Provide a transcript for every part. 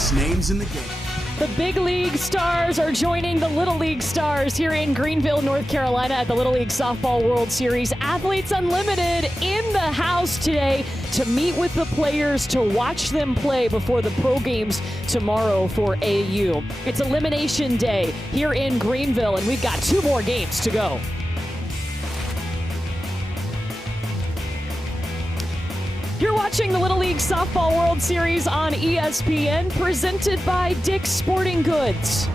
biggest names in the game. The big league stars are joining the Little League stars here in Greenville, North Carolina at the Little League Softball World Series. Athletes Unlimited in the house today to meet with the players, to watch them play before the pro games tomorrow for AU. It's Elimination Day here in Greenville, and we've got 2 more games to go. You're watching the Little League Softball World Series on ESPN, presented by Dick's Sporting Goods.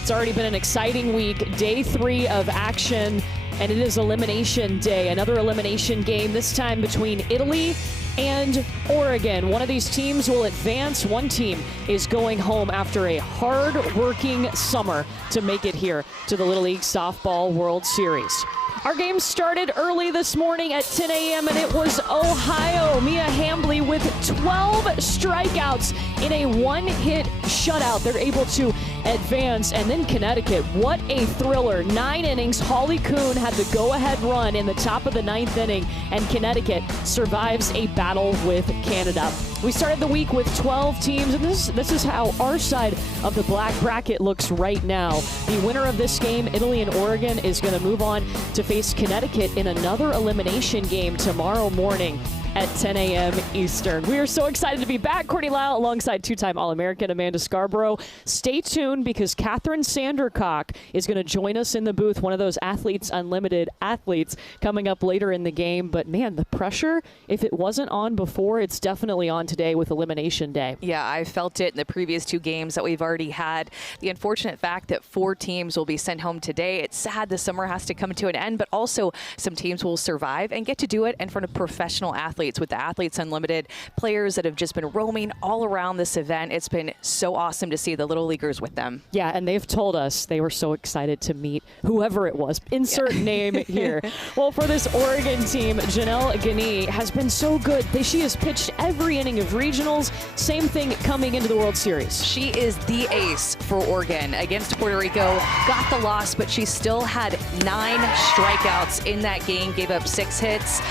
It's already been an exciting week, day 3 of action, and it is Elimination Day. Another elimination game, this time between Italy and Oregon. One of these teams will advance. One team is going home after a hard-working summer to make it here to the Little League Softball World Series. Our game started early this morning at 10 a.m. and it was Ohio. Mia Hambly with 12 strikeouts in a one-hit shutout. They're able to advance. And then Connecticut, what a thriller. 9 innings. Holly Kuhn had the go-ahead run in the top of the 9th inning, and Connecticut survives a battle with Canada. We started the week with 12 teams, and this is how our side of the black bracket looks right now. The winner of this game, Italy and Oregon, is going to move on to face Connecticut in another elimination game tomorrow morning at 10 a.m. Eastern. We are so excited to be back. Courtney Lyle alongside 2-time All-American Amanda Scarborough. Stay tuned because Catherine Sandercock is going to join us in the booth, one of those Athletes Unlimited athletes, coming up later in the game. But man, the pressure, if it wasn't on before, it's definitely on today with Elimination Day. Yeah, I felt it in the previous 2 games that we've already had. The unfortunate fact that 4 teams will be sent home today. It's sad the summer has to come to an end, but also some teams will survive and get to do it in front of professional athletes. With the Athletes Unlimited players that have just been roaming all around this event. It's been so awesome to see the Little Leaguers with them. Yeah, and they've told us they were so excited to meet whoever it was. Insert name here. Well, for this Oregon team, Janelle Gagné has been so good. She has pitched every inning of regionals. Same thing coming into the World Series. She is the ace for Oregon against Puerto Rico. Got the loss, but she still had 9 strikeouts in that game, gave up 6 hits,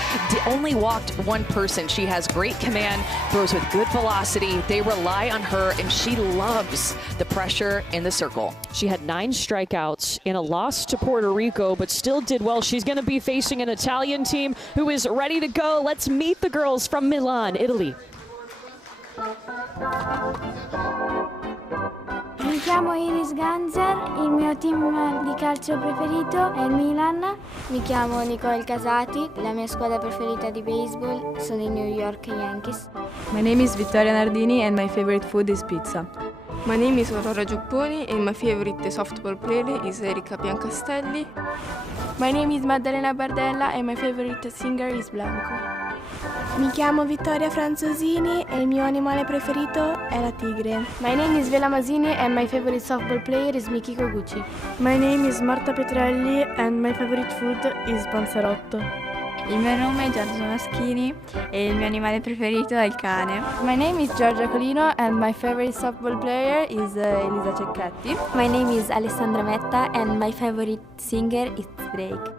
only walked 1 person. She has great command, throws with good velocity. They rely on her, and she loves the pressure in the circle. She had 9 strikeouts in a loss to Puerto Rico, but still did well. She's going to be facing an Italian team who is ready to go. Let's meet the girls from Milan, Italy. Mi chiamo Iris Ganzer, il mio team di calcio preferito è il Milan. Mi chiamo Nicole Casati, la mia squadra preferita di baseball sono i New York Yankees. My name is Vittoria Nardini and my favorite food is pizza. My name is Aurora Giupponi and my favorite softball player is Erika Biancastelli. My name is Maddalena Bardella and my favorite singer is Blanco. Mi chiamo Vittoria Franzosini e il mio animale preferito è la tigre. My name is Vela Masini and my favorite softball player is Mikiko Gucci. My name is Marta Petrelli and my favorite food is panzerotto. Il mio nome è Giorgio Maschini e il mio animale preferito è il cane. My name is Giorgia Colino and my favorite softball player is Elisa Cecchetti. My name is Alessandra Metta and my favorite singer is Drake.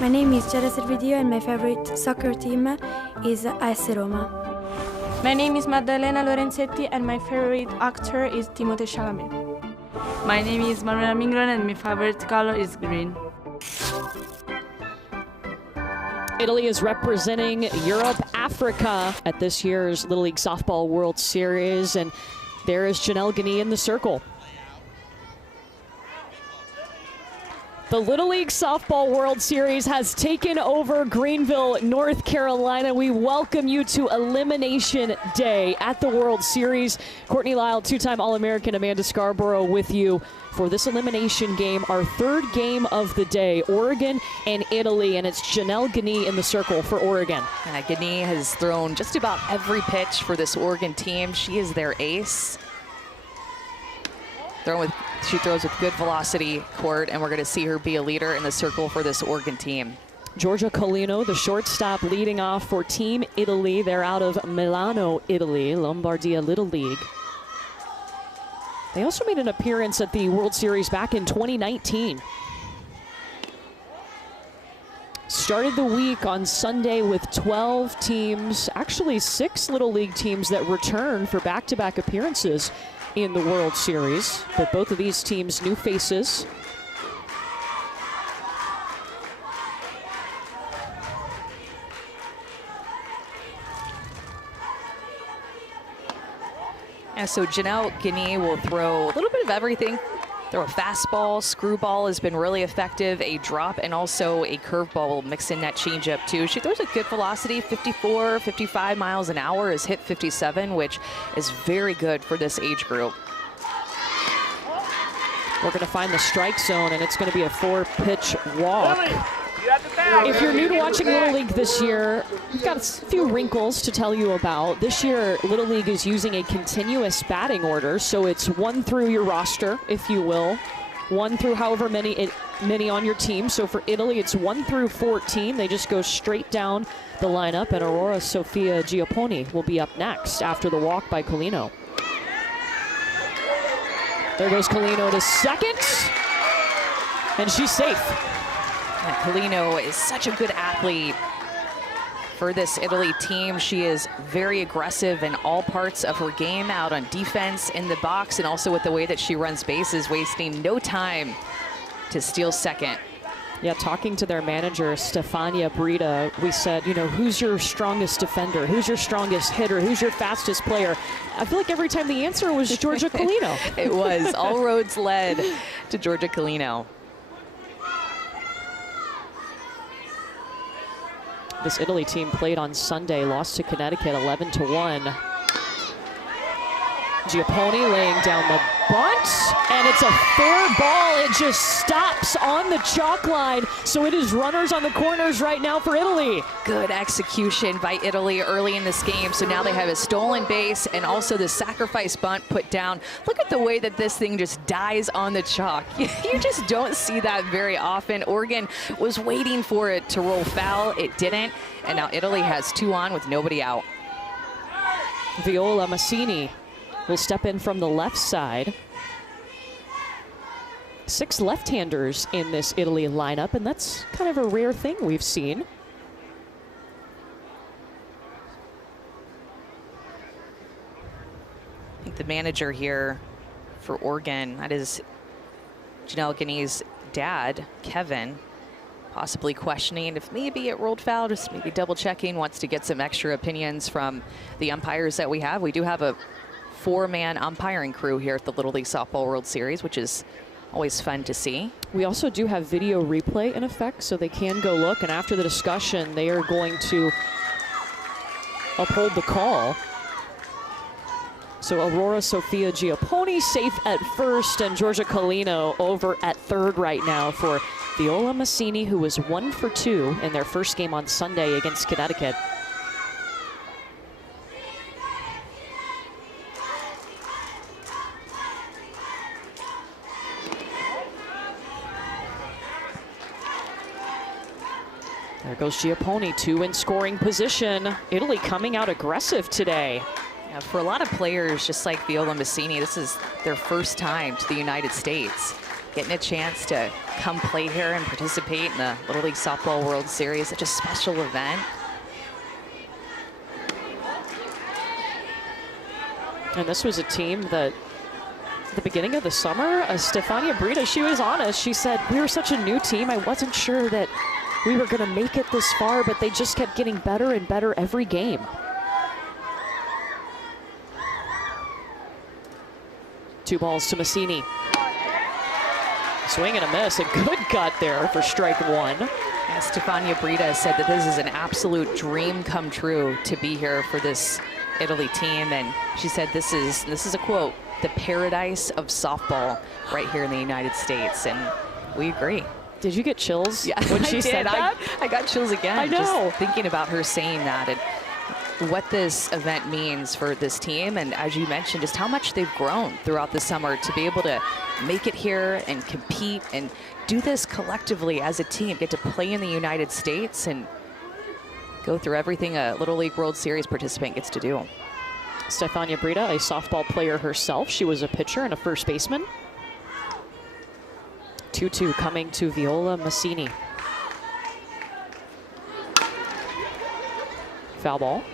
My name is Giada Servidio and my favorite soccer team is AS Roma. My name is Maddalena Lorenzetti and my favorite actor is Timothée Chalamet. My name is Manuela Mingron and my favorite color is green. Italy is representing Europe, Africa at this year's Little League Softball World Series, and there is Janelle Gagné in the circle. The Little League Softball World Series has taken over Greenville, North Carolina. We welcome you to Elimination Day at the World Series. Courtney Lyle, 2-time All-American Amanda Scarborough with you for this elimination game, our 3rd game of the day, Oregon and Italy, and it's Janelle Gagné in the circle for Oregon. Gagné has thrown just about every pitch for this Oregon team. She is their ace. She throws with good velocity, Court, and we're going to see her be a leader in the circle for this Oregon team. Giorgia Colino, the shortstop, leading off for Team Italy. They're out of Milano, Italy, Lombardia Little League. They also made an appearance at the World Series back in 2019. started the week on Sunday with 12 teams, actually 6 Little League teams that return for back-to-back appearances in the World Series. But both of these teams, new faces. And so Janelle Guinea will throw a little bit of everything. Throw a fastball, screwball has been really effective, a drop, and also a curveball will mix in that changeup too. She throws a good velocity, 54, 55 miles an hour, has hit 57, which is very good for this age group. We're going to find the strike zone, and it's going to be a 4-pitch walk. If you're new to watching Little League this year, we've got a few wrinkles to tell you about. This year, Little League is using a continuous batting order, so it's 1 through your roster, if you will, 1 through however many on your team. So for Italy, it's 1 through 14. They just go straight down the lineup, and Aurora Sofia Giapponi will be up next after the walk by Colino. There goes Colino to second, and she's safe. Colino is such a good athlete for this Italy team. She is very aggressive in all parts of her game, out on defense, in the box, and also with the way that she runs bases, wasting no time to steal second. Yeah, talking to their manager, Stefania Brita, we said, you know, who's your strongest defender? Who's your strongest hitter? Who's your fastest player? I feel like every time the answer was Georgia Colino. It was. All roads led to Georgia Colino. This Italy team played on Sunday, lost to Connecticut 11-1. Giapponi laying down the bunt, and it's a fair ball. It just stops on the chalk line, so it is runners on the corners right now for Italy. Good execution by Italy early in this game, so now they have a stolen base and also the sacrifice bunt put down. Look at the way that this thing just dies on the chalk. You just don't see that very often. Oregon was waiting for it to roll foul. It didn't, and now Italy has 2 on with nobody out. Viola Massini will step in from the left side. 6 left-handers in this Italy lineup, and that's kind of a rare thing we've seen. I think the manager here for Oregon, that is Janelle Guinea's dad, Kevin, possibly questioning if maybe it rolled foul, just maybe double checking, wants to get some extra opinions from the umpires that we have. We do have a 4-man umpiring crew here at the Little League Softball World Series, which is always fun to see. We also do have video replay in effect, so they can go look, and after the discussion, they are going to uphold the call. So Aurora Sofia Giapponi safe at first, and Georgia Colino over at third right now for Viola Massini, who was 1 for 2 in their first game on Sunday against Connecticut. There goes Giapponi, 2 in scoring position. Italy coming out aggressive today. Yeah, for a lot of players, just like Viola Massini, this is their first time to the United States. Getting a chance to come play here and participate in the Little League Softball World Series, such a special event. And this was a team that, at the beginning of the summer, Stefania Brita, she was honest. She said, we were such a new team, I wasn't sure that we were going to make it this far, but they just kept getting better and better every game. Two balls to Massini. Swing and a miss. A good cut there for strike 1. Yeah, Stefania Brita said that this is an absolute dream come true to be here for this Italy team, and she said this is a quote, the paradise of softball right here in the United States, and we agree. Did you get chills when she said that? I got chills again. I know. Just thinking about her saying that and what this event means for this team. And as you mentioned, just how much they've grown throughout the summer to be able to make it here and compete and do this collectively as a team, get to play in the United States and go through everything a Little League World Series participant gets to do. Stefania Brita, a softball player herself. She was a pitcher and a first baseman. 2-2 coming to Viola Massini. Foul ball.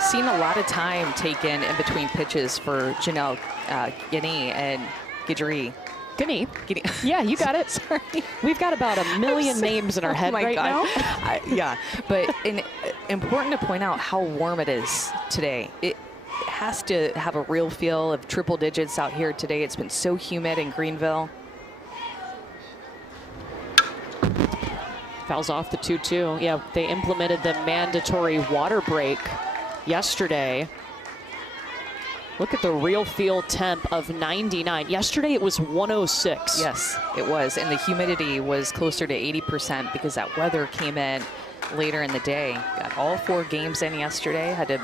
Seen a lot of time taken in between pitches for Janelle Guinea and Guidry. Guinea. Yeah, you got it. Sorry. We've got about a million names in our head right now. Yeah, but important to point out how warm it is today. It has to have a real feel of triple digits out here today. It's been so humid in Greenville. Fouls off the 2-2. Yeah, they implemented the mandatory water break yesterday. Look at the real feel temp of 99. Yesterday it was 106. Yes, it was. And the humidity was closer to 80% because that weather came in later in the day. Got all 4 games in yesterday. Had to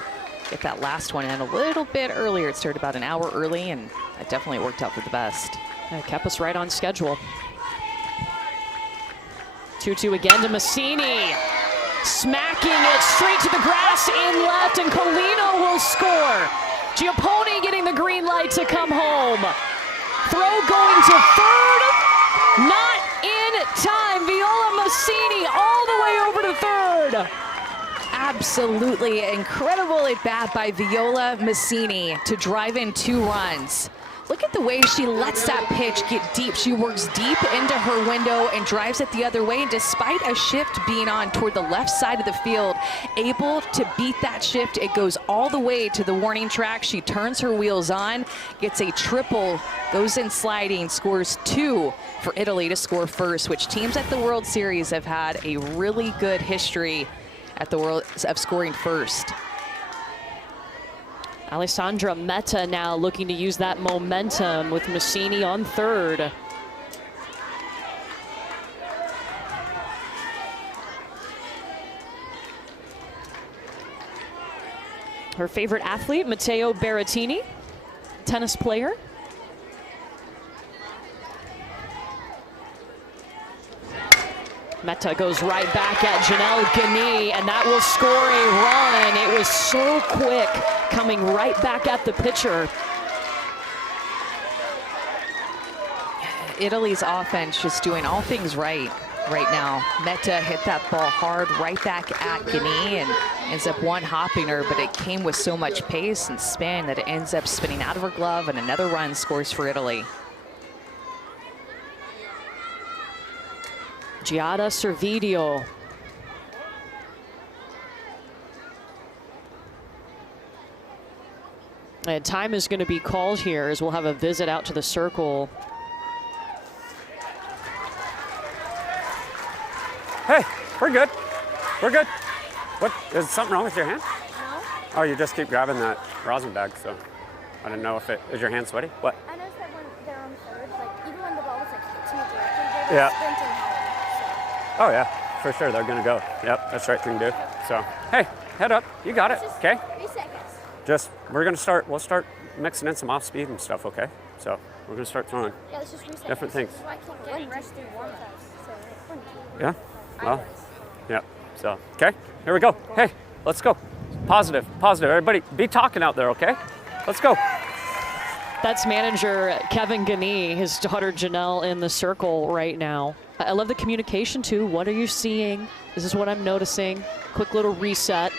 get that last one in a little bit earlier. It started about an hour early, and it definitely worked out for the best. It kept us right on schedule. 2-2 again to Massini. Smacking it straight to the grass in left, and Colino will score. Giappone getting the green light to come home. Throw going to third. Not in time. Viola Massini all the way over to third. Absolutely incredible at bat by Viola Massini to drive in 2 runs. Look at the way she lets that pitch get deep. She works deep into her window and drives it the other way. And despite a shift being on toward the left side of the field, able to beat that shift, it goes all the way to the warning track. She turns her wheels on, gets a triple, goes in sliding, scores 2 for Italy to score first, which teams at the World Series have had a really good history at the World of scoring first. Alessandra Metta now looking to use that momentum with Massini on third. Her favorite athlete, Matteo Berrettini, tennis player. Metta goes right back at Janelle Guinea, and that will score a run. It was so quick, coming right back at the pitcher. Italy's offense just doing all things right now. Metta hit that ball hard right back at Guinea and ends up one-hopping her, but it came with so much pace and spin that it ends up spinning out of her glove, and another run scores for Italy. Giada Servideo. And time is going to be called here as we'll have a visit out to the circle. Hey, we're good. We're good. What, is something wrong with your hand? No. Oh, you just keep grabbing that rosin bag, so I didn't know if is your hand sweaty? What? I noticed that when they're on third, like even when the ball was like hit to me directly, Yeah. sprinting home. Oh yeah, for sure, they're gonna go. Yep, that's the right thing to do. So, hey, head up, you got it, okay? 3 seconds. Just, we'll start mixing in some off speed and stuff, okay? So, we're gonna start throwing Yeah, let's just 3 seconds. different things. I can't get rest through warm-ups, so Yeah, well, yeah, so, okay, here we go. Hey, let's go. Positive, positive, everybody be talking out there, okay? Let's go. That's manager Kevin Guinea, his daughter Janelle in the circle right now. I love the communication too. What are you seeing? This is what I'm noticing. Quick little reset.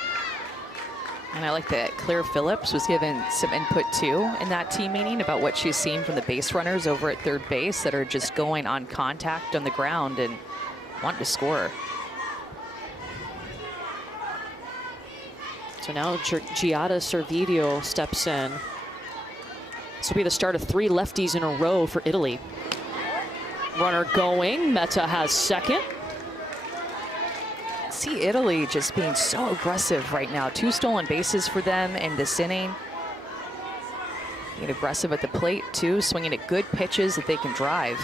And I like that Claire Phillips was given some input too in that team meeting about what she's seen from the base runners over at third base that are just going on contact on the ground and want to score. So now Giada Servideo steps in. This will be the start of 3 lefties in a row for Italy. Runner going, Metta has second. See Italy just being so aggressive right now. 2 stolen bases for them in this inning. Being aggressive at the plate too, swinging at good pitches that they can drive.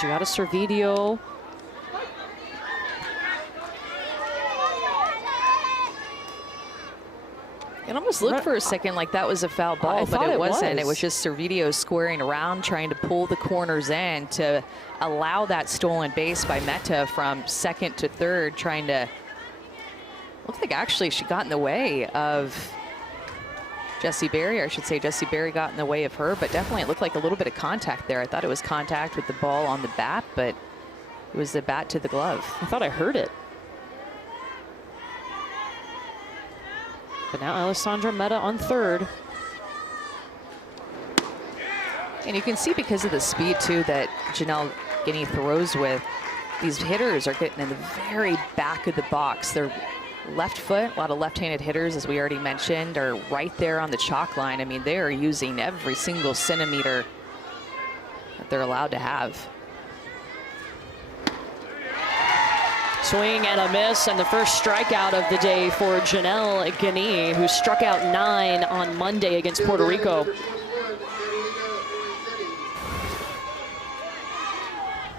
Giada Servideo. It almost looked for a second like that was a foul ball, but it wasn't. It was just Servideo squaring around, trying to pull the corners in to allow that stolen base by Meta from second to third, trying to, looked like actually she got in the way of Jessie Berry, or I should say Jessie Berry got in the way of her, but definitely it looked like a little bit of contact there. I thought it was contact with the ball on the bat, but it was the bat to the glove. I thought I heard it. But now Alessandra Meta on third. And you can see because of the speed, too, that Janelle Guinea throws with, these hitters are getting in the very back of the box. They're left foot, a lot of left-handed hitters, as we already mentioned, are right there on the chalk line. I mean, they are using every single centimeter that they're allowed to have. Swing and a miss, and the first strikeout of the day for Janelle Guinea, who struck out 9 on Monday against Puerto Rico.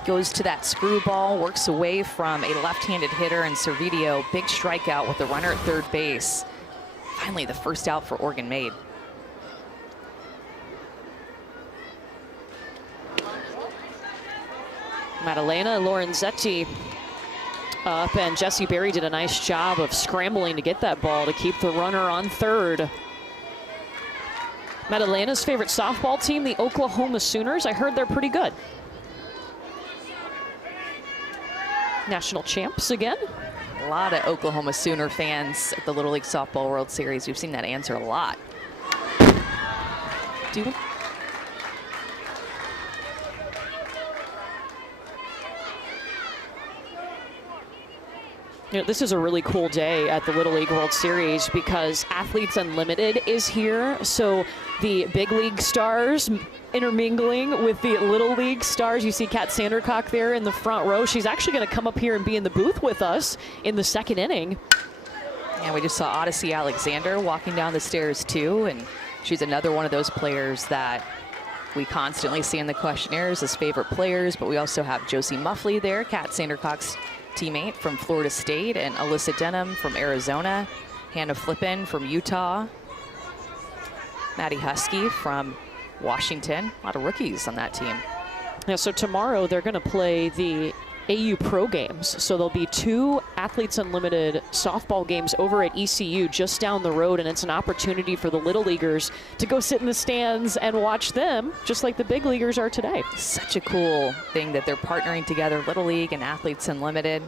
Goes to that screwball, works away from a left-handed hitter, and Servideo, big strikeout with the runner at third base. Finally, the first out for Oregon made. Maddalena Lorenzetti up, and Jessie Berry did a nice job of scrambling to get that ball to keep the runner on third. Maddalena's favorite softball team, the Oklahoma Sooners. I heard they're pretty good. National champs again. A lot of Oklahoma Sooner fans at the Little League Softball World Series. We've seen that answer a lot. You know, this is a really cool day at the Little League World Series because Athletes Unlimited is here. So the big league stars intermingling with the Little League stars. You see Kat Sandercock there in the front row. She's actually going to come up here and be in the booth with us in the second inning. And we just saw Odyssey Alexander walking down the stairs too, and she's another one of those players that we constantly see in the questionnaires as favorite players, but we also have Josie Muffley there, Kat Sandercock's teammate from Florida State, and Alyssa Denham from Arizona, Hannah Flippen from Utah, Maddie Husky from Washington. A lot of rookies on that team. Yeah, so tomorrow they're going to play the AU Pro Games. So there'll be 2 Athletes Unlimited softball games over at ECU just down the road, and it's an opportunity for the Little Leaguers to go sit in the stands and watch them, just like the big leaguers are today. Such a cool thing that they're partnering together, Little League and Athletes Unlimited.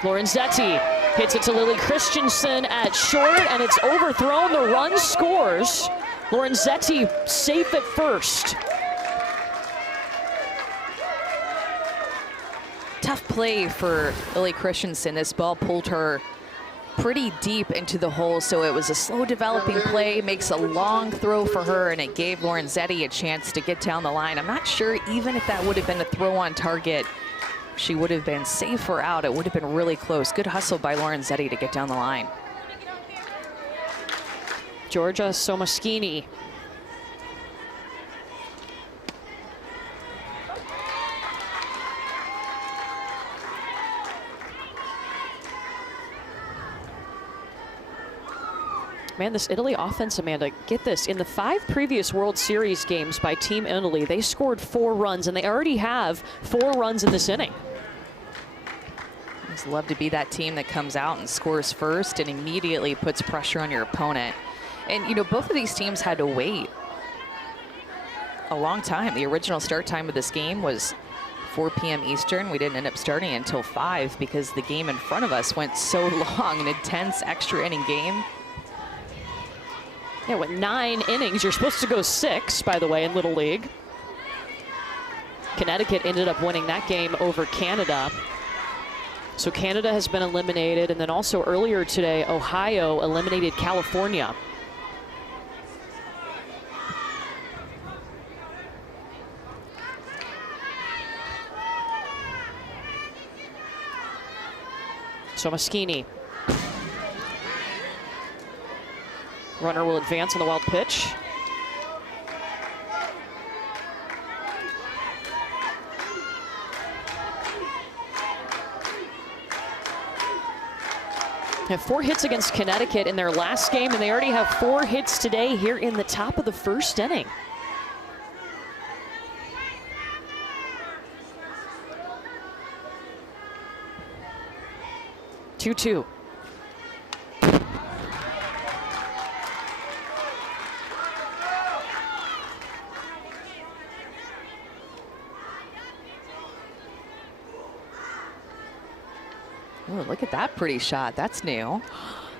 Lorenzetti hits it to Lily Christensen at short, and it's overthrown. The run scores. Lorenzetti safe at first. Tough play for Lily Christensen. This ball pulled her pretty deep into the hole, so it was a slow developing play, makes a long throw for her, and it gave Lorenzetti a chance to get down the line. I'm not sure even if that would have been a throw on target, she would have been safe or out. It would have been really close. Good hustle by Lorenzetti to get down the line. Georgia Somaschini. Man, this Italy offense, Amanda, get this. In the 5 previous World Series games by Team Italy, they scored 4 runs, and they already have 4 runs in this inning. I just love to be that team that comes out and scores first and immediately puts pressure on your opponent. And, you know, both of these teams had to wait a long time. The original start time of this game was 4 p.m. Eastern. We didn't end up starting until 5 because the game in front of us went so long, an intense extra inning game. Yeah, with 9 innings, you're supposed to go 6, by the way, in Little League. Connecticut ended up winning that game over Canada. So Canada has been eliminated, and then also earlier today, Ohio eliminated California. Somaschini. Runner will advance on the wild pitch. Have 4 hits against Connecticut in their last game, and they already have 4 hits today here in the top of the first inning. Two-two. Oh, look at that pretty shot. That's new.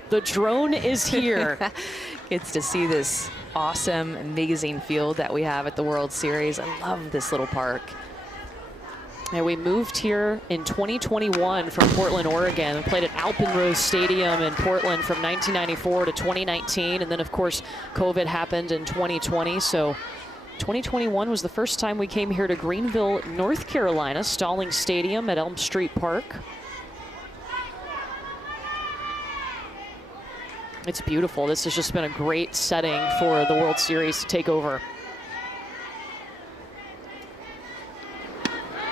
The drone is here. Gets to see this awesome, amazing field that we have at the World Series. I love this little park. And we moved here in 2021 from Portland, Oregon. We played at Alpenrose Stadium in Portland from 1994 to 2019. And then, of course, COVID happened in 2020. So 2021 was the first time we came here to Greenville, North Carolina, Stalling Stadium at Elm Street Park. It's beautiful. This has just been a great setting for the World Series to take over.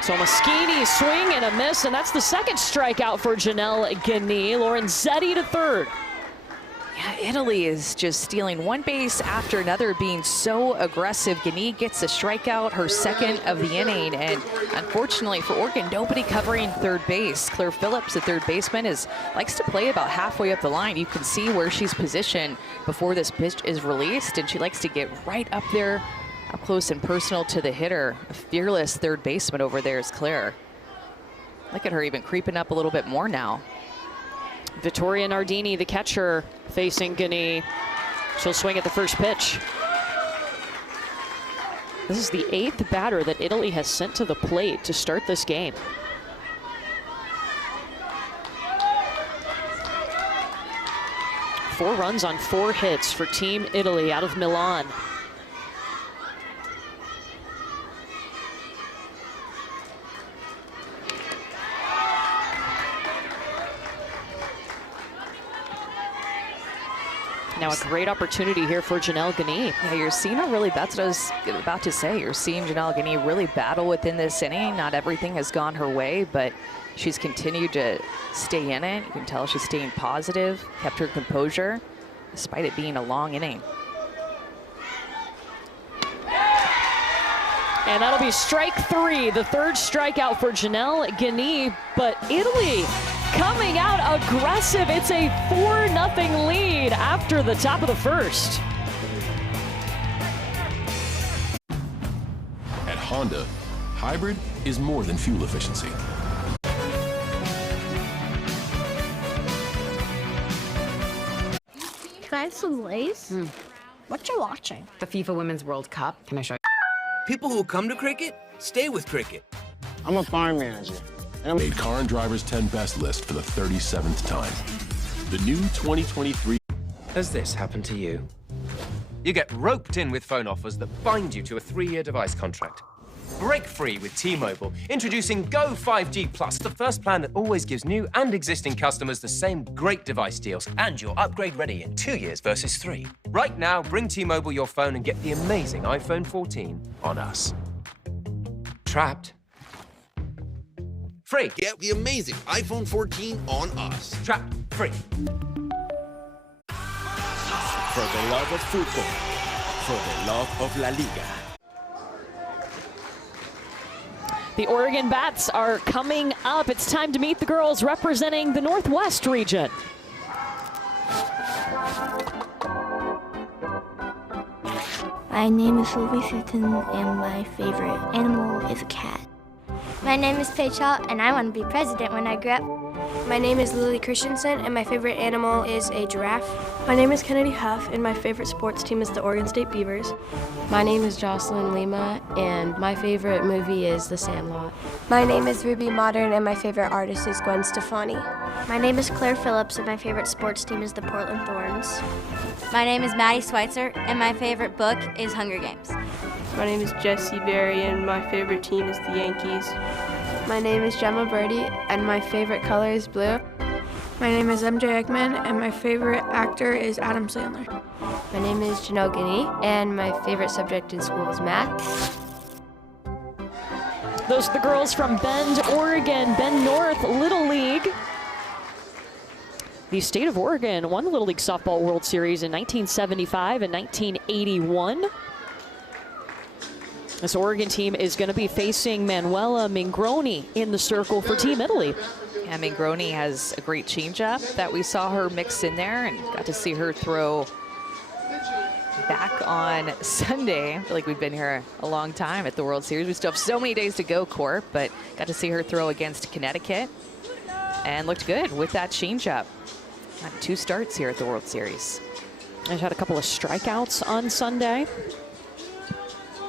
So Moschini, swing and a miss, and that's the second strikeout for Janelle Gagné. Lorenzetti to third. Yeah, Italy is just stealing one base after another, being so aggressive. Gagné gets a strikeout, her second of the inning, and unfortunately for Oregon, nobody covering third base. Claire Phillips, the third baseman, likes to play about halfway up the line. You can see where she's positioned before this pitch is released, and she likes to get right up there, up close and personal to the hitter. A fearless third baseman over there is Claire. Look at her even creeping up a little bit more now. Vittoria Nardini, the catcher, facing Gagné. She'll swing at the first pitch. This is the 8th batter that Italy has sent to the plate to start this game. Four runs on 4 hits for Team Italy out of Milan. Now a great opportunity here for Janelle Gagné. Yeah, you're seeing her really, that's what I was about to say. You're seeing Janelle Gagné really battle within this inning. Not everything has gone her way, but she's continued to stay in it. You can tell she's staying positive, kept her composure, despite it being a long inning. And that'll be strike 3, the third strikeout for Janelle Gagné, but Italy coming out aggressive. It's a 4-0 lead after the top of the first. At Honda, hybrid is more than fuel efficiency. Can I have some Lay's? What you watching? The FIFA Women's World Cup. Can I show you? People who come to cricket, stay with cricket. I'm a farm manager. Made Car and Driver's 10 Best list for the 37th time. The new 2023. Has this happened to you? You get roped in with phone offers that bind you to a 3-year device contract. Break free with T-Mobile. Introducing Go 5G Plus, the first plan that always gives new and existing customers the same great device deals, and you're upgrade ready in 2 years versus 3. Right now, bring T-Mobile your phone and get the amazing iPhone 14 on us. Trapped. Free. Get the amazing iPhone 14 on us. Trapped. Free. For the love of football. For the love of La Liga. The Oregon Bats are coming up. It's time to meet the girls representing the Northwest region. My name is Sylvie Sutton, and my favorite animal is a cat. My name is Paige Shaw, and I want to be president when I grow up. My name is Lily Christensen, and my favorite animal is a giraffe. My name is Kennedy Huff, and my favorite sports team is the Oregon State Beavers. My name is Jocelyn Lima, and my favorite movie is The Sandlot. My name is Ruby Modern, and my favorite artist is Gwen Stefani. My name is Claire Phillips, and my favorite sports team is the Portland Thorns. My name is Maddie Schweitzer, and my favorite book is Hunger Games. My name is Jessie Berry, and my favorite team is the Yankees. My name is Gemma Birdie, and my favorite color is blue. My name is MJ Eggman, and my favorite actor is Adam Sandler. My name is Janelle Gagné, and my favorite subject in school is math. Those are the girls from Bend, Oregon, Bend North Little League. the state of Oregon won the Little League Softball World Series in 1975 and 1981. This Oregon team is going to be facing Manuela Mingroni in the circle for Team Italy. Yeah, Mingroni has a great changeup that we saw her mix in there and got to see her throw back on Sunday. I feel like we've been here a long time at the World Series. We still have so many days to go, Court, but got to see her throw against Connecticut and looked good with that changeup. Had 2 starts here at the World Series. And had a couple of strikeouts on Sunday.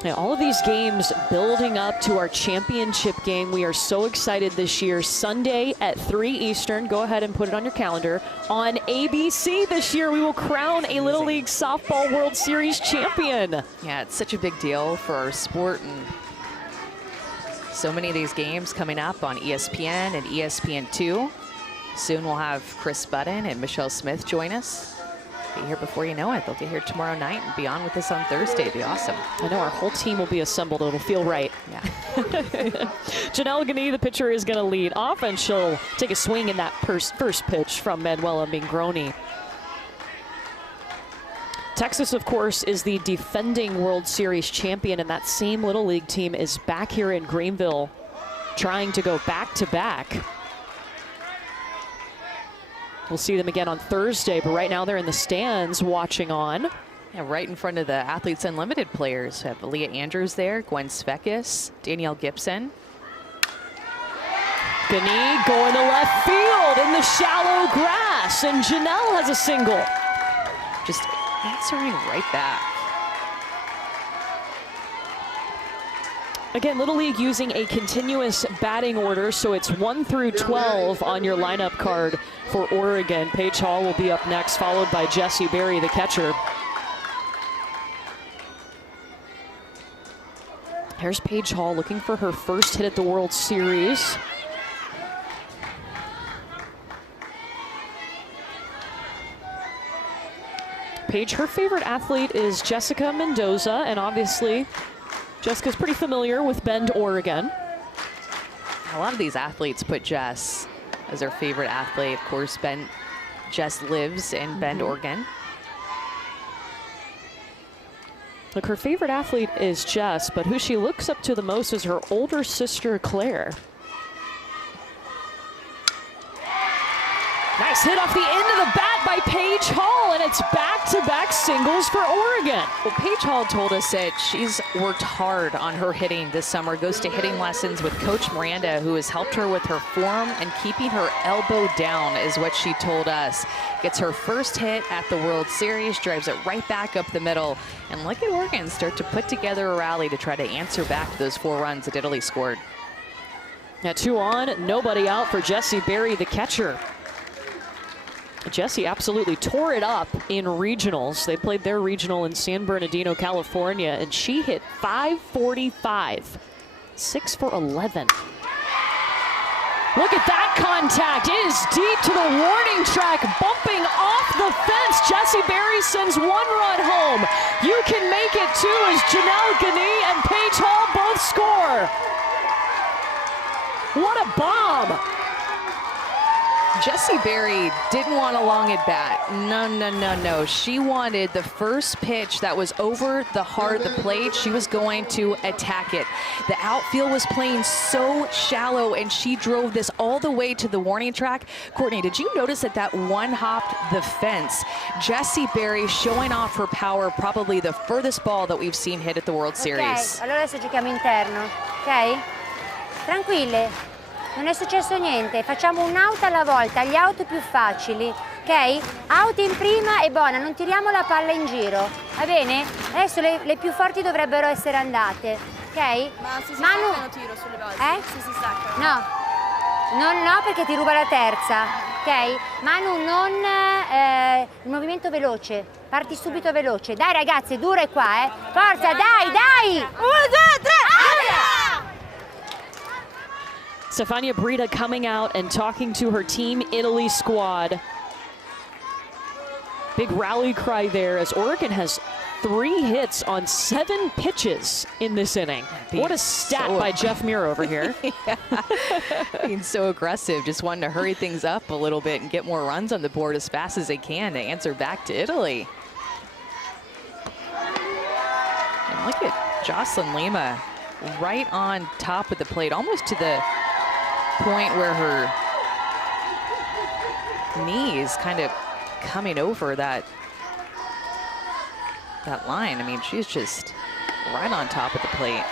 Yeah, all of these games building up to our championship game. We are so excited this year. Sunday at 3 Eastern. Go ahead and put it on your calendar. On ABC this year, we will crown a Little League Softball World Series champion. Yeah, it's such a big deal for our sport, and so many of these games coming up on ESPN and ESPN2. Soon we'll have Chris Budden and Michelle Smith join us. Be here before you know it. They'll get here tomorrow night and be on with us on Thursday. It'd be awesome. I know our whole team will be assembled. It'll feel right. Yeah. Janelle Gani, the pitcher, is going to lead off, and she'll take a swing in that first pitch from Manuela Mingroni. Texas, of course, is the defending World Series champion, and that same Little League team is back here in Greenville trying to go back-to-back. We'll see them again on Thursday, but right now they're in the stands watching on. Yeah, right in front of the Athletes Unlimited players. We have Leah Andrews there, Gwen Svekis, Danielle Gibson. Gani going to left field in the shallow grass, and Janelle has a single. Just answering right back. Again, Little League using a continuous batting order, so it's 1 through 12 on your lineup card for Oregon. Paige Hall will be up next, followed by Jessie Berry, the catcher. Here's Paige Hall looking for her first hit at the World Series. Paige, her favorite athlete is Jessica Mendoza, and obviously Jessica's pretty familiar with Bend, Oregon. A lot of these athletes put Jess as their favorite athlete. Of course, Jess lives in Bend, Oregon. Look, her favorite athlete is Jess, but who she looks up to the most is her older sister, Claire. Nice hit off the end of the bat by Paige Hall, and it's back-to-back singles for Oregon. Well, Paige Hall told us that she's worked hard on her hitting this summer, goes to hitting lessons with Coach Miranda, who has helped her with her form and keeping her elbow down, is what she told us. Gets her first hit at the World Series, drives it right back up the middle, and look at Oregon start to put together a rally to try to answer back those 4 runs that Italy scored. Now 2 on, nobody out for Jessie Berry, the catcher. Jessie absolutely tore it up in regionals. They played their regional in San Bernardino, California, and she hit .545, 6 for 11. Look at that contact. It is deep to the warning track, bumping off the fence. Jessie Berry sends 1 run home. You can make it too as Janelle Gani and Paige Hall both score. What a bomb. Jessie Berry didn't want a long at bat. No. She wanted the first pitch that was over the heart of the plate. She was going to attack it. The outfield was playing so shallow, and she drove this all the way to the warning track. Courtney, did you notice that one hopped the fence? Jessie Berry showing off her power, probably the furthest ball that we've seen hit at the World Series. Ok, allora adesso giochiamo interno, ok? Tranquille. Non è successo niente, facciamo un out alla volta, gli out più facili, ok? Out in prima e buona, non tiriamo la palla in giro, va bene? Adesso le più forti dovrebbero essere andate, ok? Ma se si Manu... staccano tiro sulle basi? Se si staccano? No, perché ti ruba la terza, ok? Manu, il movimento veloce, parti subito veloce. Dai ragazzi, dure qua, Forza, dai! 1, 2, 3, aria! Stefania Brita coming out and talking to her Team Italy squad. Big rally cry there as Oregon has 3 hits on 7 pitches in this inning. What a stat by Jeff Muir over here. Being so aggressive, just wanting to hurry things up a little bit and get more runs on the board as fast as they can to answer back to Italy. And look at Jocelyn Lima right on top of the plate, almost to the point where her knee is kind of coming over that line. I mean, she's just right on top of the plate.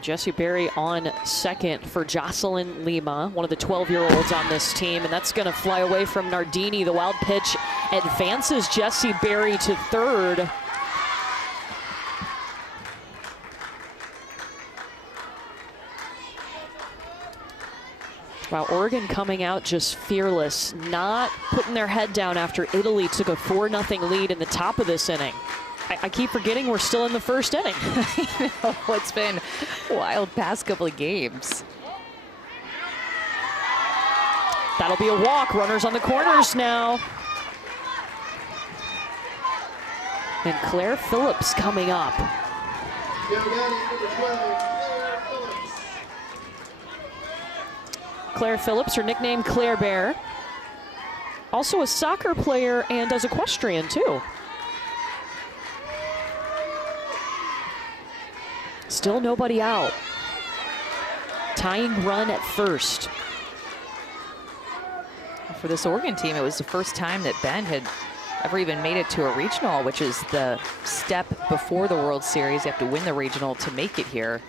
Jessie Berry on second for Jocelyn Lima, one of the 12-year-olds on this team, and that's going to fly away from Nardini. The wild pitch advances Jessie Berry to third. Wow, Oregon coming out just fearless, not putting their head down after Italy took a 4-0 lead in the top of this inning. I keep forgetting we're still in the first inning. I know, it's been wild past couple of games. That'll be a walk. Runners on the corners now. And Claire Phillips coming up. Claire Phillips, her nickname Claire Bear. Also a soccer player and does equestrian too. Still nobody out. Tying run at first. For this Oregon team, it was the first time that Ben had ever even made it to a regional, which is the step before the World Series. You have to win the regional to make it here.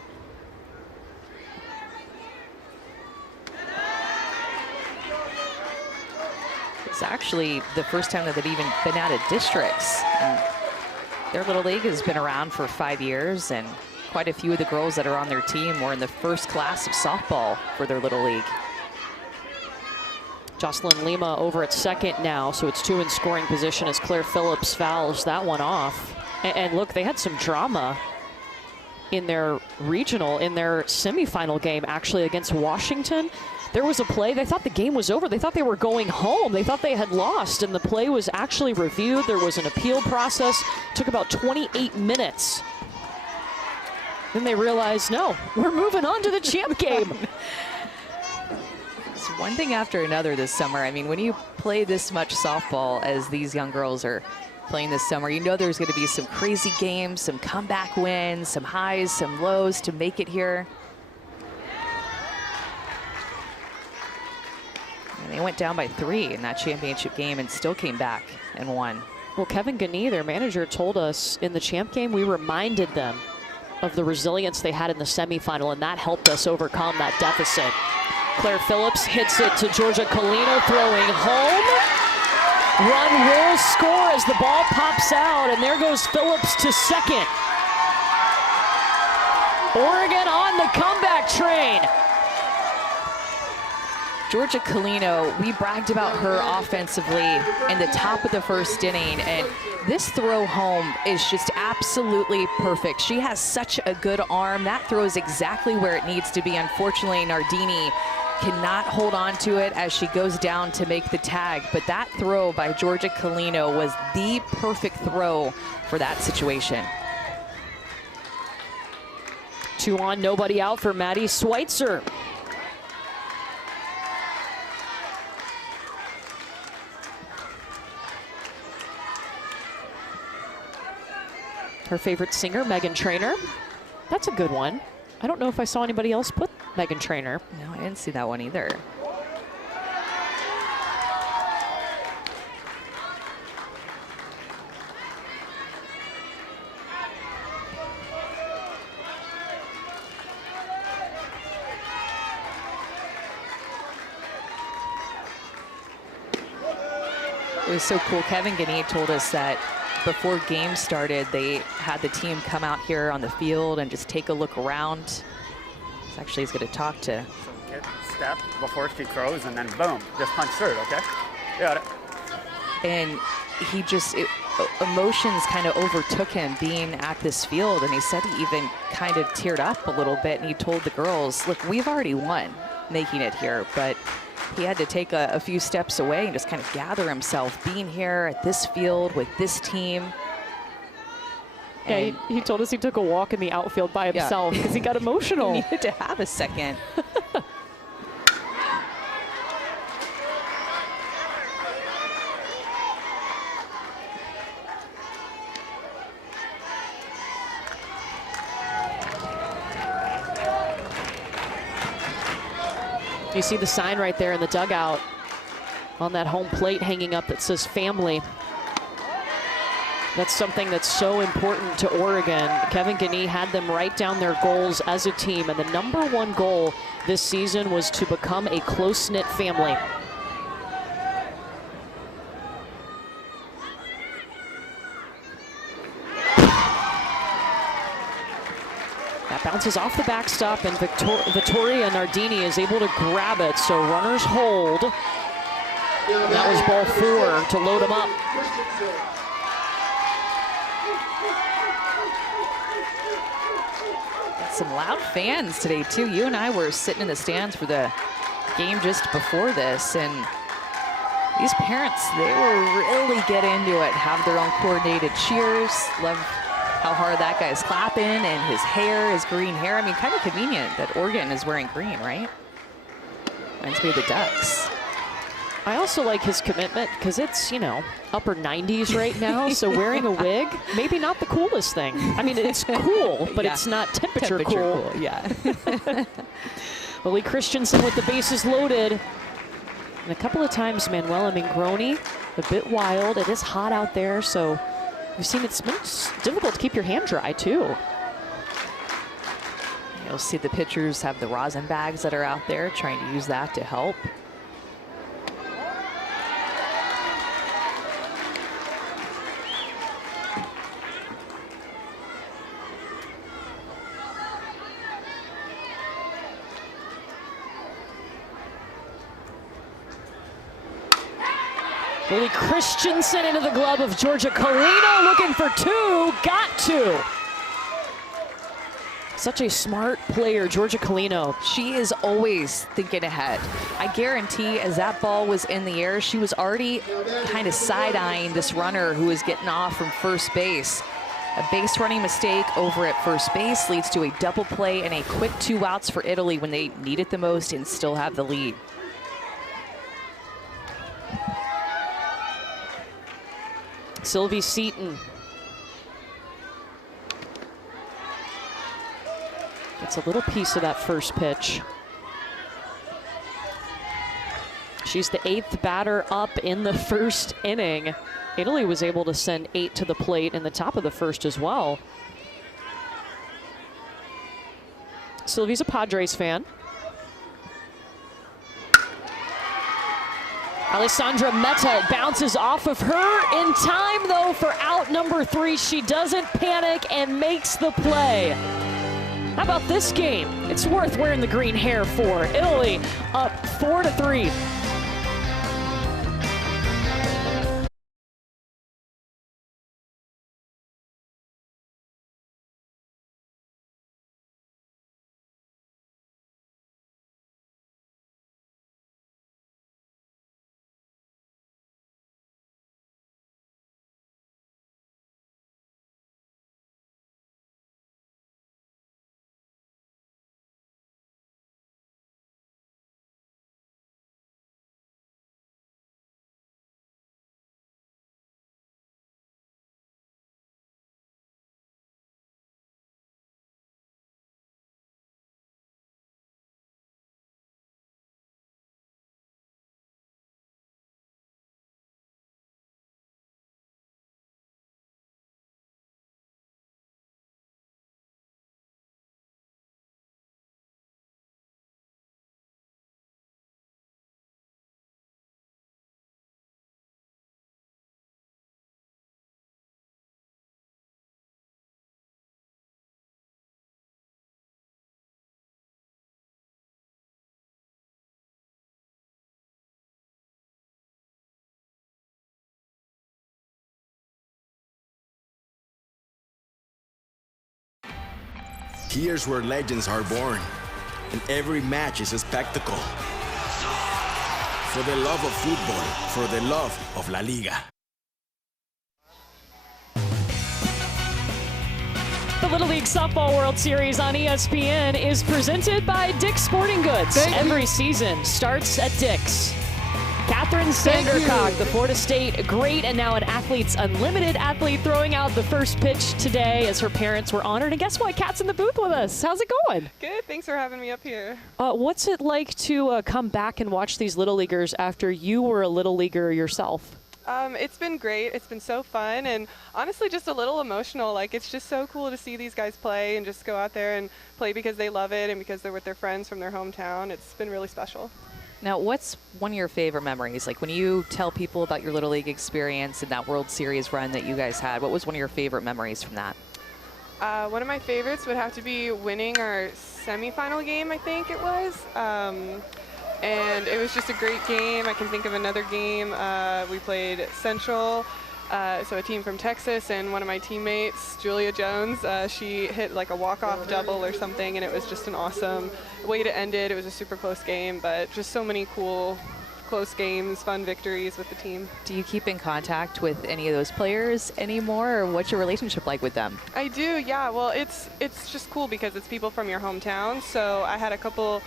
It's actually the first time that they've even been out of districts. And their little league has been around for 5 years, and quite a few of the girls that are on their team were in the first class of softball for their little league. Jocelyn Lima over at second now, so it's 2 in scoring position as Claire Phillips fouls that one off. And look, they had some drama in their regional, in their semifinal game actually against Washington. There was a play, they thought the game was over. They thought they were going home. They thought they had lost, and the play was actually reviewed. There was an appeal process. It took about 28 minutes. Then they realized, no, we're moving on to the champ game. It's one thing after another this summer. I mean, when you play this much softball as these young girls are playing this summer, you know there's going to be some crazy games, some comeback wins, some highs, some lows to make it here. And they went down by 3 in that championship game and still came back and won. Well, Kevin Gagne, their manager, told us in the champ game, we reminded them of the resilience they had in the semifinal, and that helped us overcome that deficit. Claire Phillips hits it to Georgia Colino, throwing home. Run will score as the ball pops out, and there goes Phillips to second. Oregon on the comeback train. Georgia Colino, we bragged about her offensively in the top of the first inning, and this throw home is just absolutely perfect. She has such a good arm. That throw is exactly where it needs to be. Unfortunately, Nardini cannot hold on to it as she goes down to make the tag, but that throw by Georgia Colino was the perfect throw for that situation. 2 on, nobody out for Maddie Schweitzer. Her favorite singer, Meghan Trainor. That's a good one. I don't know if I saw anybody else put Meghan Trainor. No, I didn't see that one either. It was so cool. Kevin Gagne told us that before game started, they had the team come out here on the field and just take a look around. So actually, he's going to talk to. So get step before she throws, and then boom, just punch through, okay? Got it. And he just, emotions kind of overtook him being at this field, and he said he even kind of teared up a little bit, and he told the girls, look, we've already won making it here, but he had to take a few steps away and just kind of gather himself being here at this field with this team. Yeah, he told us he took a walk in the outfield by himself because he got emotional. He needed to have a second. You see the sign right there in the dugout on that home plate hanging up that says family. That's something that's so important to Oregon. Kevin Gagne had them write down their goals as a team, and the #1 goal this season was to become a close-knit family. That bounces off the backstop, and Vittoria Nardini is able to grab it, so runners hold. That was ball 4 to load them up. Some loud fans today, too. You and I were sitting in the stands for the game just before this, and these parents, they were really get into it, have their own coordinated cheers. Love how hard that guy's clapping, and his hair is green hair. I mean, kind of convenient that Oregon is wearing green, right? Reminds me of the Ducks. I also like his commitment because it's, you know, upper 90s right now, so wearing a wig, maybe not the coolest thing. I mean, it's cool, but it's not temperature cool. Yeah. Lily Christensen with the bases loaded. And a couple of times, Manuela Mingroni, a bit wild. It is hot out there, so we've seen it's difficult to keep your hand dry, too. You'll see the pitchers have the rosin bags that are out there, trying to use that to help. Lily Christensen into the glove of Georgia Colino, looking for 2, got 2. Such a smart player, Georgia Colino. She is always thinking ahead. I guarantee as that ball was in the air, she was already kind of side-eyeing this runner who was getting off from first base. A base running mistake over at first base leads to a double play and a quick 2 outs for Italy when they need it the most and still have the lead. Sylvie Seton gets a little piece of that first pitch. She's the 8th batter up in the first inning. Italy was able to send 8 to the plate in the top of the first as well. Sylvie's a Padres fan. Alessandra Meta, it bounces off of her in time, though, for out number 3. She doesn't panic and makes the play. How about this game? It's worth wearing the green hair for. Italy up 4-3. Here's where legends are born, and every match is a spectacle. For the love of football, for the love of La Liga. The Little League Softball World Series on ESPN is presented by Dick's Sporting Goods. Every season starts at Dick's. Catherine Sandercock, the Florida State great and now an Athletes Unlimited athlete, throwing out the first pitch today as her parents were honored. And guess what? Kat's in the booth with us. How's it going? Good. Thanks for having me up here. What's it like to come back and watch these Little Leaguers after you were a Little Leaguer yourself? It's been great. It's been so fun and honestly just a little emotional. Like, it's just so cool to see these guys play and just go out there and play because they love it and because they're with their friends from their hometown. It's been really special. Now, what's one of your favorite memories? Like, when you tell people about your Little League experience and that World Series run that you guys had, what was one of your favorite memories from that? One of my favorites would have to be winning our semifinal game, I think it was. And it was just a great game. I can think of another game. We played Central, so a team from Texas, and one of my teammates, Julia Jones, she hit like a walk-off double or something, and it was just an awesome way to end it. It was a super close game, but just so many cool, close games, fun victories with the team. Do you keep in contact with any of those players anymore, or what's your relationship like with them? I do, yeah. Well, it's just cool because it's people from your hometown. So I had a couple.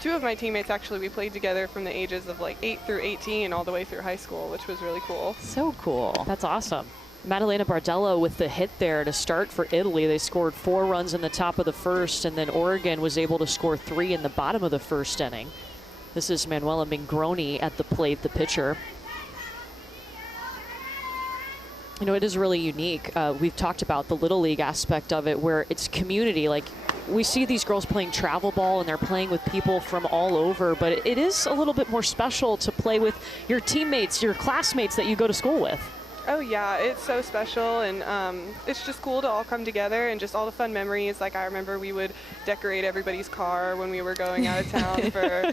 Two of my teammates, actually, we played together from the ages of like 8 through 18 all the way through high school, which was really cool. So cool. That's awesome. Maddalena Bardello with the hit there to start for Italy. They scored 4 runs in the top of the first, and then Oregon was able to score 3 in the bottom of the first inning. This is Manuela Mingroni at the plate, the pitcher. You know, it is really unique. We've talked about the Little League aspect of it where it's community. Like, we see these girls playing travel ball and they're playing with people from all over, but it is a little bit more special to play with your teammates, your classmates that you go to school with. Oh yeah, it's so special, and it's just cool to all come together and just all the fun memories. Like, I remember we would decorate everybody's car when we were going out of town for,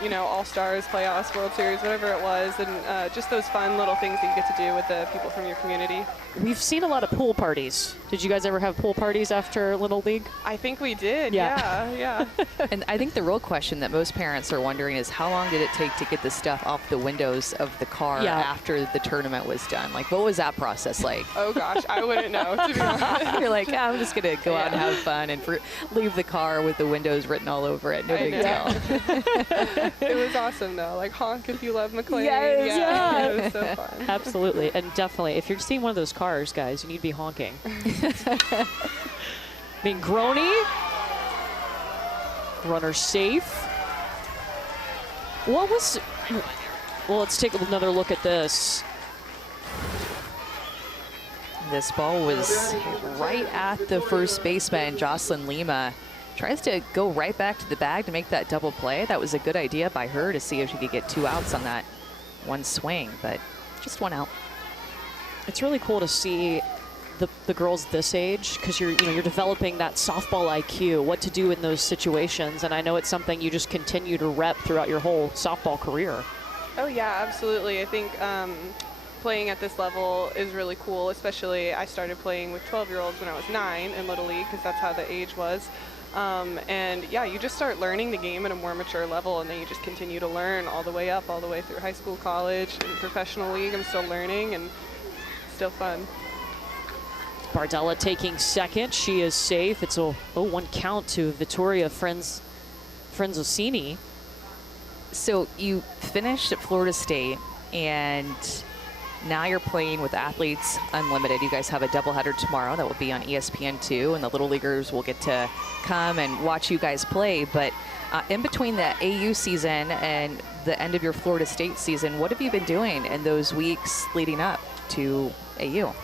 you know, All-Stars, playoffs, World Series, whatever it was, and just those fun little things that you get to do with the people from your community. We've seen a lot of pool parties. Did you guys ever have pool parties after Little League? I think we did, yeah. And I think the real question that most parents are wondering is how long did it take to get the stuff off the windows of the car after the tournament was done? Like, what was that process like? Oh gosh, I wouldn't know, to be honest. You're like, I'm just gonna go out and have fun and leave the car with the windows written all over it. No big deal. It was awesome though. Like, honk if you love McLean. Yes, it was so fun. Absolutely, and definitely, if you're seeing one of those cars, guys, you need to be honking. Mingroni, runner safe. What was? Well, let's take another look at this. This ball was right at the first baseman, Jocelyn Lima. Tries to go right back to the bag to make that double play. That was a good idea by her to see if she could get 2 outs on that one swing, but just 1 out. It's really cool to see the girls this age, because you're developing that softball IQ, what to do in those situations, and I know it's something you just continue to rep throughout your whole softball career. Oh yeah, absolutely. I think playing at this level is really cool, especially I started playing with 12-year-olds when I was 9 in Little League, because that's how the age was. And yeah, you just start learning the game at a more mature level, and then you just continue to learn all the way up, all the way through high school, college, and professional league. I'm still learning and still fun. Bardella taking second. She is safe. It's a 0-1 count to Vittoria Frenzosini. So you finished at Florida State, and now you're playing with Athletes Unlimited. You guys have a doubleheader tomorrow that will be on ESPN2, and the Little Leaguers will get to come and watch you guys play. But in between the AU season and the end of your Florida State season, what have you been doing in those weeks leading up to AU?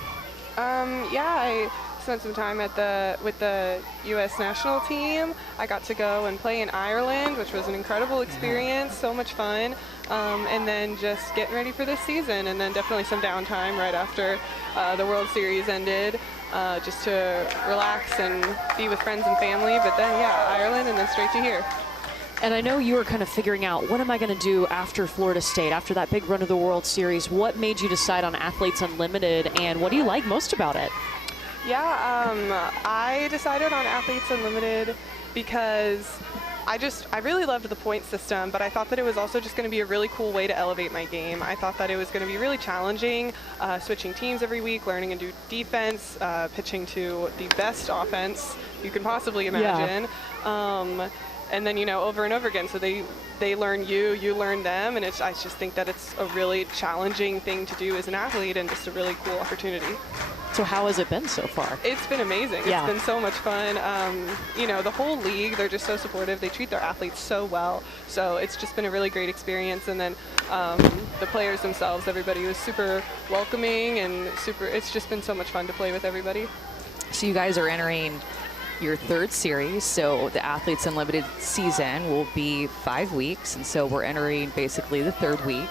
Yeah, I spent some time with the U.S. national team. I got to go and play in Ireland, which was an incredible experience, so much fun. And then just getting ready for this season, and then definitely some downtime right after the World Series ended, just to relax and be with friends and family. But then, yeah, Ireland, and then straight to here. And I know you were kind of figuring out, what am I going to do after Florida State, after that big run of the World Series? What made you decide on Athletes Unlimited, and what do you like most about it? Yeah, I decided on Athletes Unlimited because I really loved the point system, but I thought that it was also just going to be a really cool way to elevate my game. I thought that it was going to be really challenging, switching teams every week, learning a new defense, pitching to the best offense you can possibly imagine. Yeah. And then, over and over again. So they learn you learn them, and I just think that it's a really challenging thing to do as an athlete and just a really cool opportunity. So how has it been so far? It's been amazing. Yeah. It's been so much fun. The whole league, they're just so supportive. They treat their athletes so well. So it's just been a really great experience. And then the players themselves, everybody was super welcoming and it's just been so much fun to play with everybody. So you guys are entering your third series, so the Athletes Unlimited season will be 5 weeks, and so we're entering basically the third week.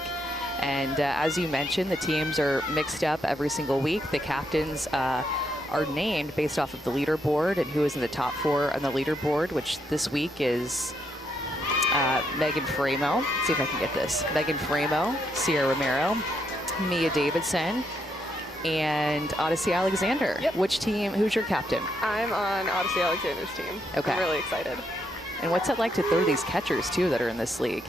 And as you mentioned, the teams are mixed up every single week. The captains are named based off of the leaderboard and who is in the top 4 on the leaderboard, which this week is Megan Framo. Let's see if I can get this. Megan Framo, Sierra Romero, Mia Davidson, and Odyssey Alexander. Yep. Which team, who's your captain? I'm on Odyssey Alexander's team. Okay. I'm really excited. And what's it like to throw these catchers, too, that are in this league?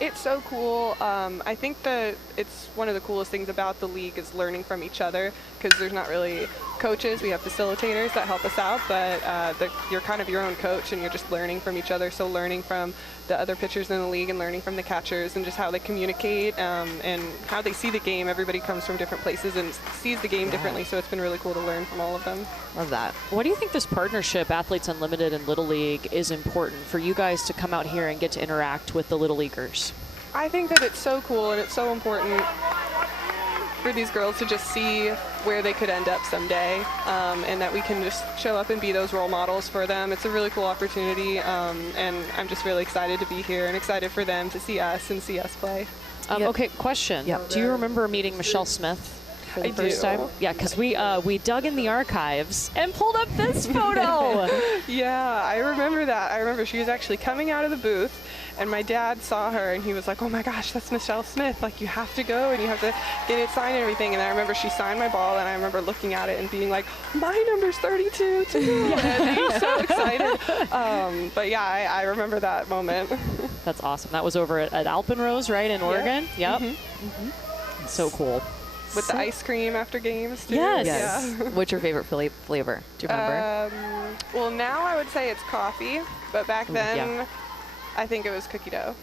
It's so cool. I think that it's one of the coolest things about the league is learning from each other, because there's not really coaches. We have facilitators that help us out, but you're kind of your own coach, and you're just learning from each other. So learning from the other pitchers in the league and learning from the catchers and just how they communicate and how they see the game. Everybody comes from different places and sees the game differently, so it's been really cool to learn from all of them. Love that. What do you think this partnership, Athletes Unlimited and Little League, is important for you guys to come out here and get to interact with the Little Leaguers? I think that it's so cool and it's so important for these girls to just see where they could end up someday, and that we can just show up and be those role models for them. It's a really cool opportunity, and I'm just really excited to be here and excited for them to see us and see us play. Okay, question. Yep. Do you remember meeting Michelle Smith for the first time? Yeah, because we dug in the archives and pulled up this photo. Yeah, I remember that. I remember she was actually coming out of the booth, and my dad saw her and he was like, "Oh my gosh, that's Michelle Smith. Like, you have to go and you have to get it signed and everything." And I remember she signed my ball, and I remember looking at it and being like, "My number's 32 too." And being so excited. But yeah, I remember that moment. That's awesome. That was over at Alpenrose, right, in Oregon? Yep. So cool. With the ice cream after games too. Yes. Yeah. What's your favorite flavor? Do you remember? Well, now I would say it's coffee, but back then I think it was cookie dough.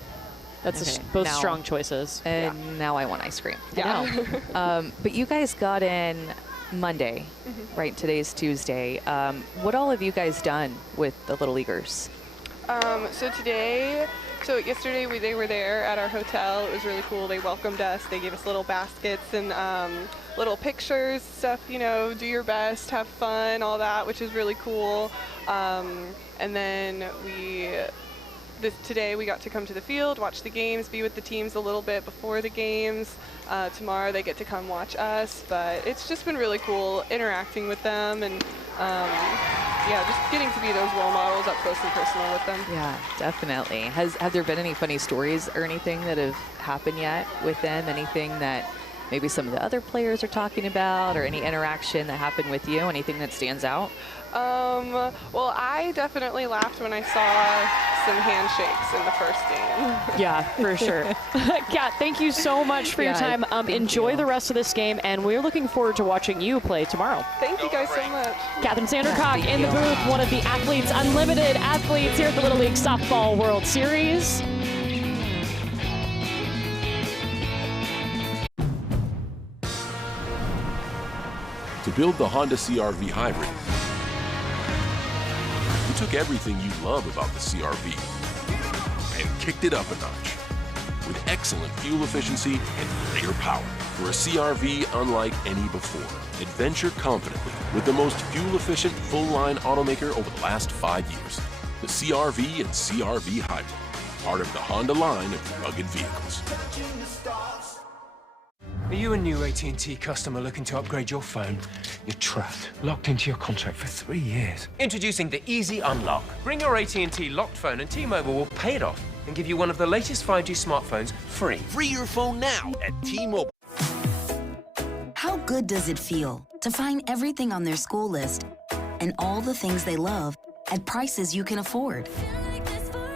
That's both strong choices. And now I want ice cream. Yeah. But you guys got in Monday, right? Today's Tuesday. What all have you guys done with the Little Leaguers? So yesterday they were there at our hotel. It was really cool. They welcomed us. They gave us little baskets and little pictures, stuff, do your best, have fun, all that, which is really cool. And then today we got to come to the field, watch the games, be with the teams a little bit before the games. Tomorrow they get to come watch us, but it's just been really cool interacting with them and just getting to be those role models up close and personal with them. Yeah, definitely. Have there been any funny stories or anything that have happened yet with them? Anything that maybe some of the other players are talking about, or any interaction that happened with you? Anything that stands out? Well, I definitely laughed when I saw some handshakes in the first game. Yeah, for sure. Kat, thank you so much for your time. Enjoy the rest of this game, and we're looking forward to watching you play tomorrow. Thank you guys so much. Catherine Sandercock in the booth, one of the Athletes Unlimited athletes here at the Little League Softball World Series. To build the Honda CR-V Hybrid, we took everything you love about the CR-V and kicked it up a notch with excellent fuel efficiency and greater power. For a CR-V unlike any before, adventure confidently with the most fuel-efficient full-line automaker over the last 5 years. The CR-V and CR-V Hybrid, part of the Honda line of rugged vehicles. Are you a new AT&T customer looking to upgrade your phone? You're trapped, locked into your contract for 3 years. Introducing the Easy Unlock. Bring your AT&T locked phone and T-Mobile will pay it off and give you one of the latest 5G smartphones free. Free your phone now at T-Mobile. How good does it feel to find everything on their school list and all the things they love at prices you can afford?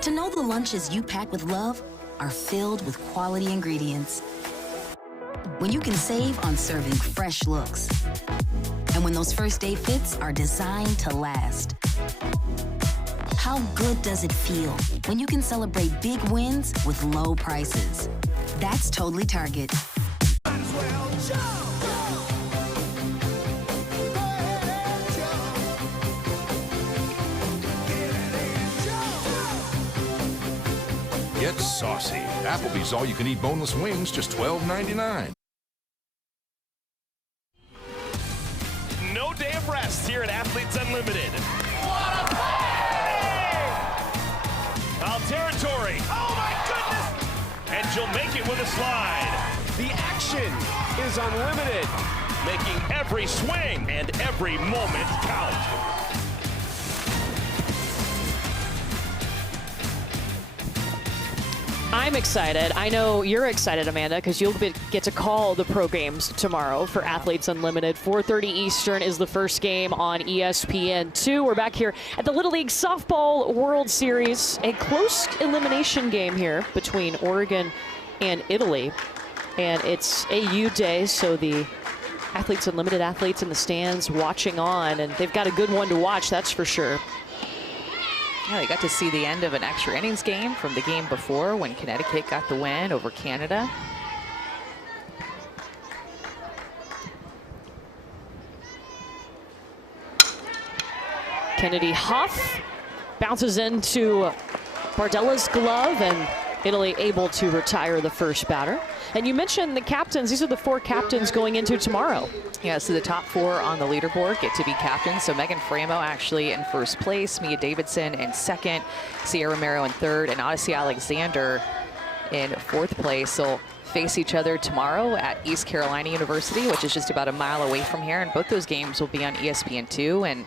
To know the lunches you pack with love are filled with quality ingredients. When you can save on serving fresh looks. And when those first day fits are designed to last. How good does it feel when you can celebrate big wins with low prices? That's totally Target. Get saucy. Applebee's all-you-can-eat boneless wings, just $12.99. No day of rest here at Athletes Unlimited. What a play! Foul territory. Oh my goodness! And she'll make it with a slide. The action is unlimited. Making every swing and every moment count. I'm excited. I know you're excited, Amanda, because you'll get to call the pro games tomorrow for Athletes Unlimited. 4:30 Eastern is the first game on ESPN2. We're back here at the Little League Softball World Series. A close elimination game here between Oregon and Italy. And it's AU Day, so the Athletes Unlimited athletes in the stands watching on, and they've got a good one to watch, that's for sure. Yeah, they got to see the end of an extra innings game from the game before when Connecticut got the win over Canada. Kennedy Huff bounces into Bardella's glove, and Italy able to retire the first batter. And you mentioned the captains. These are the 4 captains going into tomorrow. Yeah, so the top 4 on the leaderboard get to be captains. So Megan Framo actually in first place, Mia Davidson in second, Sierra Romero in third, and Odyssey Alexander in fourth place. They'll face each other tomorrow at East Carolina University, which is just about a mile away from here. And both those games will be on ESPN2 and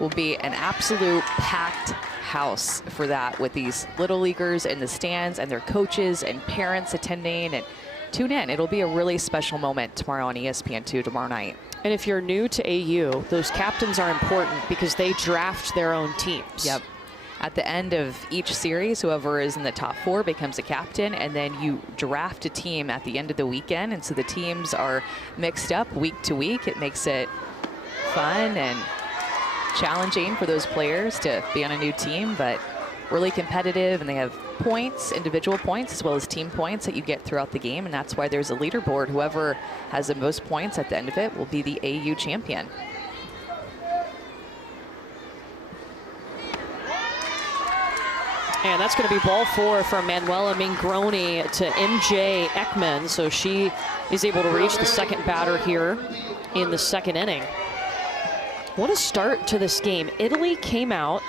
will be an absolute packed house for that, with these little leaguers in the stands and their coaches and parents attending. And tune in. It'll be a really special moment tomorrow on ESPN2 tomorrow night. And if you're new to AU, those captains are important because they draft their own teams. Yep. At the end of each series, whoever is in the top 4 becomes a captain, and then you draft a team at the end of the weekend. And so the teams are mixed up week to week. It makes it fun and challenging for those players to be on a new team, but really competitive, and they have points, individual points, as well as team points that you get throughout the game, and that's why there's a leaderboard. Whoever has the most points at the end of it will be the AU champion. And that's going to be ball 4 from Manuela Mingroni to MJ Ekman, so she is able to reach the second batter here in the second inning. What a start to this game. Italy came out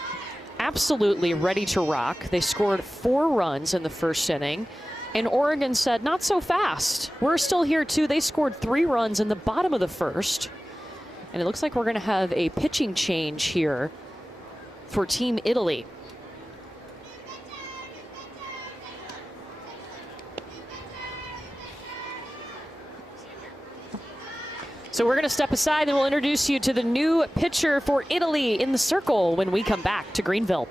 absolutely ready to rock. They scored 4 runs in the first inning, and Oregon said, not so fast. We're still here too. They scored 3 runs in the bottom of the first, and it looks like we're going to have a pitching change here for Team Italy. So we're going to step aside and we'll introduce you to the new pitcher for Italy in the circle when we come back to Greenville.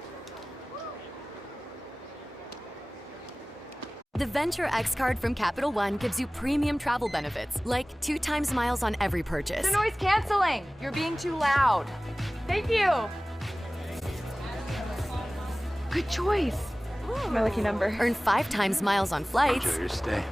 The Venture X card from Capital One gives you premium travel benefits, like 2 times miles on every purchase. The noise canceling. You're being too loud. Thank you. Good choice. Ooh. My lucky number. Earn 5 times miles on flights. Enjoy your stay.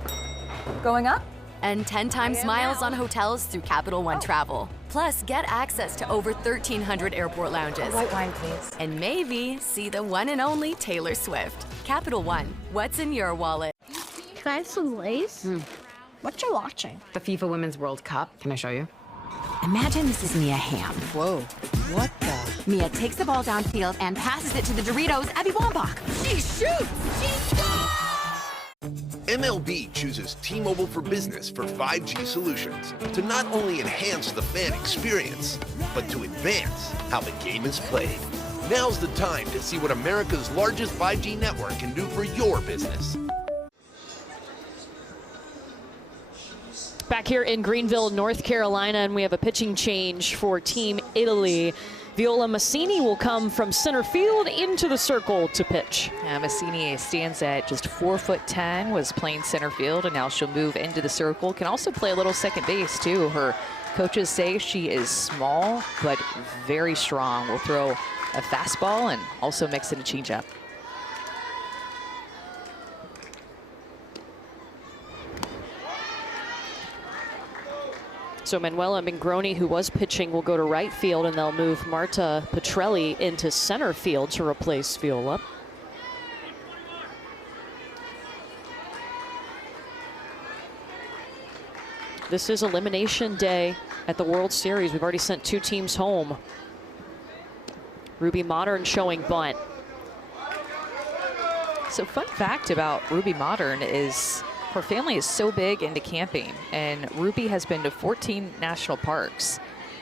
Going up? And 10 times miles on hotels through Capital One Travel. Plus, get access to over 1,300 airport lounges. White wine, please. And maybe see the one and only Taylor Swift. Capital One, what's in your wallet? Can I have some Lays? What you watching? The FIFA Women's World Cup. Can I show you? Imagine this is Mia Hamm. Whoa. What the? Mia takes the ball downfield and passes it to the Doritos Abby Wambach. She shoots! She scores! MLB chooses T-Mobile for Business for 5G solutions to not only enhance the fan experience, but to advance how the game is played. Now's the time to see what America's largest 5G network can do for your business. Back here in Greenville, North Carolina, and we have a pitching change for Team Italy. Viola Massini will come from center field into the circle to pitch. Yeah, Massini stands at just 4'10", was playing center field, and now she'll move into the circle. Can also play a little second base, too. Her coaches say she is small, but very strong. Will throw a fastball and also mix in a changeup. So Manuela Mingroni, who was pitching, will go to right field, and they'll move Marta Petrelli into center field to replace Viola. This is elimination day at the World Series. We've already sent 2 teams home. Ruby Modern showing bunt. So fun fact about Ruby Modern is her family is so big into camping, and Ruby has been to 14 national parks.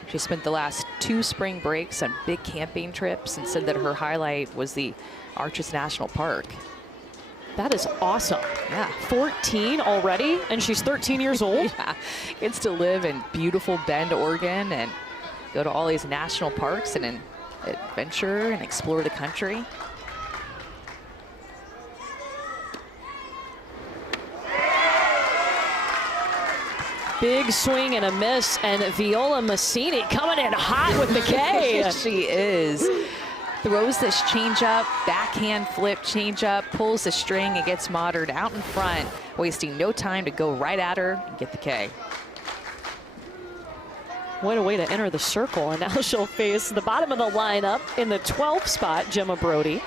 She spent the last 2 spring breaks on big camping trips and said that her highlight was the Arches National Park. That is awesome. Yeah. 14 already, and she's 13 years old. Yeah. Gets to live in beautiful Bend, Oregon, and go to all these national parks and adventure and explore the country. Big swing and a miss, and Viola Massini coming in hot with the K. She is. Throws this changeup, backhand flip changeup, pulls the string and gets Modern out in front, wasting no time to go right at her and get the K. What a way to enter the circle, and now she'll face the bottom of the lineup in the 12th spot, Gemma Brody.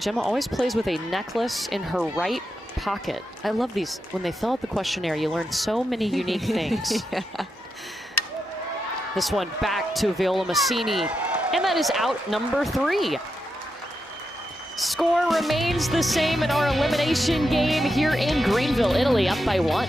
Gemma always plays with a necklace in her right pocket. I love these. When they fill out the questionnaire, you learn so many unique things. Yeah. This one back to Viola Massini, and that is out number 3. Score remains the same in our elimination game here in Greenville, Italy, up by 1.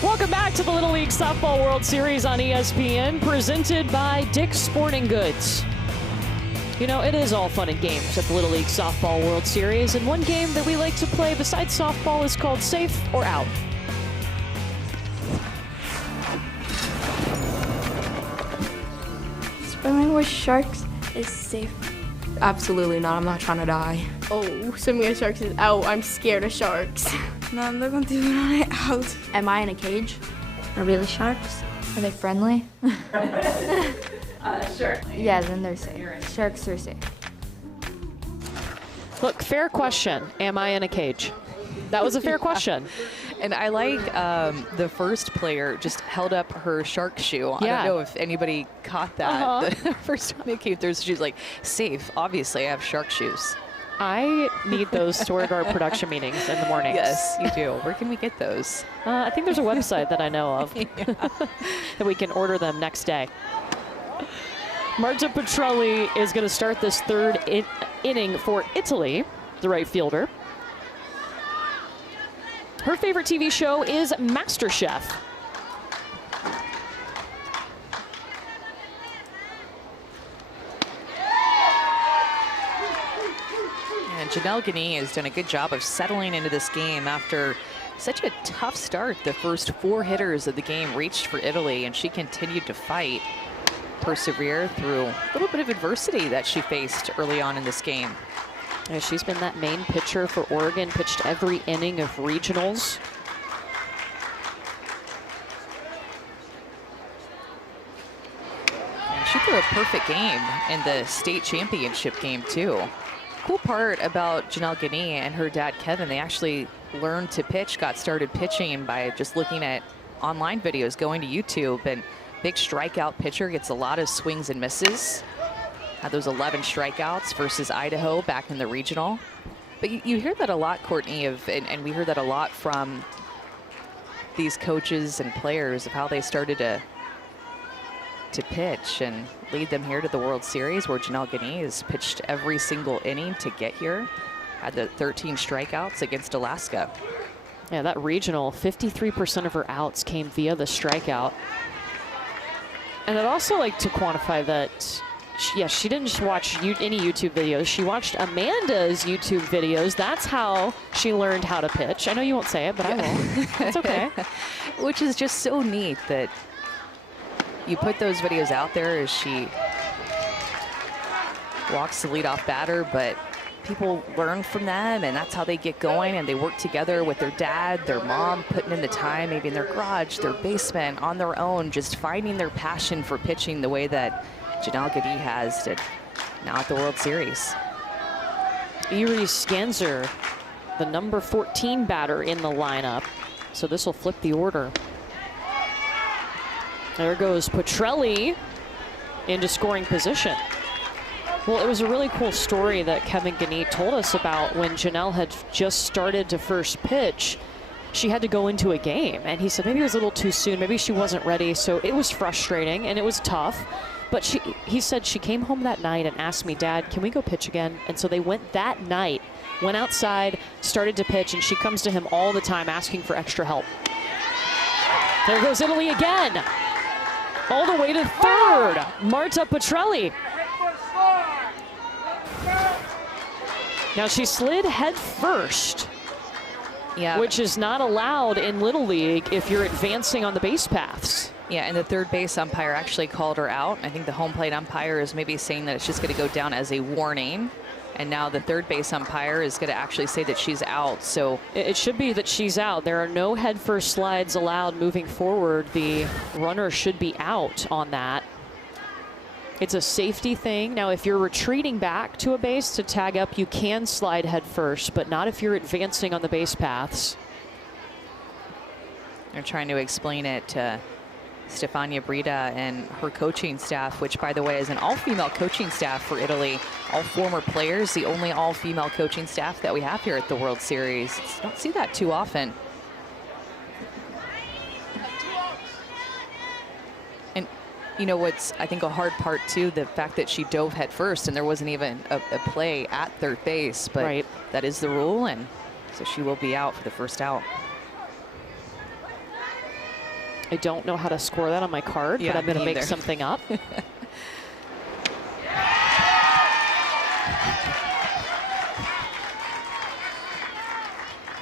Welcome back to the Little League Softball World Series on ESPN, presented by Dick's Sporting Goods. You know, it is all fun and games at the Little League Softball World Series, and one game that we like to play besides softball is called Safe or Out. Swimming with sharks is safe. Absolutely not. I'm not trying to die. Oh, swimming with sharks is out. I'm scared of sharks. No, ando contigo out. Am I in a cage? Are really sharks? Are they friendly? Sure. Yeah, then they're safe. Sharks are safe. Look, fair question. Am I in a cage? That was a fair question. And I like the first player just held up her shark shoe. I don't know if anybody caught that. The first one that came through, so she was like, safe. Obviously, I have shark shoes. I need those toward our production meetings in the mornings. Yes, you do. Where can we get those? I think there's a website that I know of that we can order them next day. Marta Petrelli is going to start this third inning for Italy, the right fielder. Her favorite TV show is MasterChef. And Janelle Gagne has done a good job of settling into this game after such a tough start. The first 4 hitters of the game reached for Italy, and she continued to fight, persevere through a little bit of adversity that she faced early on in this game. Yeah, she's been that main pitcher for Oregon, pitched every inning of regionals. And she threw a perfect game in the state championship game too. Cool part about Janelle Gagne and her dad Kevin, they actually learned to pitch, got started pitching by just looking at online videos, going to YouTube, and big strikeout pitcher, gets a lot of swings and misses. Had those 11 strikeouts versus Idaho back in the regional. But you hear that a lot, Courtney, and we hear that a lot from these coaches and players of how they started to pitch and lead them here to the World Series, where Janelle Gagne has pitched every single inning to get here. Had the 13 strikeouts against Alaska. Yeah, that regional, 53% of her outs came via the strikeout. And I'd also like to quantify that, she didn't just watch any YouTube videos. She watched Amanda's YouTube videos. That's how she learned how to pitch. I know you won't say it, but I will. It's okay. Which is just so neat that you put those videos out there as she walks the leadoff batter, but people learn from them, and that's how they get going, and they work together with their dad, their mom, putting in the time, maybe in their garage, their basement, on their own, just finding their passion for pitching the way that Janelle Gagne has now at the World Series. Erie Skanzer, the number 14 batter in the lineup, so this will flip the order. There goes Petrelli into scoring position. Well, it was a really cool story that Kevin Gagne told us about when Janelle had just started to first pitch. She had to go into a game, and he said maybe it was a little too soon, maybe she wasn't ready, so it was frustrating and it was tough. But he said she came home that night and asked me, Dad, can we go pitch again? And so they went that night, went outside, started to pitch, and she comes to him all the time asking for extra help. There goes Italy again. All the way to third, Marta Petrelli. Now she slid head first, which is not allowed in Little League if you're advancing on the base paths. Yeah, and the third base umpire actually called her out. I think the home plate umpire is maybe saying that it's just going to go down as a warning. And now the third base umpire is going to actually say that she's out. So it should be that she's out. There are no head first slides allowed moving forward. The runner should be out on that. It's a safety thing. Now, if you're retreating back to a base to tag up, you can slide head first, but not if you're advancing on the base paths. They're trying to explain it to Stefania Brita and her coaching staff, which, by the way, is an all-female coaching staff for Italy. All former players, the only all-female coaching staff that we have here at the World Series. Don't see that too often. And you know what's, I think, a hard part, too, the fact that she dove head first and there wasn't even a play at third base. But that is the rule, and so she will be out for the first out. I don't know how to score that on my card, but I'm going to make something up.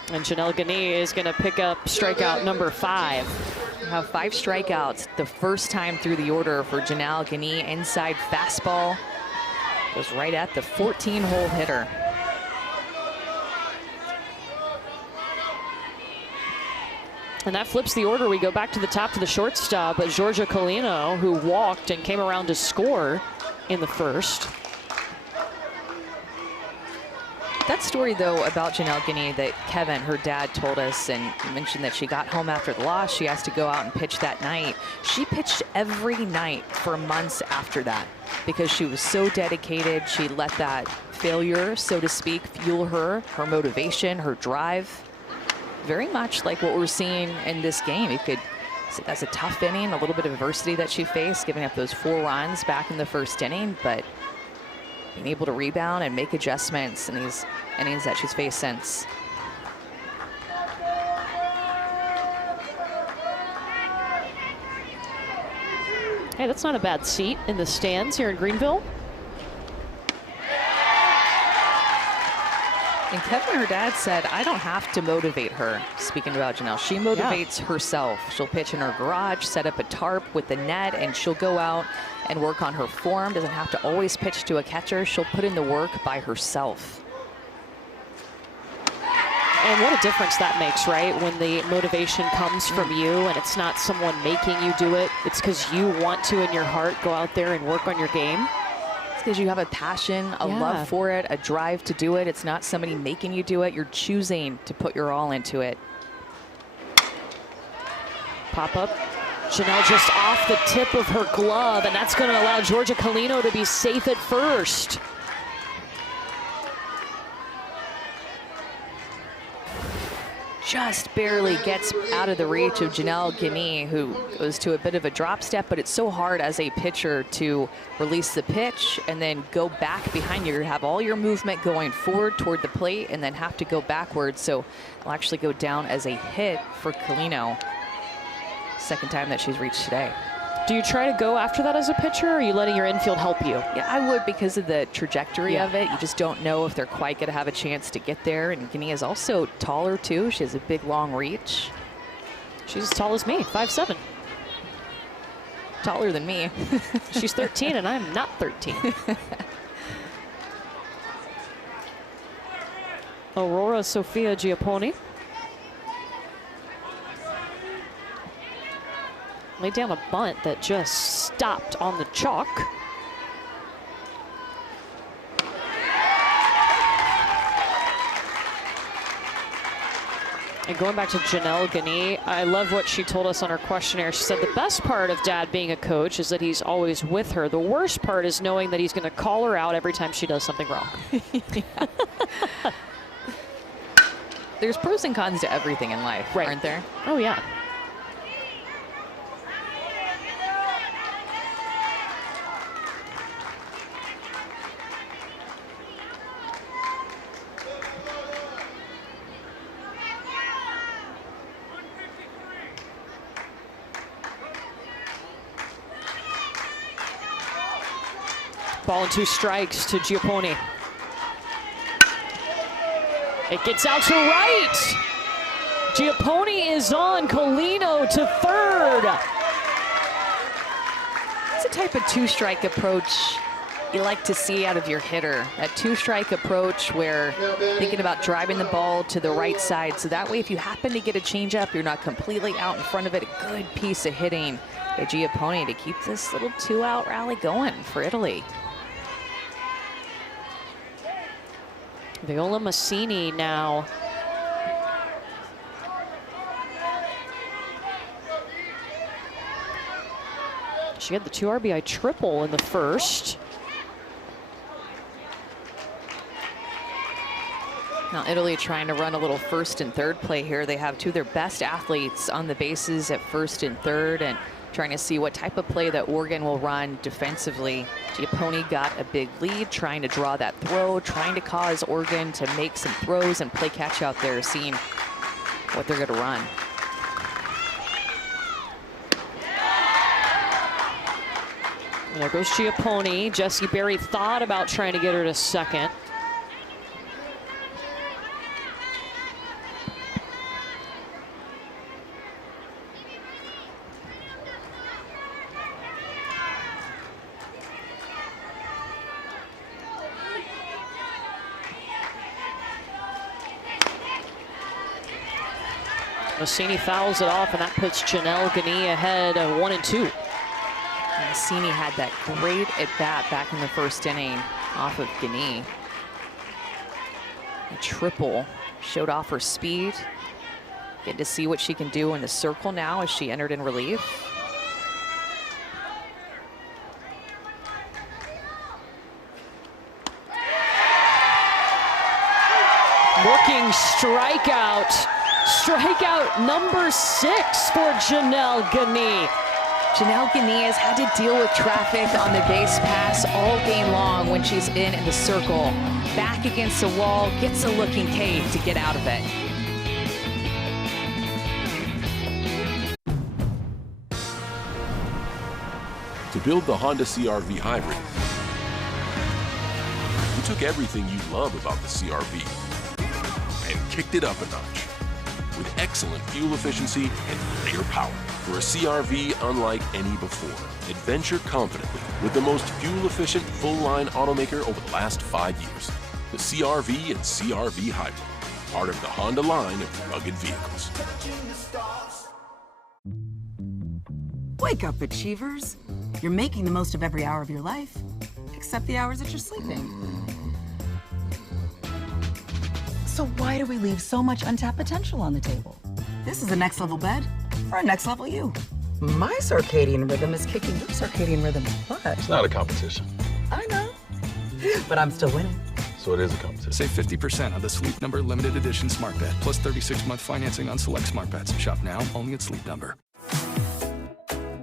And Janelle Gagne is going to pick up strikeout number 5. We have 5 strikeouts the first time through the order for Janelle Gagne. Inside fastball goes right at the 14-hole hitter. And that flips the order. We go back to the top to the shortstop, but Georgia Colino, who walked and came around to score in the first. That story, though, about Janelle Gagne that Kevin, her dad, told us, and mentioned that she got home after the loss. She has to go out and pitch that night. She pitched every night for months after that because she was so dedicated. She let that failure, so to speak, fuel her motivation, her drive. Very much like what we're seeing in this game. You could, that's a tough inning, a little bit of adversity that she faced, giving up those 4 runs back in the first inning, but being able to rebound and make adjustments in these innings that she's faced since. Hey, that's not a bad seat in the stands here in Greenville. And Kevin, her dad, said, I don't have to motivate her. Speaking about Janelle, she motivates herself. She'll pitch in her garage, set up a tarp with the net, and she'll go out and work on her form. Doesn't have to always pitch to a catcher. She'll put in the work by herself. And what a difference that makes, right? When the motivation comes from you and it's not someone making you do it. It's because you want to, in your heart, go out there and work on your game. It's because you have a passion, a love for it, a drive to do it. It's not somebody making you do it. You're choosing to put your all into it. Pop up. Janelle just off the tip of her glove, and that's going to allow Georgia Colino to be safe at first. Just barely gets out of the reach of Janelle Guinea, who goes to a bit of a drop step, but it's so hard as a pitcher to release the pitch and then go back behind you. You have all your movement going forward toward the plate and then have to go backwards. So it'll actually go down as a hit for Colino. Second time that she's reached today. Do you try to go after that as a pitcher, or are you letting your infield help you? Yeah, I would, because of the trajectory of it. You just don't know if they're quite going to have a chance to get there. And Guinea is also taller, too. She has a big, long reach. She's as tall as me, 5'7". Taller than me. She's 13, and I'm not 13. Aurora Sofia Giapponi. Laid down a bunt that just stopped on the chalk. And going back to Janelle Guinea, I love what she told us on her questionnaire. She said the best part of Dad being a coach is that he's always with her. The worst part is knowing that he's going to call her out every time she does something wrong. There's pros and cons to everything in life, aren't there? Oh, yeah. Ball and 2 strikes to Giapponi. It gets out to right. Giapponi is on. Colino to third. It's a type of 2-strike approach you like to see out of your hitter. That 2-strike approach where thinking about driving the ball to the right side. So that way, if you happen to get a changeup, you're not completely out in front of it. A good piece of hitting by Giapponi to keep this little 2-out rally going for Italy. Viola Massini now. She had the 2 RBI triple in the first. Now Italy trying to run a little first and third play here. They have 2 of their best athletes on the bases at first and third, and trying to see what type of play that Oregon will run defensively. Giapponi got a big lead, trying to draw that throw, trying to cause Oregon to make some throws and play catch out there, seeing what they're going to run. And there goes Giapponi. Jessie Berry thought about trying to get her to second. Massini fouls it off, and that puts Janelle Guinea ahead 1-2. Massini had that great at-bat back in the first inning off of Guinea. A triple showed off her speed. Get to see what she can do in the circle now as she entered in relief. game-winning strikeout. Strikeout number 6 for Janelle Gagné. Janelle Gagné has had to deal with traffic on the base pass all game long when she's in the circle. Back against the wall, gets a looking cave to get out of it. To build the Honda CR-V Hybrid, we took everything you love about the CR-V and kicked it up a notch with excellent fuel efficiency and greater power. For a CR-V unlike any before, adventure confidently with the most fuel-efficient full-line automaker over the last 5 years. The CR-V and CR-V Hybrid, part of the Honda line of rugged vehicles. Wake up, Achievers. You're making the most of every hour of your life, except the hours that you're sleeping. So why do we leave so much untapped potential on the table? This is a next level bed for a next level you. My circadian rhythm is kicking your circadian rhythm's butt. It's not a competition. I know, but I'm still winning. So it is a competition. Save 50% on the Sleep Number limited edition smart bed, plus 36-month financing on select smart beds. Shop now only at Sleep Number.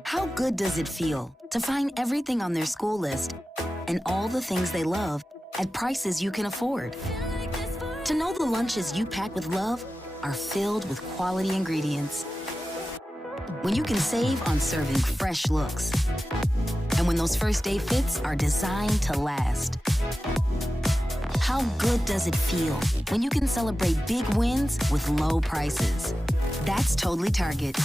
How good does it feel to find everything on their school list and all the things they love at prices you can afford? To know the lunches you pack with love are filled with quality ingredients. When you can save on serving fresh looks. And when those first day fits are designed to last. How good does it feel when you can celebrate big wins with low prices? That's totally Target.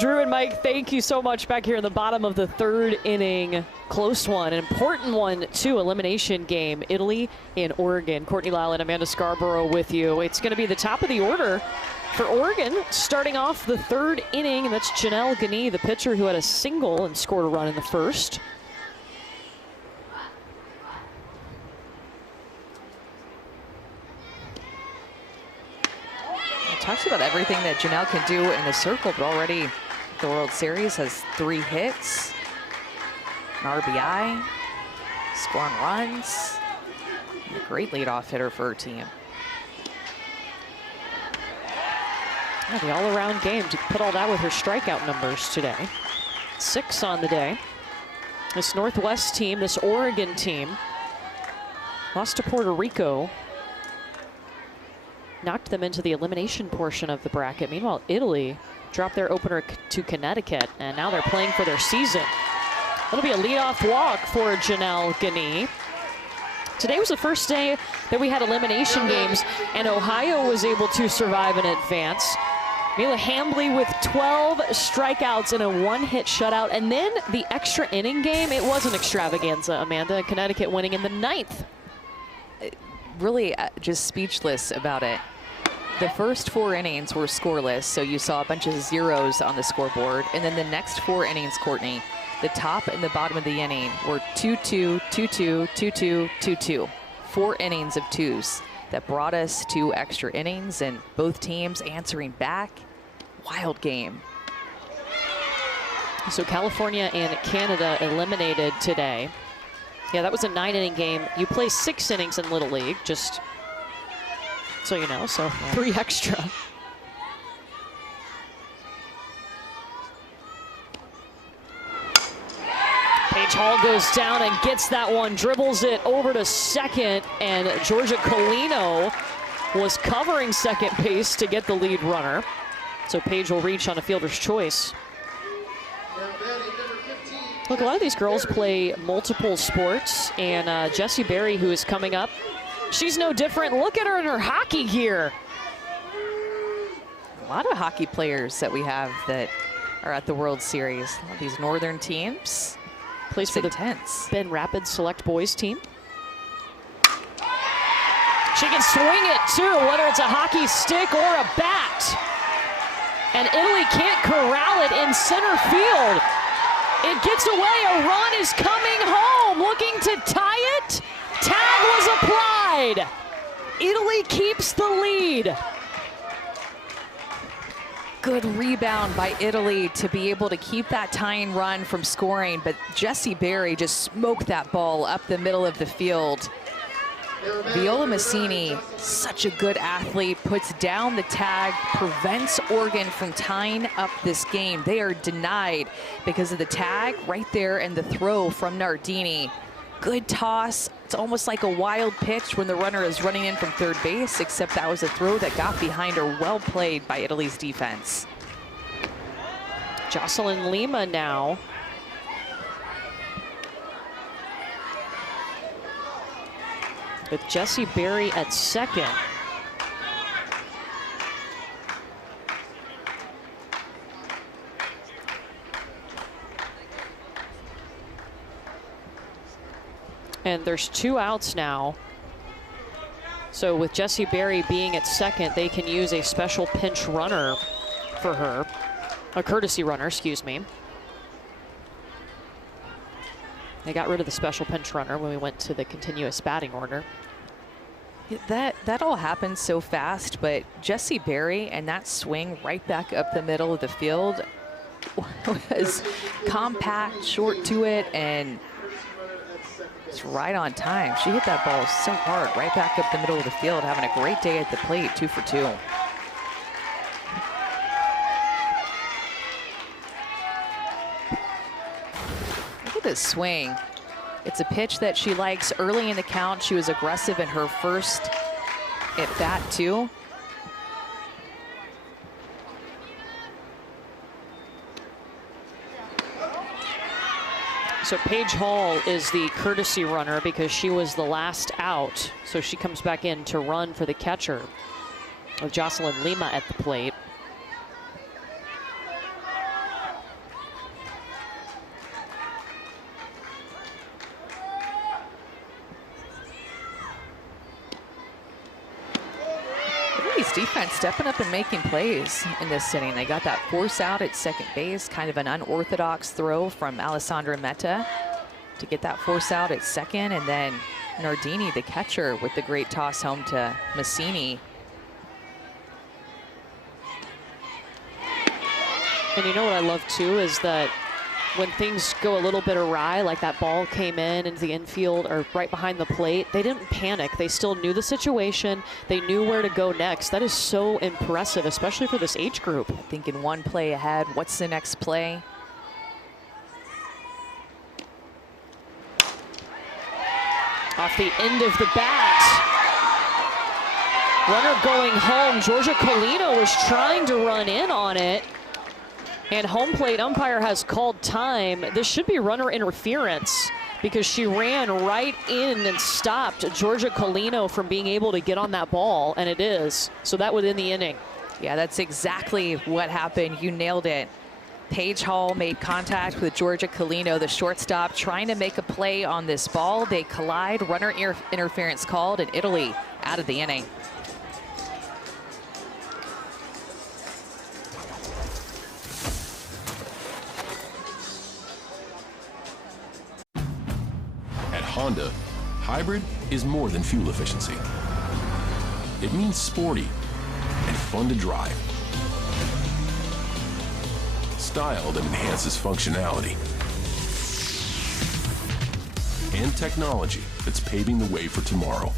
Drew and Mike, thank you so much back here in the bottom of the 3rd inning. Close one, an important one too, elimination game, Italy and Oregon. Courtney Lyle and Amanda Scarborough with you. It's going to be the top of the order for Oregon, starting off the 3rd inning, and that's Janelle Gagné, the pitcher who had a single and scored a run in the first. Talks about everything that Janelle can do in the circle, but already the World Series has 3 hits, an RBI, scoring runs, and a great leadoff hitter for her team. Yeah, the all-around game to put all that with her strikeout numbers today. 6 on the day. This Northwest team, this Oregon team, lost to Puerto Rico. Knocked them into the elimination portion of the bracket. Meanwhile, Italy dropped their opener to Connecticut, and now they're playing for their season. It'll be a leadoff walk for Janelle Gagné. Today was the first day that we had elimination games, and Ohio was able to survive and advance. Mila Hambly with 12 strikeouts and a 1-hit shutout, and then the extra inning game, it was an extravaganza, Amanda. Connecticut winning in the 9th. Really just speechless about it. The first 4 innings were scoreless, so you saw a bunch of zeros on the scoreboard. And then the next 4 innings, Courtney, the top and the bottom of the inning were 2-2, 2-2, 2-2, 2-2. 4 innings of 2s that brought us to extra innings, and both teams answering back. Wild game. So California and Canada eliminated today. Yeah, that was a 9-inning game. You play 6 innings in Little League, just so you know, so 3 extra. Paige Hall goes down and gets that one, dribbles it over to second, and Georgia Colino was covering second base to get the lead runner. So Paige will reach on a fielder's choice. Look, a lot of these girls play multiple sports, and Jessie Berry, who is coming up, she's no different. Look at her in her hockey gear. A lot of hockey players that we have that are at the World Series. A lot of these northern teams. Plays for the Ben Rapids Select Boys team. She can swing it too, whether it's a hockey stick or a bat. And Italy can't corral it in center field. It gets away, a run is coming home, looking to tie it. Tag was applied. Italy keeps the lead. Good rebound by Italy to be able to keep that tying run from scoring, but Jessie Berry just smoked that ball up the middle of the field. Viola Massini, such a good athlete, puts down the tag, prevents Oregon from tying up this game. They are denied because of the tag right there and the throw from Nardini. Good toss. It's almost like a wild pitch when the runner is running in from third base, except that was a throw that got behind her. Well played by Italy's defense. Jocelyn Lima now. With Jessie Berry at second. And there's 2 outs now. So with Jessie Berry being at second, they can use a special pinch runner for her. A courtesy runner, excuse me. They got rid of the special pinch runner when we went to the continuous batting order. That all happened so fast, but Jessie Berry and that swing right back up the middle of the field was compact, short to it, and it's right on time. She hit that ball so hard, right back up the middle of the field, having a great day at the plate, 2 for 2. Look at this swing. It's a pitch that she likes early in the count. She was aggressive in her first at bat too. So Paige Hall is the courtesy runner because she was the last out. So she comes back in to run for the catcher with Jocelyn Lima at the plate. Defense stepping up and making plays in this inning. They got that force out at second base, kind of an unorthodox throw from Alessandra Metta to get that force out at second, and then Nardini, the catcher, with the great toss home to Massini. And you know what I love too is that when things go a little bit awry, like that ball came in into the infield or right behind the plate, they didn't panic. They still knew the situation. They knew where to go next. That is so impressive, especially for this age group. Thinking one play ahead. What's the next play? Off the end of the bat. Runner going home. Georgia Colino was trying to run in on it. And home plate umpire has called time. This should be runner interference because she ran right in and stopped Georgia Colino from being able to get on that ball, and it is. So that would end the inning. Yeah, that's exactly what happened. You nailed it. Paige Hall made contact with Georgia Colino, the shortstop, trying to make a play on this ball. They collide, runner interference called, and Italy out of the inning. Honda, hybrid is more than fuel efficiency. It means sporty and fun to drive. Style that enhances functionality. And technology that's paving the way for tomorrow.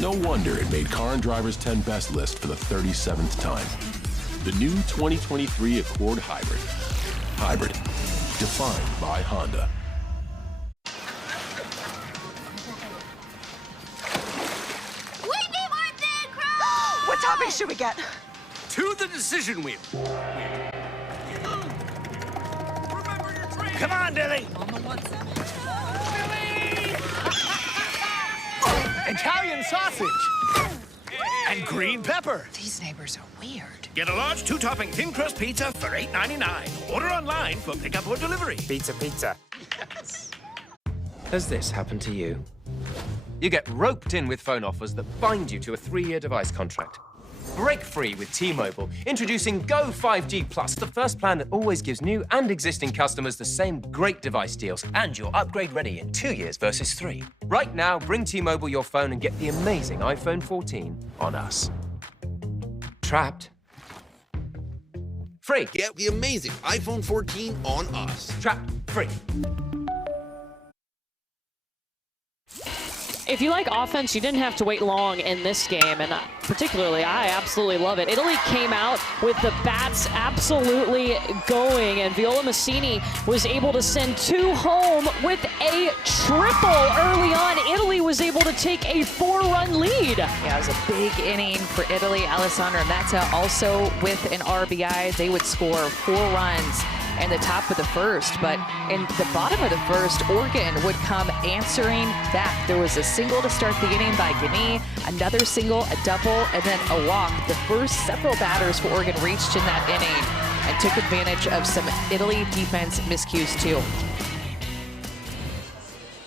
No wonder it made Car and Driver's 10 Best list for the 37th time. The new 2023 Accord Hybrid. Hybrid, defined by Honda. What topping should we get? To the decision wheel. Come on, Billy. On the one side. Billy! Italian sausage. And green pepper. These neighbors are weird. Get a large 2-topping thin crust pizza for $8.99. Order online for pickup or delivery. Pizza, pizza. Yes. Has this happened to you? You get roped in with phone offers that bind you to a 3-year device contract. Break free with T-Mobile, introducing Go 5G Plus, the first plan that always gives new and existing customers the same great device deals, and you're upgrade ready in 2 years versus 3. Right now, bring T-Mobile your phone and get the amazing iPhone 14 on us. Trapped. Free. Get the amazing iPhone 14 on us. Trapped. Free. If you like offense, you didn't have to wait long in this game, and particularly, I absolutely love it. Italy came out with the bats absolutely going, and Viola Massini was able to send 2 home with a triple early on. Italy was able to take a 4-run lead. Yeah, it was a big inning for Italy. Alessandra Metta also with an RBI. They would score 4 runs in the top of the first, but in the bottom of the first, Oregon would come answering back. There was a single to start the inning by Guinea, another single, a double, and then a walk. The first several batters for Oregon reached in that inning and took advantage of some Italy defense miscues too.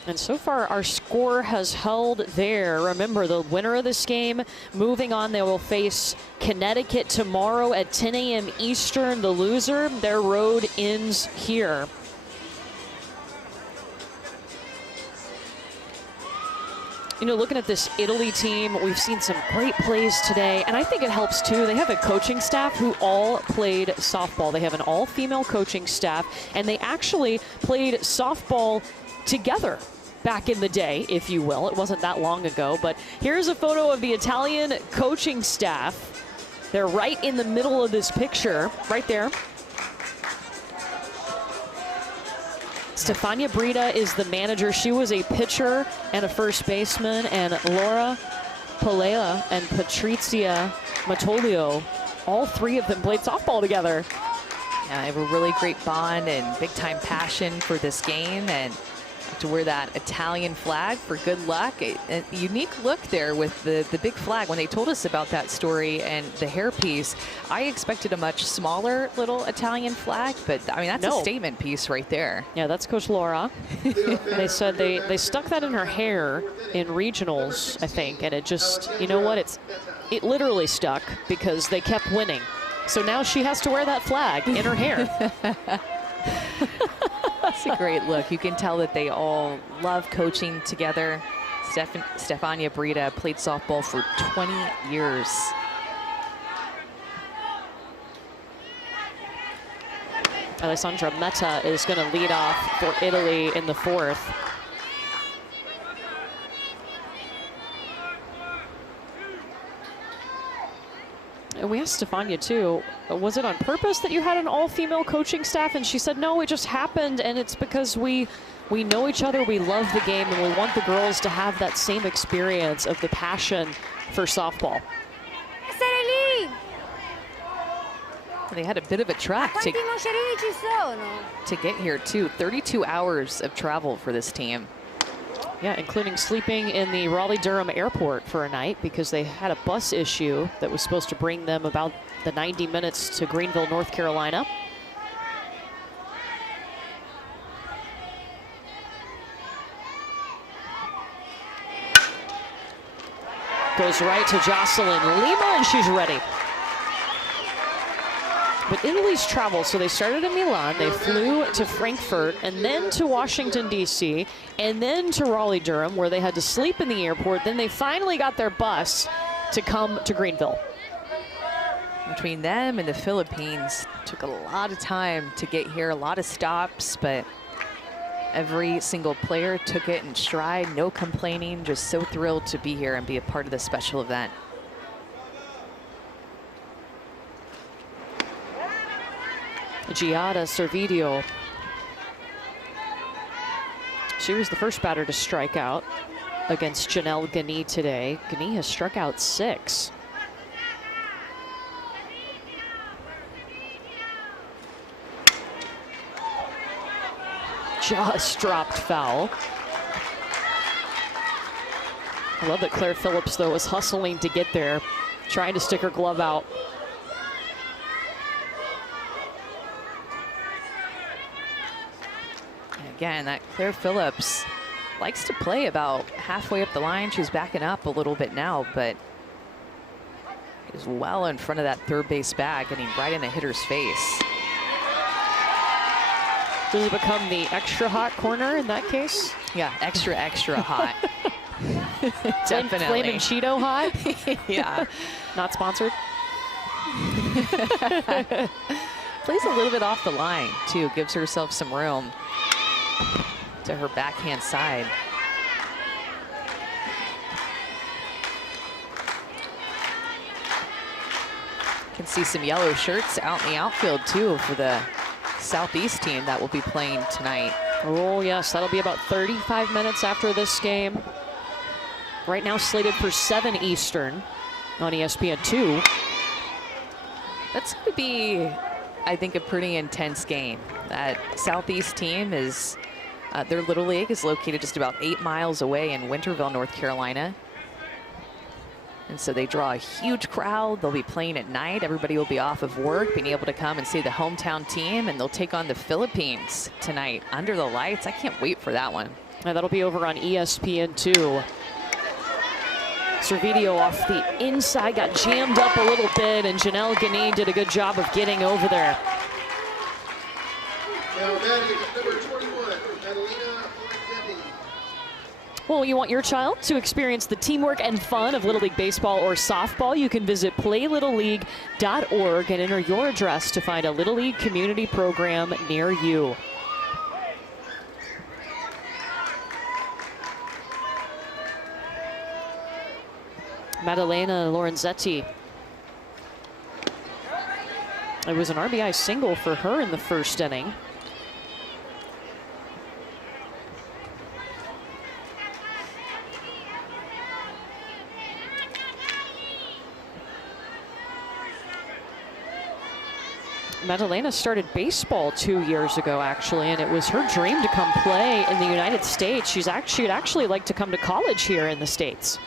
And so far, our score has held there. Remember, the winner of this game, moving on, they will face Connecticut tomorrow at 10 a.m. Eastern. The loser, their road ends here. You know, looking at this Italy team, we've seen some great plays today, and I think it helps too. They have a coaching staff who all played softball. They have an all-female coaching staff, and they actually played softball together back in the day, if you will. It wasn't that long ago, but here's a photo of the Italian coaching staff. They're right in the middle of this picture, right there. Stefania Brita is the manager. She was a pitcher and a first baseman, and Laura Palea and Patrizia Matolio, all 3 of them played softball together. Yeah, they have a really great bond and big time passion for this game, and to wear that Italian flag for good luck. A unique look there with the big flag. When they told us about that story and the hairpiece, I expected a much smaller little Italian flag, but I mean, that's a statement piece right there. Yeah, that's Coach Laura. They said they stuck that in her hair in regionals, I think, and it just, you know what, it literally stuck because they kept winning. So now she has to wear that flag in her hair. That's a great look. You can tell that they all love coaching together. Stefania Brita played softball for 20 years. Alessandra Metta is going to lead off for Italy in the 4th. And we asked Stefania too, was it on purpose that you had an all-female coaching staff? And she said, no, it just happened, and it's because we know each other, we love the game, and we want the girls to have that same experience of the passion for softball. They had a bit of a trek to get here too. 32 hours of travel for this team. Yeah, including sleeping in the Raleigh-Durham airport for a night because they had a bus issue that was supposed to bring them about the 90 minutes to Greenville, North Carolina. Goes right to Jocelyn Lima, and she's ready. But Italy's travel, so they started in Milan, they flew to Frankfurt, and then to Washington, D.C., and then to Raleigh-Durham, where they had to sleep in the airport. Then they finally got their bus to come to Greenville. Between them and the Philippines, took a lot of time to get here, a lot of stops, but every single player took it in stride, no complaining, just so thrilled to be here and be a part of this special event. Giada Servideo. She was the first batter to strike out against Janelle Guinea today. Guinea has struck out 6. Just dropped foul. I love that Claire Phillips, though, was hustling to get there, trying to stick her glove out. Again, that Claire Phillips likes to play about halfway up the line. She's backing up a little bit now, but is well in front of that third base bag, getting right in the hitter's face. Does it become the extra hot corner in that case? Yeah, extra, extra hot. Definitely. Flamin' Cheeto hot? Yeah. Not sponsored. Plays a little bit off the line, too. Gives herself some room to her backhand side. Can see some yellow shirts out in the outfield, too, for the Southeast team that will be playing tonight. Oh, yes. That'll be about 35 minutes after this game. Right now slated for 7 Eastern on ESPN2. That's going to be, I think, a pretty intense game. That Southeast team is, their Little League is located just about 8 miles away in Winterville, North Carolina. And so they draw a huge crowd. They'll be playing at night. Everybody will be off of work, being able to come and see the hometown team, and they'll take on the Philippines tonight under the lights. I can't wait for that one. Yeah, that'll be over on ESPN2. Servideo off the inside, got jammed up a little bit, and Janelle Ganin did a good job of getting over there. Well, you want your child to experience the teamwork and fun of Little League Baseball or softball? You can visit playlittleleague.org and enter your address to find a Little League community program near you. Maddalena Lorenzetti. It was an RBI single for her in the first inning. Maddalena started baseball 2 years ago, actually, and it was her dream to come play in the United States. She'd actually like to come to college here in the States.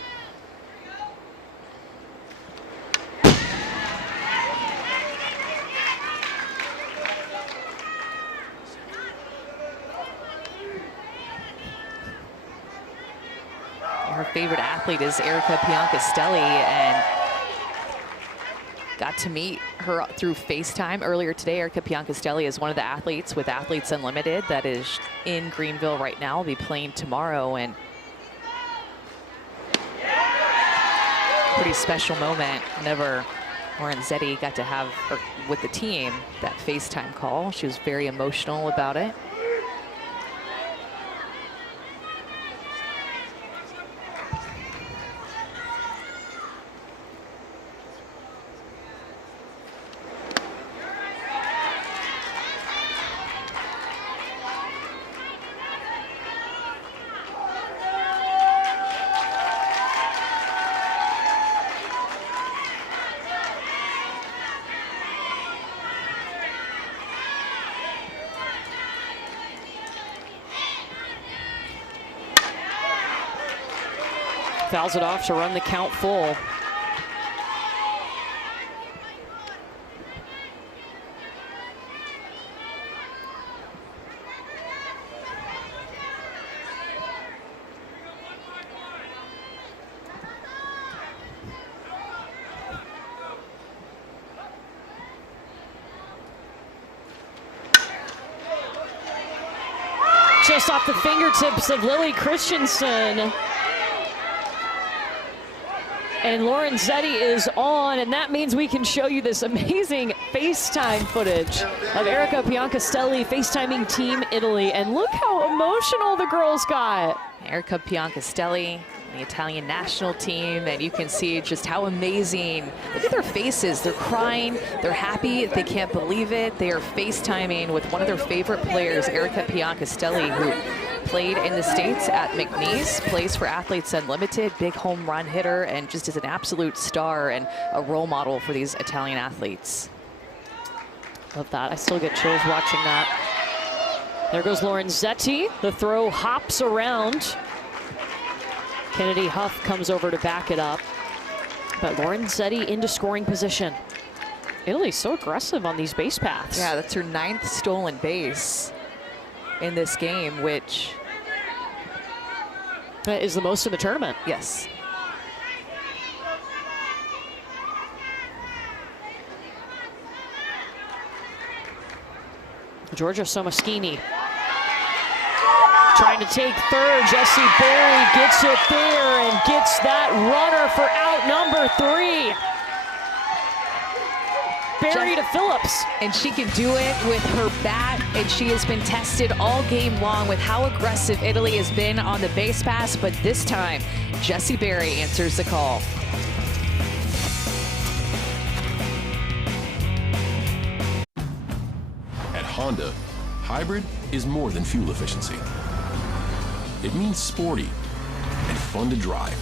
Her favorite athlete is Erica Piancastelli, and got to meet her through FaceTime earlier today. Erica Piancastelli is one of the athletes with Athletes Unlimited that is in Greenville right now. Will be playing tomorrow, and pretty special moment whenever Lorenzetti got to have her with the team that FaceTime call. She was very emotional about it. Fouls it off to run the count full. Just off the fingertips of Lily Christensen. And Lorenzetti is on, and that means we can show you this amazing FaceTime footage of Erica Piancastelli FaceTiming Team Italy. And look how emotional the girls got. Erica Piancastelli, the Italian national team, and you can see just how amazing. Look at their faces. They're crying. They're happy. They can't believe it. They are FaceTiming with one of their favorite players, Erica Piancastelli, who played in the States at McNeese, plays for Athletes Unlimited, big home run hitter, and just is an absolute star and a role model for these Italian athletes. Love that. I still get chills watching that. There goes Lorenzetti. The throw hops around. Kennedy Huff comes over to back it up. But Lorenzetti into scoring position. Italy's so aggressive on these base paths. Yeah, that's her 9th stolen base in this game, which Is the most in the tournament. Yes. Georgia Somaschini trying to take third. Jessie Berry gets it there and gets that runner for out number 3. Berry to Phillips. And she can do it with her bat, and she has been tested all game long with how aggressive Italy has been on the base pass, but this time, Jessie Berry answers the call. At Honda, hybrid is more than fuel efficiency. It means sporty and fun to drive.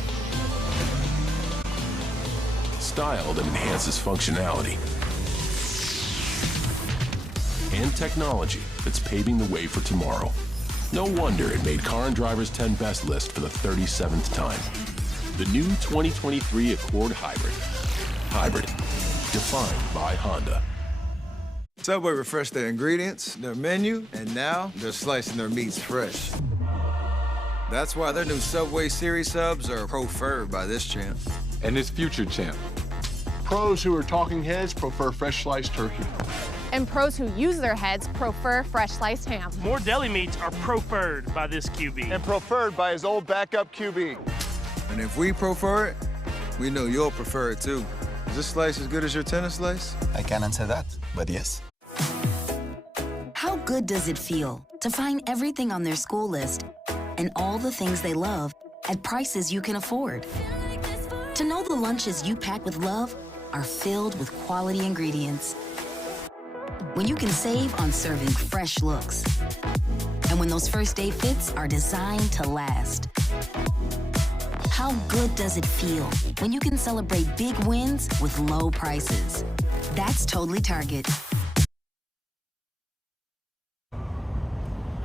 Style that enhances functionality. And technology that's paving the way for tomorrow. No wonder it made Car and Driver's 10 Best list for the 37th time. The new 2023 Accord Hybrid. Hybrid, defined by Honda. Subway refreshed their ingredients, their menu, and now they're slicing their meats fresh. That's why their new Subway Series subs are preferred by this champ. And this future champ. Pros who are talking heads prefer fresh sliced turkey. And pros who use their heads prefer fresh sliced ham. More deli meats are preferred by this QB. And preferred by his old backup QB. And if we prefer it, we know you'll prefer it too. Is this slice as good as your tennis slice? I can't answer that, but yes. How good does it feel to find everything on their school list and all the things they love at prices you can afford? To know the lunches you pack with love are filled with quality ingredients. When you can save on serving fresh looks. And when those first day fits are designed to last. How good does it feel when you can celebrate big wins with low prices? That's totally Target.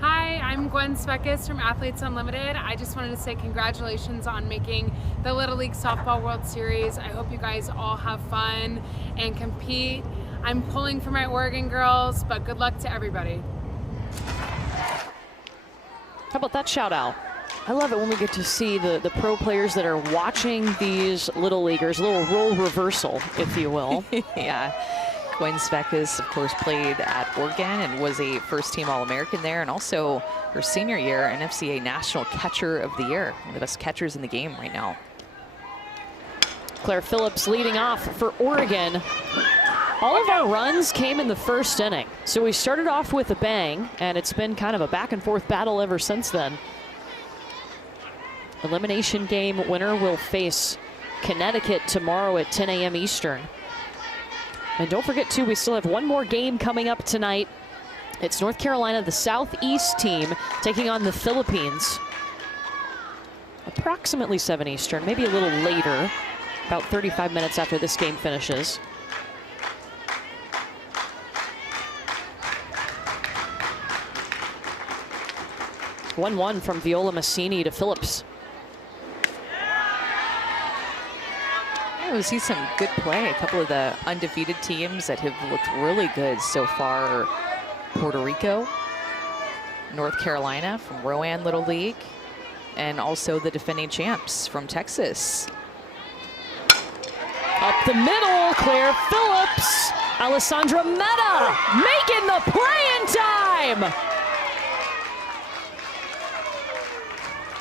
Hi, I'm Gwen Speckis from Athletes Unlimited. I just wanted to say congratulations on making the Little League Softball World Series. I hope you guys all have fun and compete. I'm pulling for my Oregon girls, but good luck to everybody. How about that shout out? I love it when we get to see the pro players that are watching these little leaguers, a little role reversal, if you will. Yeah. Gwen Speckis, of course, played at Oregon and was a first-team All-American there, and also her senior year, NCAA National Catcher of the Year, one of the best catchers in the game right now. Claire Phillips leading off for Oregon. All of our runs came in the first inning, so we started off with a bang, and it's been kind of a back-and-forth battle ever since then. Elimination game winner will face Connecticut tomorrow at 10 a.m. Eastern. And don't forget, too, we still have one more game coming up tonight. It's North Carolina, the Southeast team, taking on the Philippines. Approximately 7 Eastern, maybe a little later, about 35 minutes after this game finishes. One from Viola Massini to Phillips. We see some good play. A couple of the undefeated teams that have looked really good so far. Puerto Rico, North Carolina from Rowan Little League, and also the defending champs from Texas. Up the middle, Claire Phillips. Alessandra Meta making the play in time.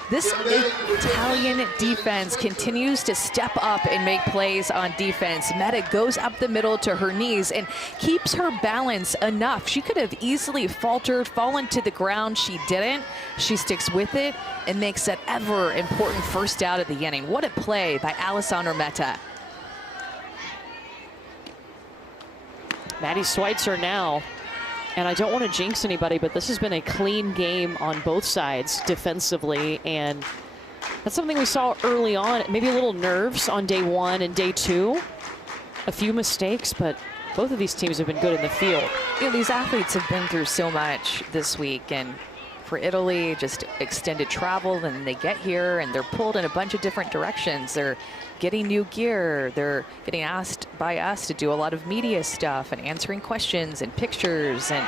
This Italian defense continues to step up and make plays on defense. Meta goes up the middle to her knees and keeps her balance enough. She could have easily faltered, fallen to the ground. She didn't. She sticks with it and makes that ever important first out of the inning. What a play by Alessandra Meta. Maddie Schweitzer now. And I don't want to jinx anybody, but this has been a clean game on both sides defensively. And that's something we saw early on. Maybe a little nerves on day one and day two. A few mistakes, but both of these teams have been good in the field. You know, these athletes have been through so much this week. And for Italy, just extended travel, and they get here and they're pulled in a bunch of different directions. They're getting new gear. They're getting asked by us to do a lot of media stuff and answering questions and pictures. And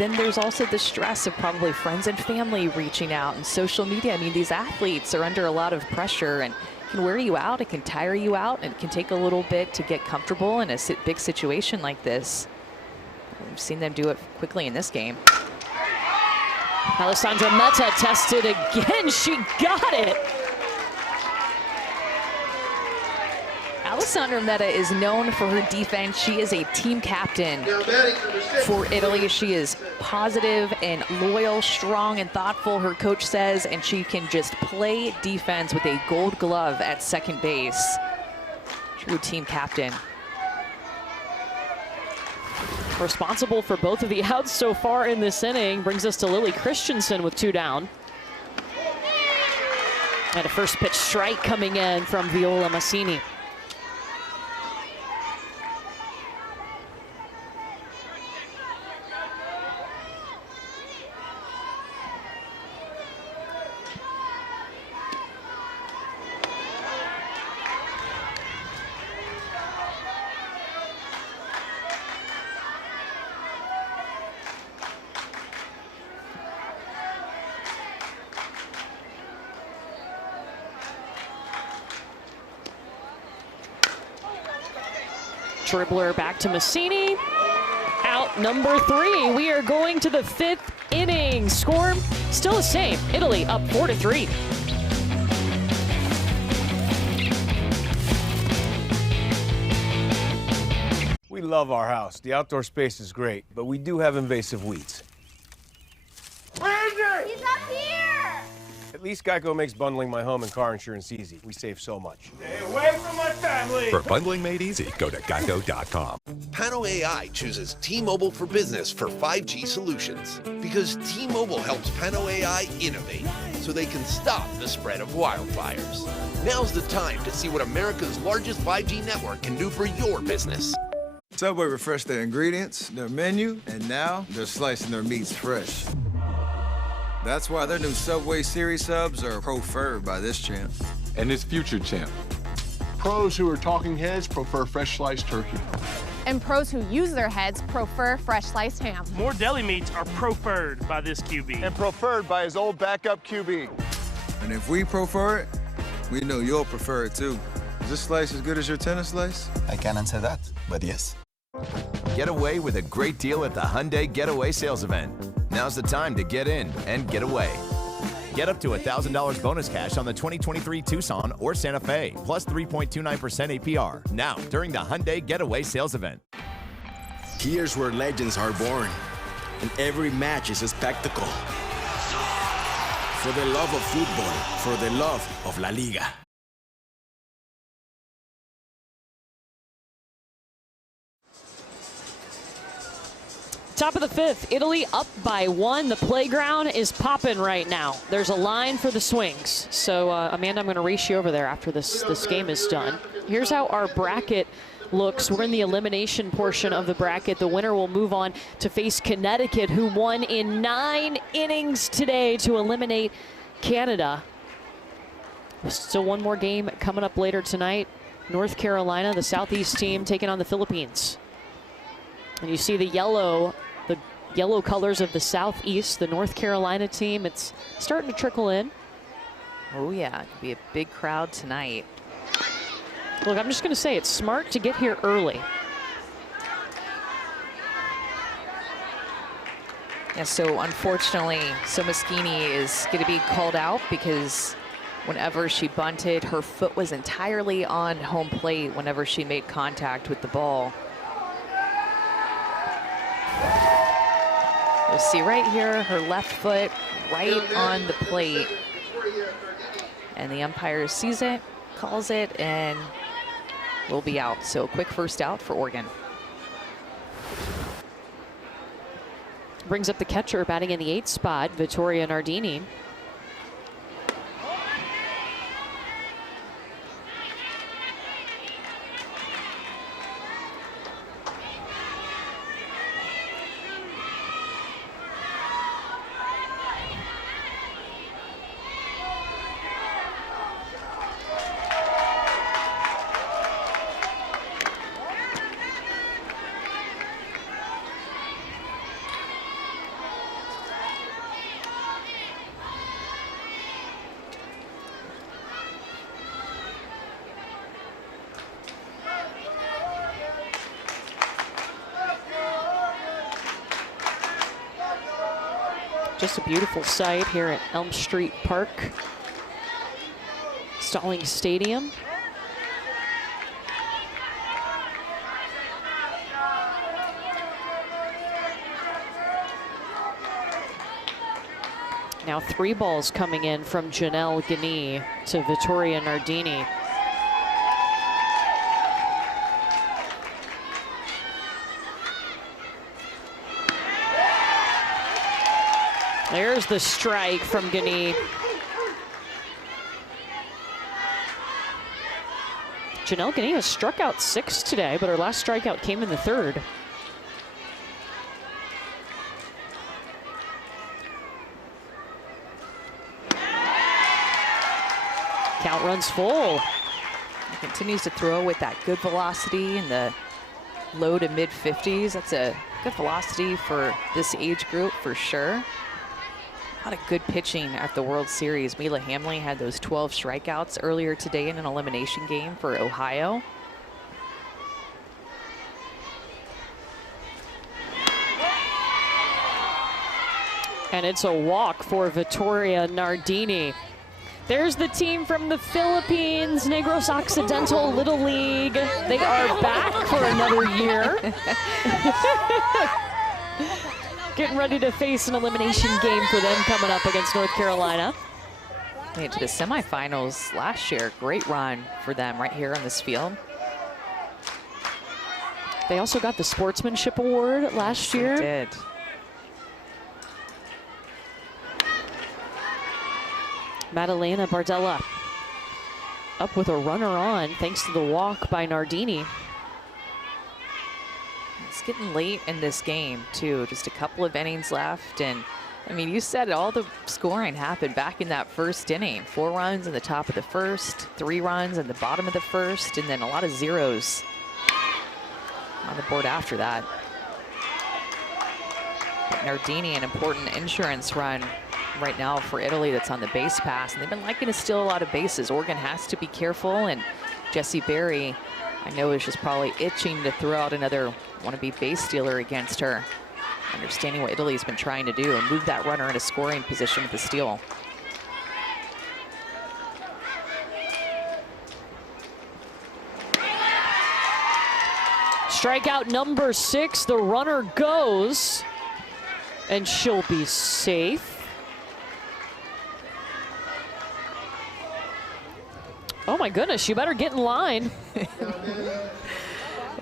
then there's also the stress of probably friends and family reaching out and social media. I mean, these athletes are under a lot of pressure and can wear you out, it can tire you out, and it can take a little bit to get comfortable in a big situation like this. We've seen them do it quickly in this game. Alessandra Meta tested again. She got it. Alessandra Meta is known for her defense. She is a team captain for Italy. She is positive and loyal, strong and thoughtful, her coach says, and she can just play defense with a gold glove at second base. True team captain. Responsible for both of the outs so far in this inning. Brings us to Lily Christensen with 2 down. And a first pitch strike coming in from Viola Massini. Dribbler back to Massini. Out number 3. We are going to the 5th inning. Score still the same. Italy up 4-3. We love our house. The outdoor space is great, but we do have invasive weeds. Randy! He's up here! At least Geico makes bundling my home and car insurance easy. We save so much. Stay away from my family! For bundling made easy, go to geico.com. Pano AI chooses T-Mobile for Business for 5G solutions because T-Mobile helps Pano AI innovate so they can stop the spread of wildfires. Now's the time to see what America's largest 5G network can do for your business. Subway refreshed their ingredients, their menu, and now they're slicing their meats fresh. That's why their new Subway Series subs are preferred by this champ. And his future champ. Pros who are talking heads prefer fresh sliced turkey. And pros who use their heads prefer fresh sliced ham. More deli meats are preferred by this QB. And preferred by his old backup QB. And if we prefer it, we know you'll prefer it too. Is this slice as good as your tennis slice? I can't answer that, but yes. Get away with a great deal at the Hyundai Getaway Sales Event. Now's the time to get in and get away. Get up to $1,000 bonus cash on the 2023 Tucson or Santa Fe, plus 3.29% APR. Now, during the Hyundai Getaway Sales Event. Here's where legends are born, and every match is a spectacle. For the love of football, for the love of La Liga. Top of the 5th, Italy up by 1. The playground is popping right now. There's a line for the swings. So, Amanda, I'm going to race you over there after this game is done. Here's how our bracket looks. We're in the elimination portion of the bracket. The winner will move on to face Connecticut, who won in 9 innings today to eliminate Canada. Still one more game coming up later tonight. North Carolina, the Southeast team, taking on the Philippines. And you see the yellow colors of the Southeast, the North Carolina team. It's starting to trickle in. Oh yeah, it'll be a big crowd tonight. Look, I'm just going to say it's smart to get here early. Yeah, so unfortunately, Somaschini is going to be called out because whenever she bunted, her foot was entirely on home plate whenever she made contact with the ball. You'll see right here, her left foot right on the plate. And the umpire sees it, calls it, and will be out. So quick first out for Oregon. Brings up the catcher batting in the 8th spot, Vittoria Nardini. Just a beautiful sight here at Elm Street Park. Stallings Stadium. Now 3 balls coming in from Janelle Gagné to Vittoria Nardini. There's the strike from Gagné. Janelle Gagné has struck out 6 today, but her last strikeout came in the 3rd. Count runs full. He continues to throw with that good velocity in the low to mid 50s. That's a good velocity for this age group for sure. A lot of good pitching at the World Series. Mila Hamley had those 12 strikeouts earlier today in an elimination game for Ohio. And it's a walk for Vittoria Nardini. There's the team from the Philippines, Negros Occidental Little League. They are back for another year. Getting ready to face an elimination game for them coming up against North Carolina. Made it to the semifinals last year. Great run for them right here on this field. They also got the Sportsmanship Award last year. They did. Madalena Bardella up with a runner on thanks to the walk by Nardini. It's getting late in this game too. Just a couple of innings left, and I mean, you said it, all the scoring happened back in that first inning. 4 runs in the top of the first, 3 runs in the bottom of the first, and then a lot of zeros on the board after that. But Nardini, an important insurance run right now for Italy that's on the base pass, and they've been liking to steal a lot of bases. Oregon has to be careful, and Jessie Berry, I know, is just probably itching to throw out another wannabe base stealer against her, understanding what Italy's been trying to do and move that runner into scoring position with the steal. Strikeout number 6, the runner goes, and she'll be safe. Oh my goodness, you better get in line.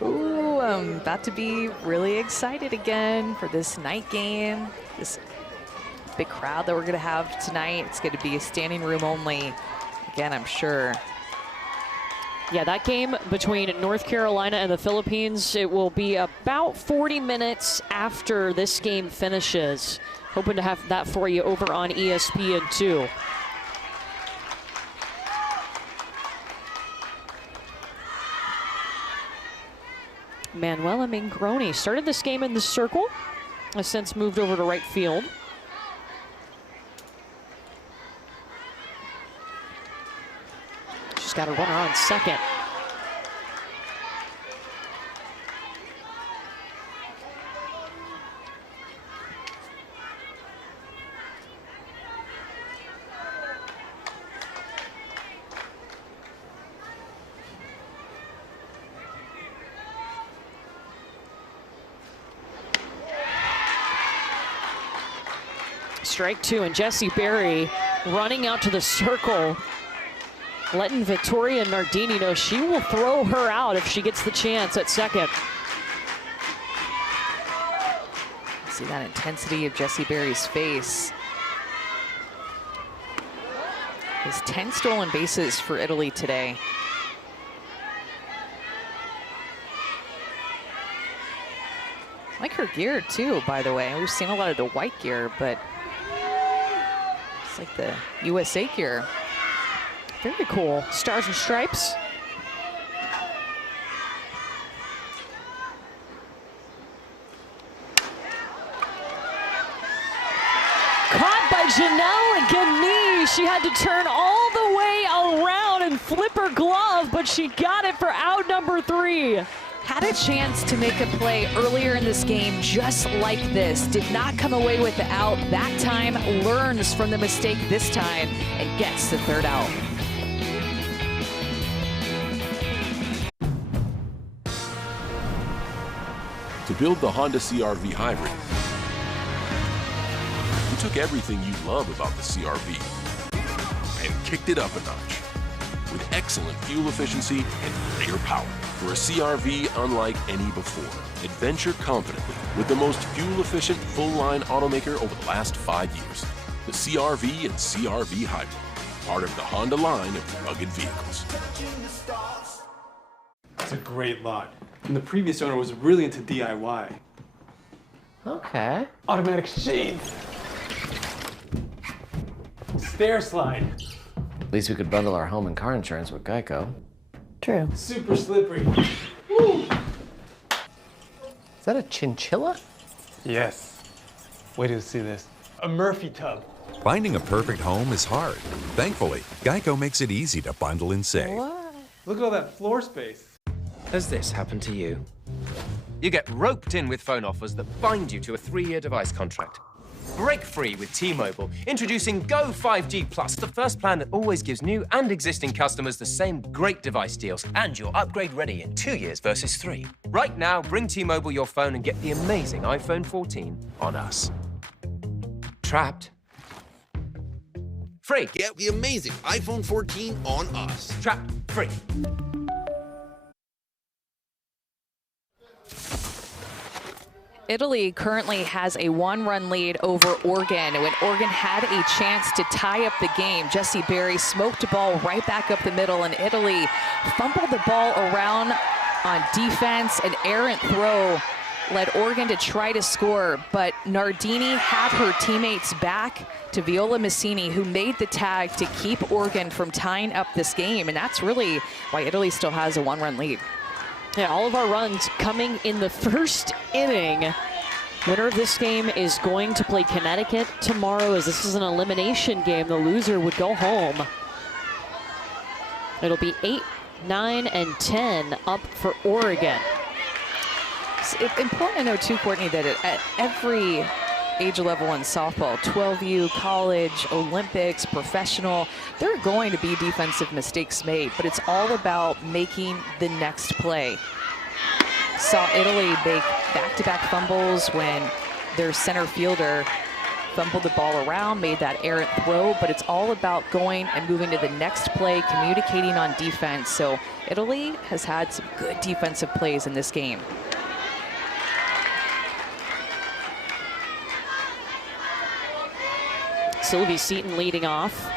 Ooh, I'm about to be really excited again for this night game. This big crowd that we're gonna have tonight. It's gonna be a standing room only. Again, I'm sure. Yeah, that game between North Carolina and the Philippines, it will be about 40 minutes after this game finishes. Hoping to have that for you over on ESPN2. Manuela Mingroni started this game in the circle, has since moved over to right field. She's got a runner on second. Strike 2, and Jessie Berry running out to the circle, letting Vittoria Nardini know she will throw her out if she gets the chance at second. See that intensity of Jessie Berry's face. There's 10 stolen bases for Italy today. I like her gear too, by the way. We've seen a lot of the white gear, but it's like the USA gear. Very cool. Stars and stripes. Caught by Janelle Gagné. She had to turn all the way around and flip her glove, but she got it for out number 3. had a chance to make a play earlier in this game just like this. Did not come away with the out that time, learns from the mistake this time, and gets the third out. To build the Honda CR-V Hybrid, we took everything you love about the CR-V and kicked it up a notch with excellent fuel efficiency and greater power. For a CR-V unlike any before, adventure confidently with the most fuel-efficient full-line automaker over the last 5 years. The CR-V and CR-V Hybrid, part of the Honda line of rugged vehicles. It's a great lot. And the previous owner was really into DIY. Okay. Automatic shades. Stair slide. At least we could bundle our home and car insurance with Geico. True. Super slippery. Woo! Is that a chinchilla? Yes. Wait till you see this. A Murphy tub. Finding a perfect home is hard. Thankfully, Geico makes it easy to bundle and save. What? Look at all that floor space. Has this happened to you? You get roped in with phone offers that bind you to a 3-year device contract. Break free with T-Mobile, introducing Go 5G Plus, the first plan that always gives new and existing customers the same great device deals, and you're upgrade ready in 2 years versus 3. Right now, bring T-Mobile your phone and get the amazing iPhone 14 on us. Trapped? Free. Get the amazing iPhone 14 on us. Trapped. Free. Italy currently has a 1-run lead over Oregon. When Oregon had a chance to tie up the game, Jesse Berry smoked a ball right back up the middle, and Italy fumbled the ball around on defense. An errant throw led Oregon to try to score, but Nardini had her teammates back to Viola Massini, who made the tag to keep Oregon from tying up this game, and that's really why Italy still has a 1-run lead. Yeah, all of our runs coming in the first inning. Winner of this game is going to play Connecticut tomorrow, as this is an elimination game. The loser would go home. It'll be 8, 9, and 10 up for Oregon. It's important to know too, Courtney, that at every age level in softball, 12U, college, Olympics, professional, there are going to be defensive mistakes made, but it's all about making the next play. Saw Italy make back-to-back fumbles when their center fielder fumbled the ball around, made that errant throw, but it's all about going and moving to the next play, communicating on defense. So Italy has had some good defensive plays in this game. Sylvie Seaton leading off.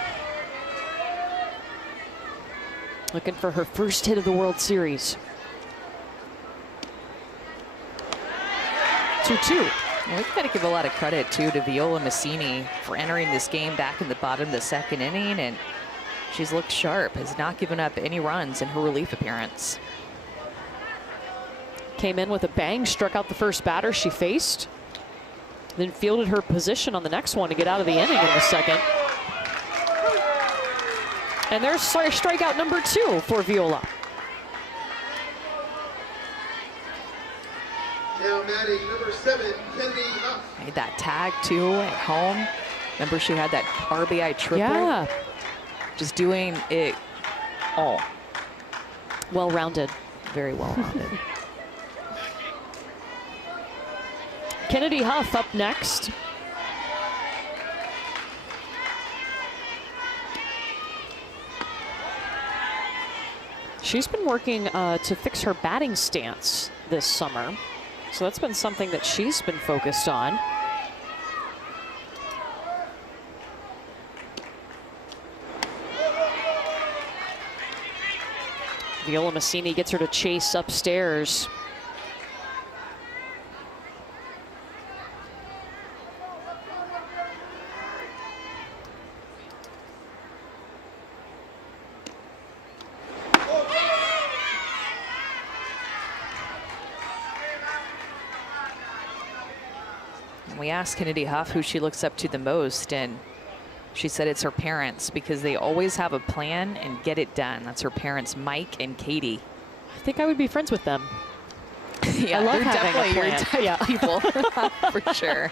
Looking for her first hit of the World Series. 2-2. Well, we've got to give a lot of credit, too, to Viola Massini for entering this game back in the bottom of the second inning, and she's looked sharp, has not given up any runs in her relief appearance. Came in with a bang, struck out the first batter she faced, then fielded her position on the next one to get out of the inning in the second. And there's strikeout number 2 for Viola. Now Maddie, number 7, Kennedy Huff. Made that tag, too, at home. Remember, she had that RBI triple? Yeah. Just doing it all. Well-rounded. Very well-rounded. Kennedy Huff up next. She's been working to fix her batting stance this summer. So that's been something that she's been focused on. Viola Massini gets her to chase upstairs. We asked Kennedy Huff who she looks up to the most, and she said it's her parents, because they always have a plan and get it done. That's her parents, Mike and Katie. I think I would be friends with them. Yeah, I love they're having definitely a your plan. type of people, for sure.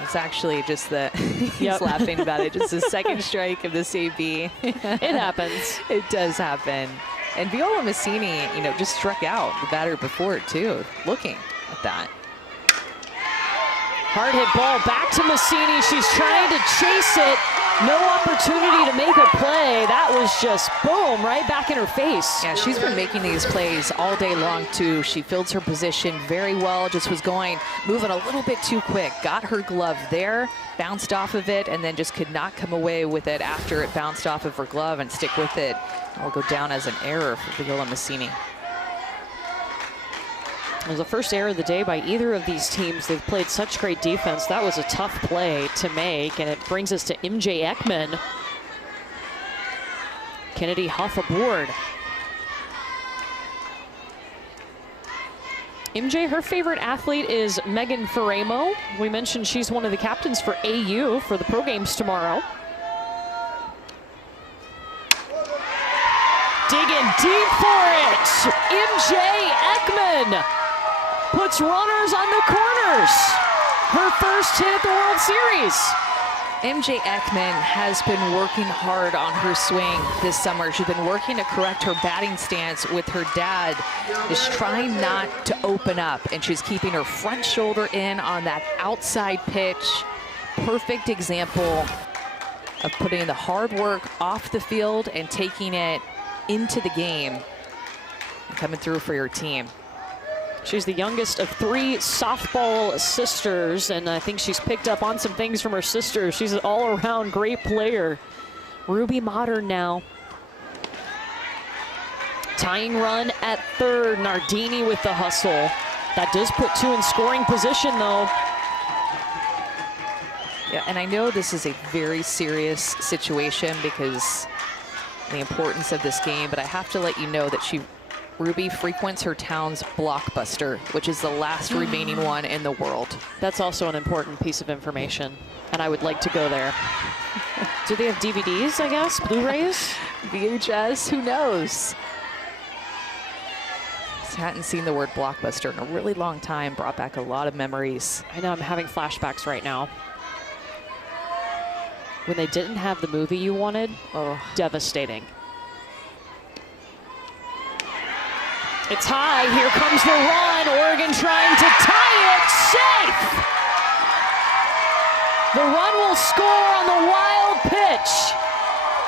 It's actually just the, he's laughing about it, just the second strike of this AB. It happens. It does happen. And Viola Massini, you know, just struck out the batter before it too, looking at that. Hard hit ball back to Massini. She's trying to chase it. No opportunity to make a play. That was just boom, right back in her face. Yeah, she's been making these plays all day long too. She fields her position very well, just was moving a little bit too quick. Got her glove there, bounced off of it, and then just could not come away with it after it bounced off of her glove and stick with it. It will go down as an error for Viola Massini. It was the first error of the day by either of these teams. They've played such great defense. That was a tough play to make, and it brings us to MJ Ekman. Kennedy Huff aboard. MJ, her favorite athlete is Megan Faremo. We mentioned she's one of the captains for AU for the pro games tomorrow. Digging deep for it. MJ Ekman puts runners on the corners. Her first hit at the World Series. MJ Ekman has been working hard on her swing this summer. She's been working to correct her batting stance with her dad, just trying not to open up, and she's keeping her front shoulder in on that outside pitch. Perfect example of putting the hard work off the field and taking it into the game and coming through for your team. She's the youngest of 3 softball sisters, and I think she's picked up on some things from her sister. She's an all-around great player. Ruby Modern now. Tying run at third. Nardini with the hustle. That does put 2 in scoring position, though. Yeah, and I know this is a very serious situation because of the importance of this game, but I have to let you know that Ruby frequents her town's Blockbuster, which is the last remaining one in the world. That's also an important piece of information, and I would like to go there. Do they have DVDs, I guess? Blu-rays? VHS? Who knows? Just hadn't seen the word Blockbuster in a really long time. Brought back a lot of memories. I know, I'm having flashbacks right now. When they didn't have the movie you wanted, devastating. It's high, here comes the run. Oregon trying to tie it, safe! The run will score on the wild pitch.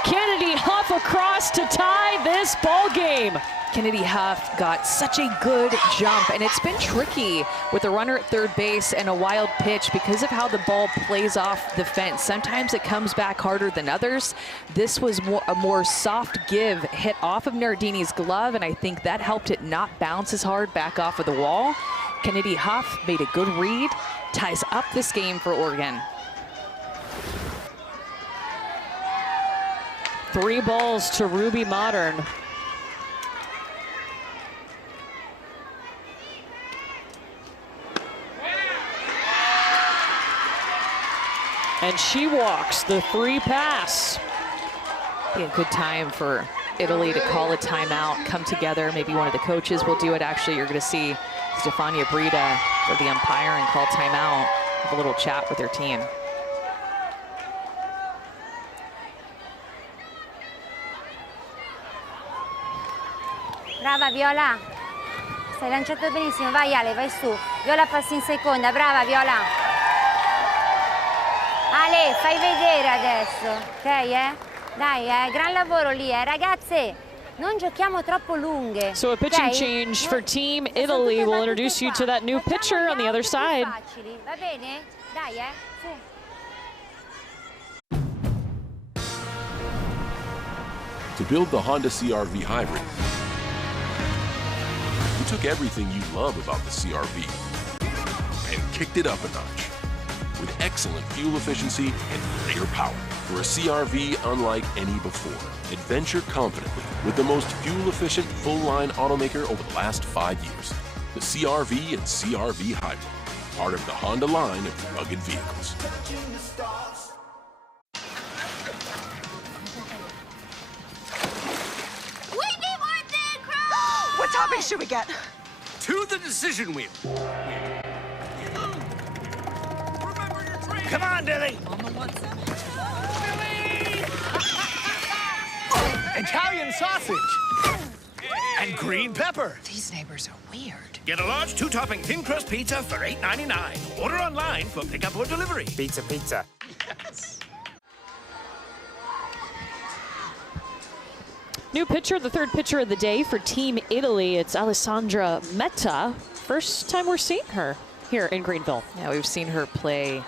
Kennedy Huff across to tie this ball game. Kennedy Huff got such a good jump, and it's been tricky with a runner at third base and a wild pitch because of how the ball plays off the fence. Sometimes it comes back harder than others. This was a more soft give hit off of Nardini's glove, and I think that helped it not bounce as hard back off of the wall. Kennedy Huff made a good read, ties up this game for Oregon. 3 balls to Ruby Modern. And she walks the 3 pass. Be a good time for Italy to call a timeout, come together. Maybe one of the coaches will do it. Actually, you're going to see Stefania Brita, or the umpire, and call timeout. Have a little chat with their team. Brava Viola, stai lanciato benissimo, vai Ale, vai su. Viola passi in seconda, brava Viola. Ale, fai vedere adesso, ok Dai, gran lavoro lì ragazze, non giochiamo troppo lunghe. So a pitching change for Team Italy. We'll introduce you to that new pitcher on the other side. Va bene? Dai su. To build the Honda CR-V Hybrid, we took everything you love about the CR-V and kicked it up a notch with excellent fuel efficiency and greater power for a CR-V unlike any before. Adventure confidently with the most fuel-efficient full-line automaker over the last 5 years. The CR-V and CR-V Hybrid, part of the Honda line of rugged vehicles. What topping should we get? To the decision wheel. Come on, Billy. Italian sausage. And green pepper. These neighbors are weird. Get a large 2-topping thin crust pizza for $8.99. Order online for pickup or delivery. Pizza, pizza. New pitcher, the third pitcher of the day for Team Italy. It's Alessandra Metta. First time we're seeing her here in Greenville. Yeah, we've seen her play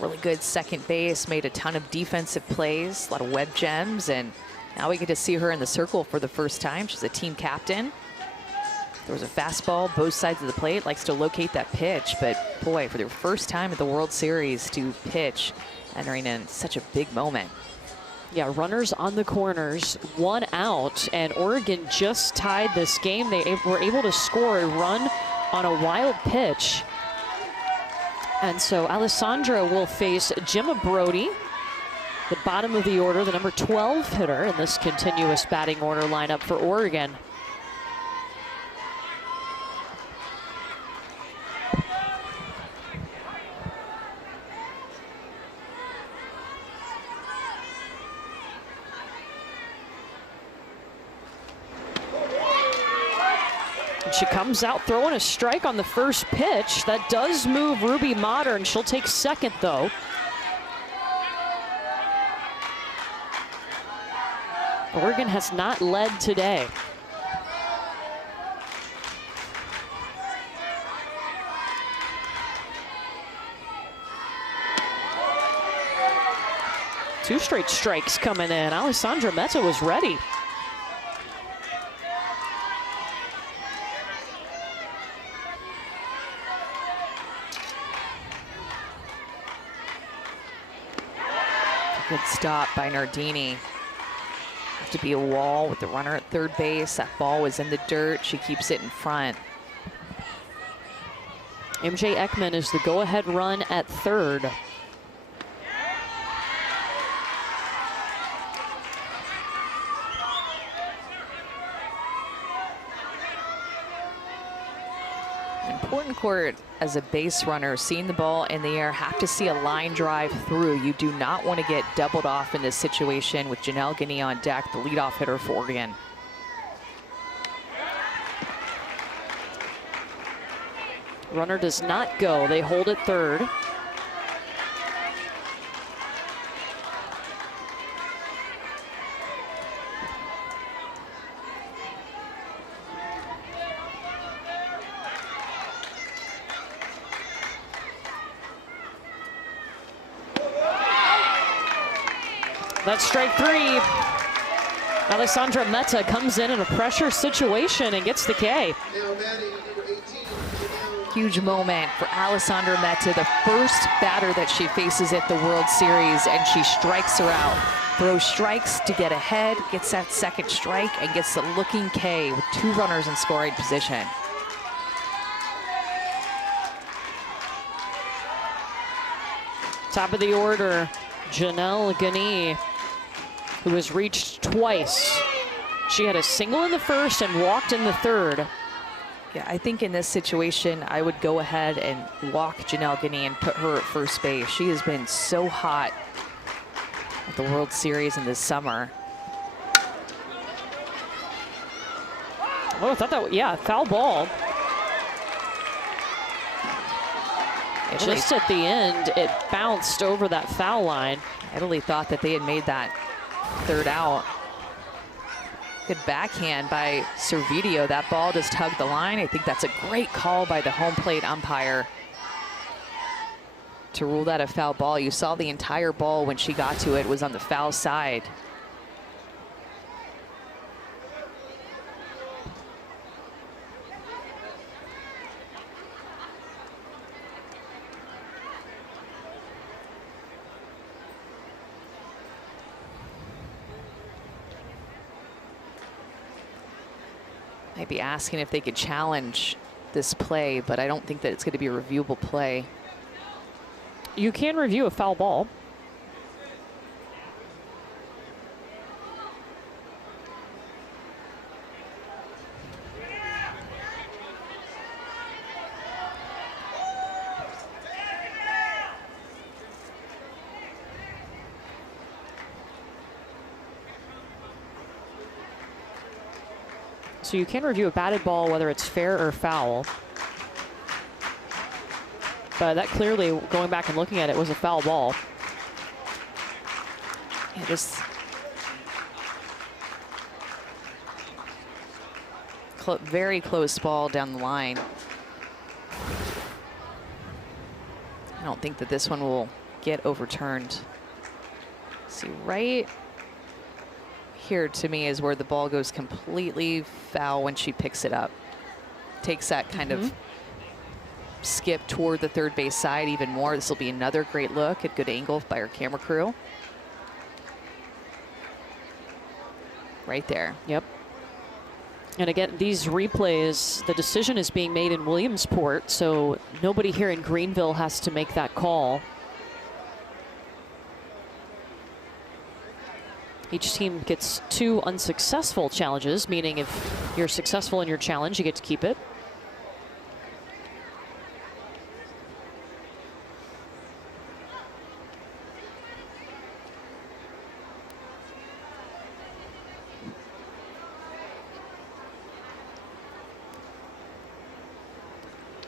really good second base, made a ton of defensive plays, a lot of web gems, and now we get to see her in the circle for the first time. She's a team captain. There was a fastball both sides of the plate, likes to locate that pitch, but boy, for their first time at the World Series to pitch, entering in such a big moment. Yeah, runners on the corners, 1 out, and Oregon just tied this game. They were able to score a run on a wild pitch. And so Alessandra will face Gemma Brody, the bottom of the order, the number 12 hitter in this continuous batting order lineup for Oregon. She comes out throwing a strike on the first pitch. That does move Ruby Modern. She'll take second, though. Oregon has not led today. Two straight strikes coming in. Alessandra Metta was ready. Good stop by Nardini. Have to be a wall with the runner at third base. That ball was in the dirt. She keeps it in front. MJ Ekman is the go-ahead run at third. Important court as a base runner, seeing the ball in the air, have to see a line drive through. You do not want to get doubled off in this situation with Janelle Guinea on deck, the leadoff hitter for Oregon. Runner does not go. They hold at third. That's strike three. Alessandra Metta comes in a pressure situation and gets the K. Huge moment for Alessandra Metta, the first batter that she faces at the World Series, and she strikes her out. Throws strikes to get ahead, gets that second strike, and gets the looking K with 2 runners in scoring position. Top of the order, Janelle Guinea, who has reached twice. She had a single in the first and walked in the third. Yeah, I think in this situation, I would go ahead and walk Janelle Guinea and put her at first base. She has been so hot at the World Series in this summer. Oh, I thought that, yeah, foul ball. Just at the end, it bounced over that foul line. Italy thought that they had made that third out. Good backhand by Servideo. That ball just hugged the line. I think that's a great call by the home plate umpire to rule that a foul ball. You saw the entire ball when she got to it was on the foul side. Might be asking if they could challenge this play, but I don't think that it's going to be a reviewable play. You can review a foul ball. So you can review a batted ball, whether it's fair or foul. But that clearly, going back and looking at it, was a foul ball. Yeah, just very close ball down the line. I don't think that this one will get overturned. See, right here to me is where the ball goes completely foul when she picks it up. Takes that kind of skip toward the third base side even more. This will be another great look at good angle by our camera crew. Right there. Yep. And again, these replays, the decision is being made in Williamsport, so nobody here in Greenville has to make that call. Each team gets 2 unsuccessful challenges, meaning if you're successful in your challenge, you get to keep it.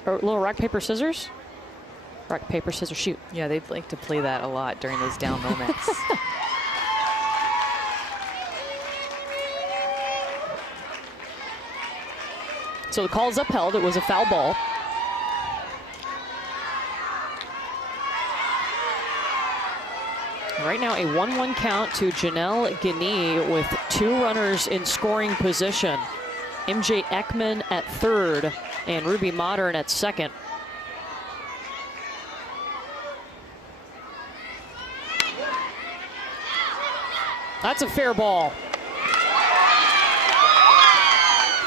Or a little rock, paper, scissors? Rock, paper, scissors, shoot. Yeah, they'd like to play that a lot during those down moments. So the call is upheld. It was a foul ball. Right now, a 1-1 count to Janelle Guinea with 2 runners in scoring position. MJ Ekman at third and Ruby Modern at second. That's a fair ball.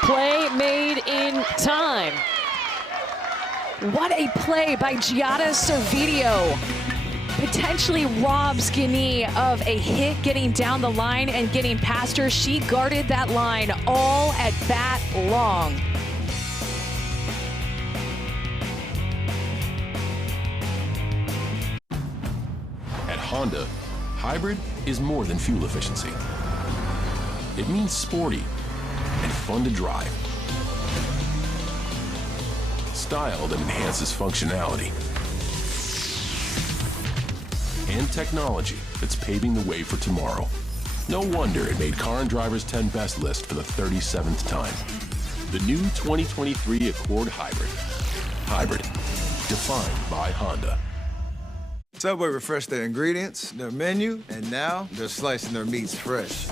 Play made in time. What a play by Giada Servideo. Potentially robs Guinea of a hit getting down the line and getting past her. She guarded that line all at bat long. At Honda, hybrid is more than fuel efficiency. It means sporty and fun to drive. Style that enhances functionality. And technology that's paving the way for tomorrow. No wonder it made Car and Driver's 10 Best list for the 37th time. The new 2023 Accord Hybrid. Hybrid, defined by Honda. Subway refreshed their ingredients, their menu, and now they're slicing their meats fresh.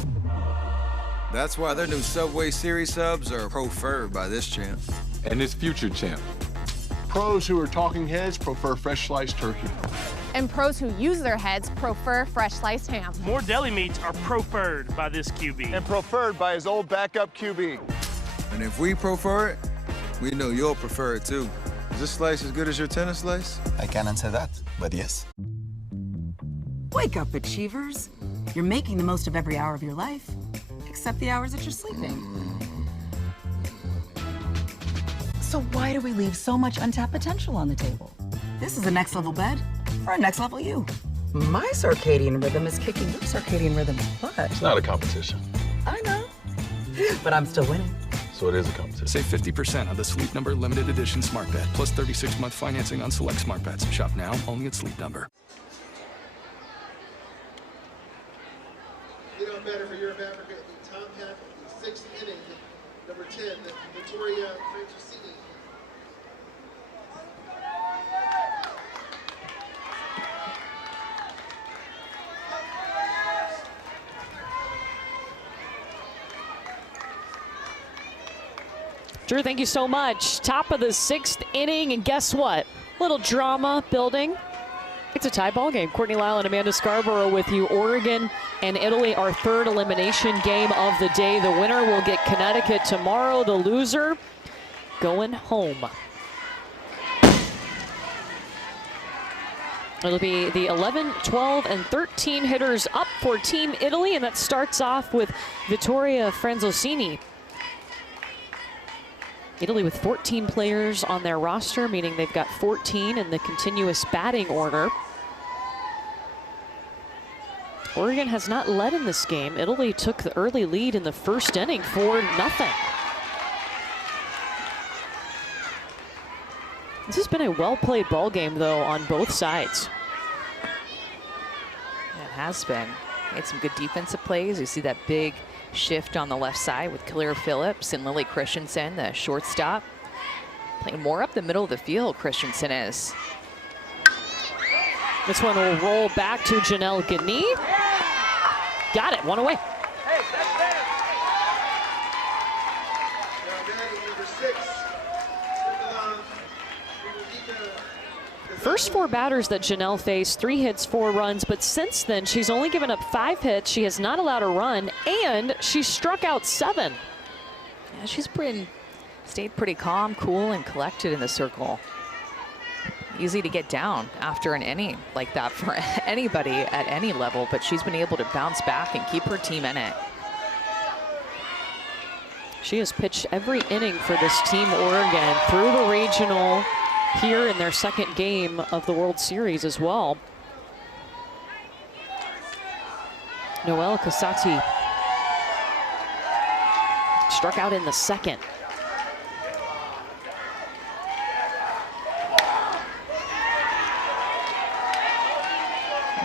That's why their new Subway Series subs are preferred by this champ. And this future champ. Pros who are talking heads prefer fresh sliced turkey. And pros who use their heads prefer fresh sliced ham. More deli meats are preferred by this QB. And preferred by his old backup QB. And if we prefer it, we know you'll prefer it too. Is this slice as good as your tennis slice? I can't answer that, but yes. Wake up, Achievers. You're making the most of every hour of your life, except the hours that you're sleeping. So why do we leave so much untapped potential on the table? This is a next level bed for a next level you. My circadian rhythm is kicking your circadian rhythm's butt. It's not a competition. I know, but I'm still winning. So it is a competition. Save 50% on the Sleep Number limited edition smart bed, plus 36-month financing on select smart beds. Shop now only at Sleep Number. You know better for Europe, Africa, the Tom Hack, the 6th inning, number 10, the Victoria Francesini. Drew, thank you so much. Top of the 6th inning, and guess what? Little drama building. It's a tie ball game. Courtney Lyle and Amanda Scarborough with you. Oregon and Italy, our third elimination game of the day. The winner will get Connecticut tomorrow. The loser going home. It'll be the 11, 12, and 13 hitters up for Team Italy, and that starts off with Vittoria Franzosini. Italy with 14 players on their roster, meaning they've got 14 in the continuous batting order. Oregon has not led in this game. Italy took the early lead in the first inning for nothing. This has been a well-played ball game, though, on both sides. It has been. Made some good defensive plays. You see that big shift on the left side with Claire Phillips and Lily Christensen, the shortstop. Playing more up the middle of the field, Christensen is. This one will roll back to Janelle Gagné. Got it, one away. First 4 batters that Janelle faced, 3 hits, 4 runs, but since then she's only given up 5 hits. She has not allowed a run, and she struck out 7. Yeah, she's stayed pretty calm, cool, and collected in the circle. Easy to get down after an inning like that for anybody at any level, but she's been able to bounce back and keep her team in it. She has pitched every inning for this Team Oregon through the regional, here in their second game of the World Series as well. Noelle Casati struck out in the second.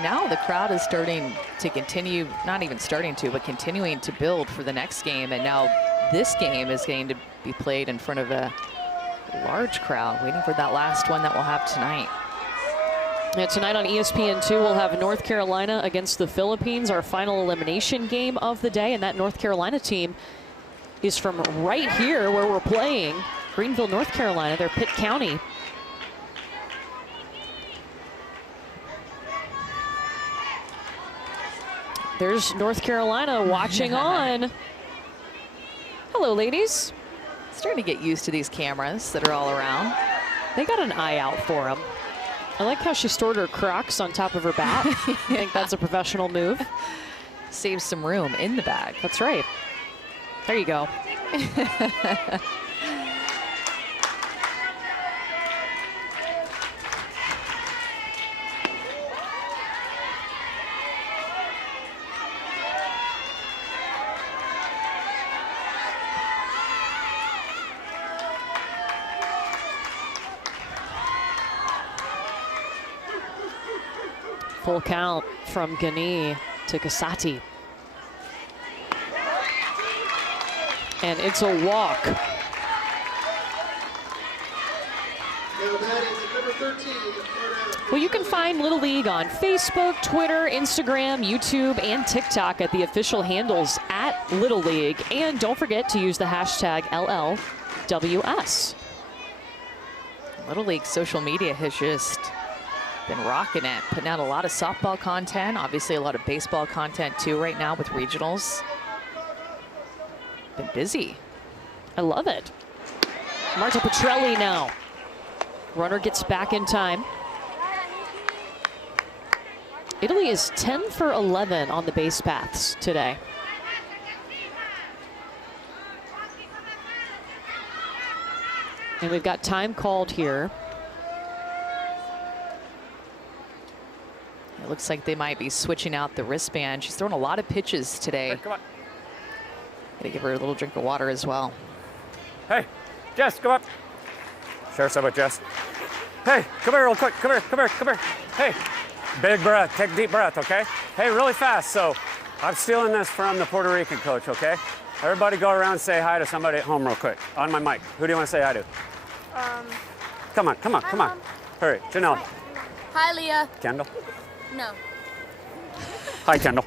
Now the crowd is starting to continue, not even starting to, but continuing to build for the next game. And now this game is going to be played in front of a large crowd, waiting for that last one that we'll have tonight. Yeah, tonight on ESPN2, we'll have North Carolina against the Philippines, our final elimination game of the day. And that North Carolina team is from right here where we're playing, Greenville, North Carolina. They're Pitt County. There's North Carolina watching on. Hello, ladies. Starting to get used to these cameras that are all around. They got an eye out for them. I like how she stored her Crocs on top of her bat. I think that's a professional move. Saves some room in the bag. That's right. There you go. Full count from Gagné to Casati. And it's a walk. Well, you can find Little League on Facebook, Twitter, Instagram, YouTube, and TikTok at the official handles at Little League. And don't forget to use the hashtag LLWS. Little League social media has just been rocking it, putting out a lot of softball content, obviously a lot of baseball content too right now with regionals. Been busy. I love it. Marta Petrelli now. Runner gets back in time. Italy is 10 for 11 on the base paths today. And we've got time called here. It looks like they might be switching out the wristband. She's thrown a lot of pitches today. Hey, come on. Gotta give her a little drink of water as well. Hey, Jess, come up. Share some with Jess. Hey, come here real quick. Come here, come here, come here. Hey, big breath. Take a deep breath, okay? Hey, really fast. So I'm stealing this from the Puerto Rican coach, okay? Everybody go around and say hi to somebody at home real quick. On my mic. Who do you want to say hi to? Come on, come on, come on. Hurry. Janelle. Hi, Leah. Kendall. No. Hi, Kendall.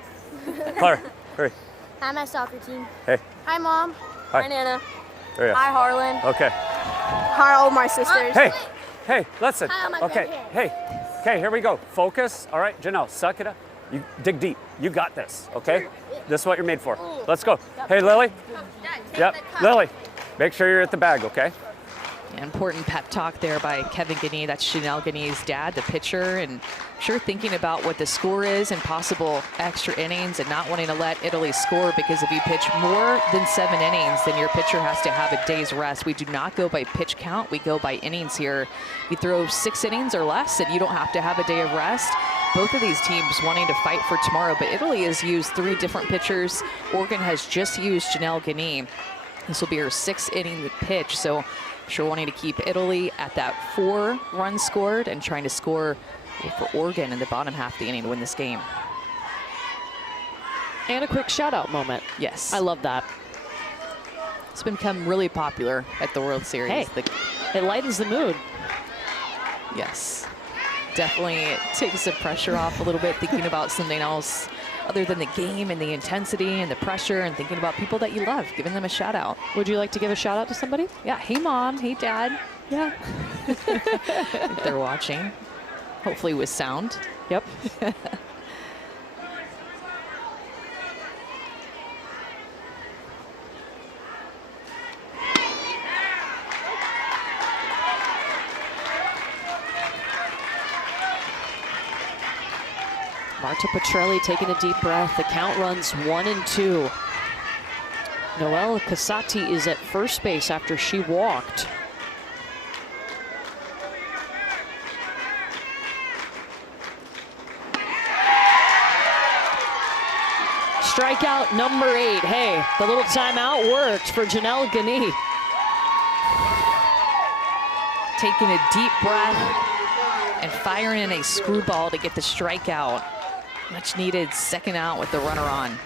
Claire, hurry. Hi, my soccer team. Hey. Hi, Mom. Hi. Nana. There you Hi, Harlan. Okay. Hi, all my sisters. Hey, hey, listen. Hi, all my okay, grandparents. hey, Okay, here we go. Focus. All right, Janelle, suck it up. You dig deep. You got this, okay? This is what you're made for. Let's go. Hey, Lily. Yep, Lily. Make sure you're at the bag, okay? Important pep talk there by Kevin Gagne. That's Janelle Gagne's dad, the pitcher, and I'm sure thinking about what the score is and possible extra innings and not wanting to let Italy score, because if you pitch more than 7 innings, then your pitcher has to have a day's rest. We do not go by pitch count. We go by innings here. You throw 6 innings or less, and you don't have to have a day of rest. Both of these teams wanting to fight for tomorrow, but Italy has used 3 different pitchers. Oregon has just used Janelle Gagne. This will be her 6th inning pitch, so sure wanting to keep Italy at that 4 runs scored and trying to score for Oregon in the bottom half of the inning to win this game. And a quick shout out moment. Yes. I love that. It's become really popular at the World Series. Hey, it lightens the mood. Yes. Definitely takes the pressure off a little bit, thinking about something else other than the game and the intensity and the pressure, and thinking about people that you love, giving them a shout out. Would you like to give a shout out to somebody? Yeah, hey mom, hey dad. Yeah. If they're watching, hopefully with sound. Yep. Marta Petrelli taking a deep breath. The count runs 1-2. Noelle Casati is at first base after she walked. Strikeout number 8. Hey, the little timeout worked for Janelle Gagne. Taking a deep breath and firing in a screwball to get the strikeout. Much needed second out with the runner on.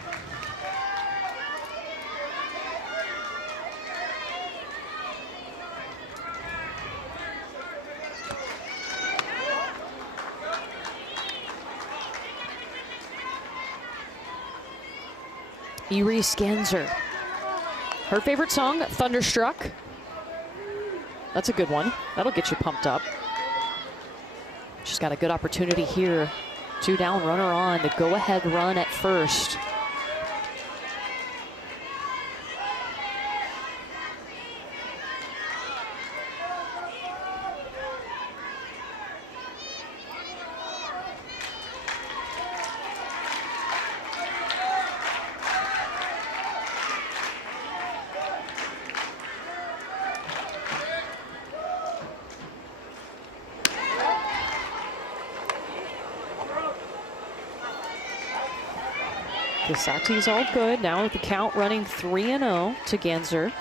Iris Ganser. Her favorite song, Thunderstruck. That's a good one. That'll get you pumped up. She's got a good opportunity here. 2 down, runner on, the go-ahead run at first. Casati's all good. Now with the count running 3-0 to Ganser.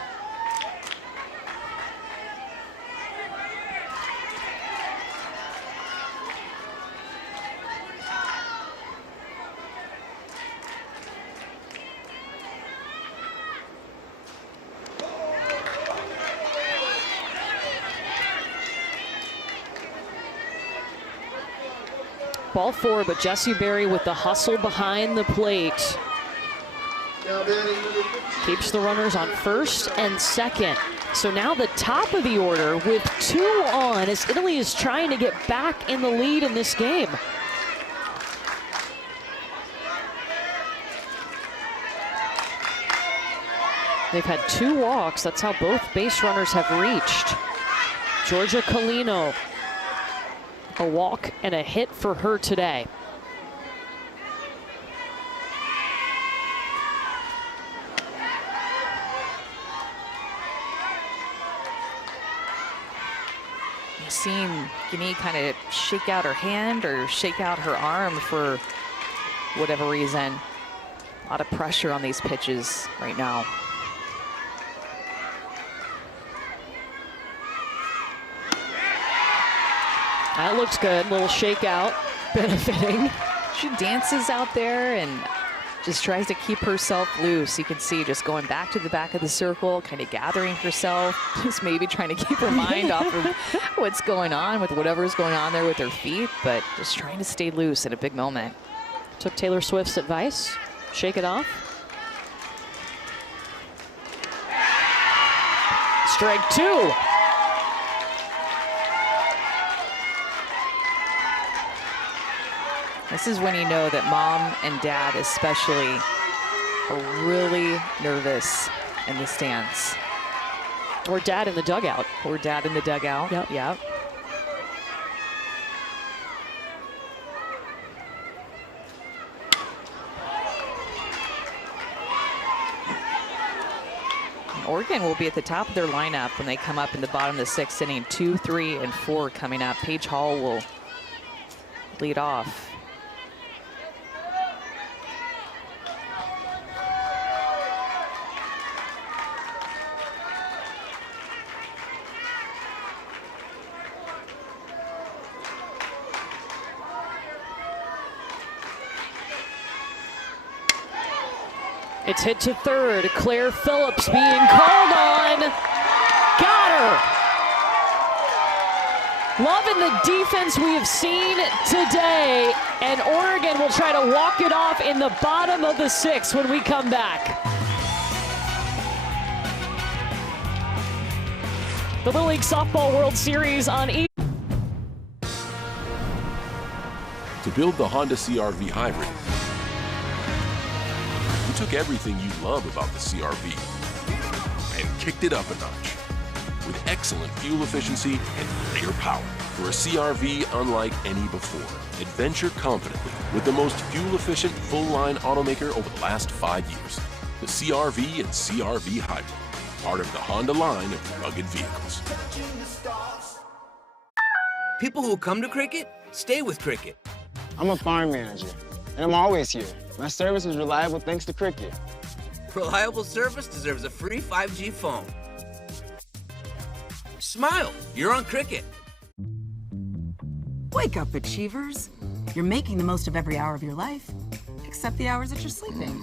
Ball 4, but Jessie Berry with the hustle behind the plate. Keeps the runners on first and second. So now the top of the order with 2 on as Italy is trying to get back in the lead in this game. They've had 2 walks. That's how both base runners have reached. Georgia Colino, a walk and a hit for her today. You've seen Gagne kind of shake out her hand or shake out her arm for whatever reason. A lot of pressure on these pitches right now. That looks good. Little shakeout, benefiting. She dances out there and just tries to keep herself loose. You can see just going back to the back of the circle, kind of gathering herself, just maybe trying to keep her mind off of what's going on with whatever's going on there with her feet, but just trying to stay loose in a big moment. Took Taylor Swift's advice. Shake it off. Strike 2. This is when you know that mom and dad especially are really nervous in the stands. Or dad in the dugout. Or dad in the dugout. Yep. Yep. Oregon will be at the top of their lineup when they come up in the bottom of the 6th inning. 2, 3, and 4 coming up. Paige Hall will lead off. It's hit to third. Claire Phillips being called on. Got her. Loving the defense we have seen today. And Oregon will try to walk it off in the bottom of the 6th when we come back. The Little League Softball World Series on E! To build the Honda CR-V Hybrid, we took everything you love about the CR-V and kicked it up a notch with excellent fuel efficiency and greater power. For a CR-V unlike any before, adventure confidently with the most fuel-efficient full-line automaker over the last 5 years. The CR-V and CR-V Hybrid, part of the Honda line of rugged vehicles. People who come to Cricket, stay with Cricket. I'm a farm manager, and I'm always here. My service is reliable thanks to Cricket. Reliable service deserves a free 5G phone. Smile, you're on Cricket. Wake up, Achievers. You're making the most of every hour of your life, except the hours that you're sleeping.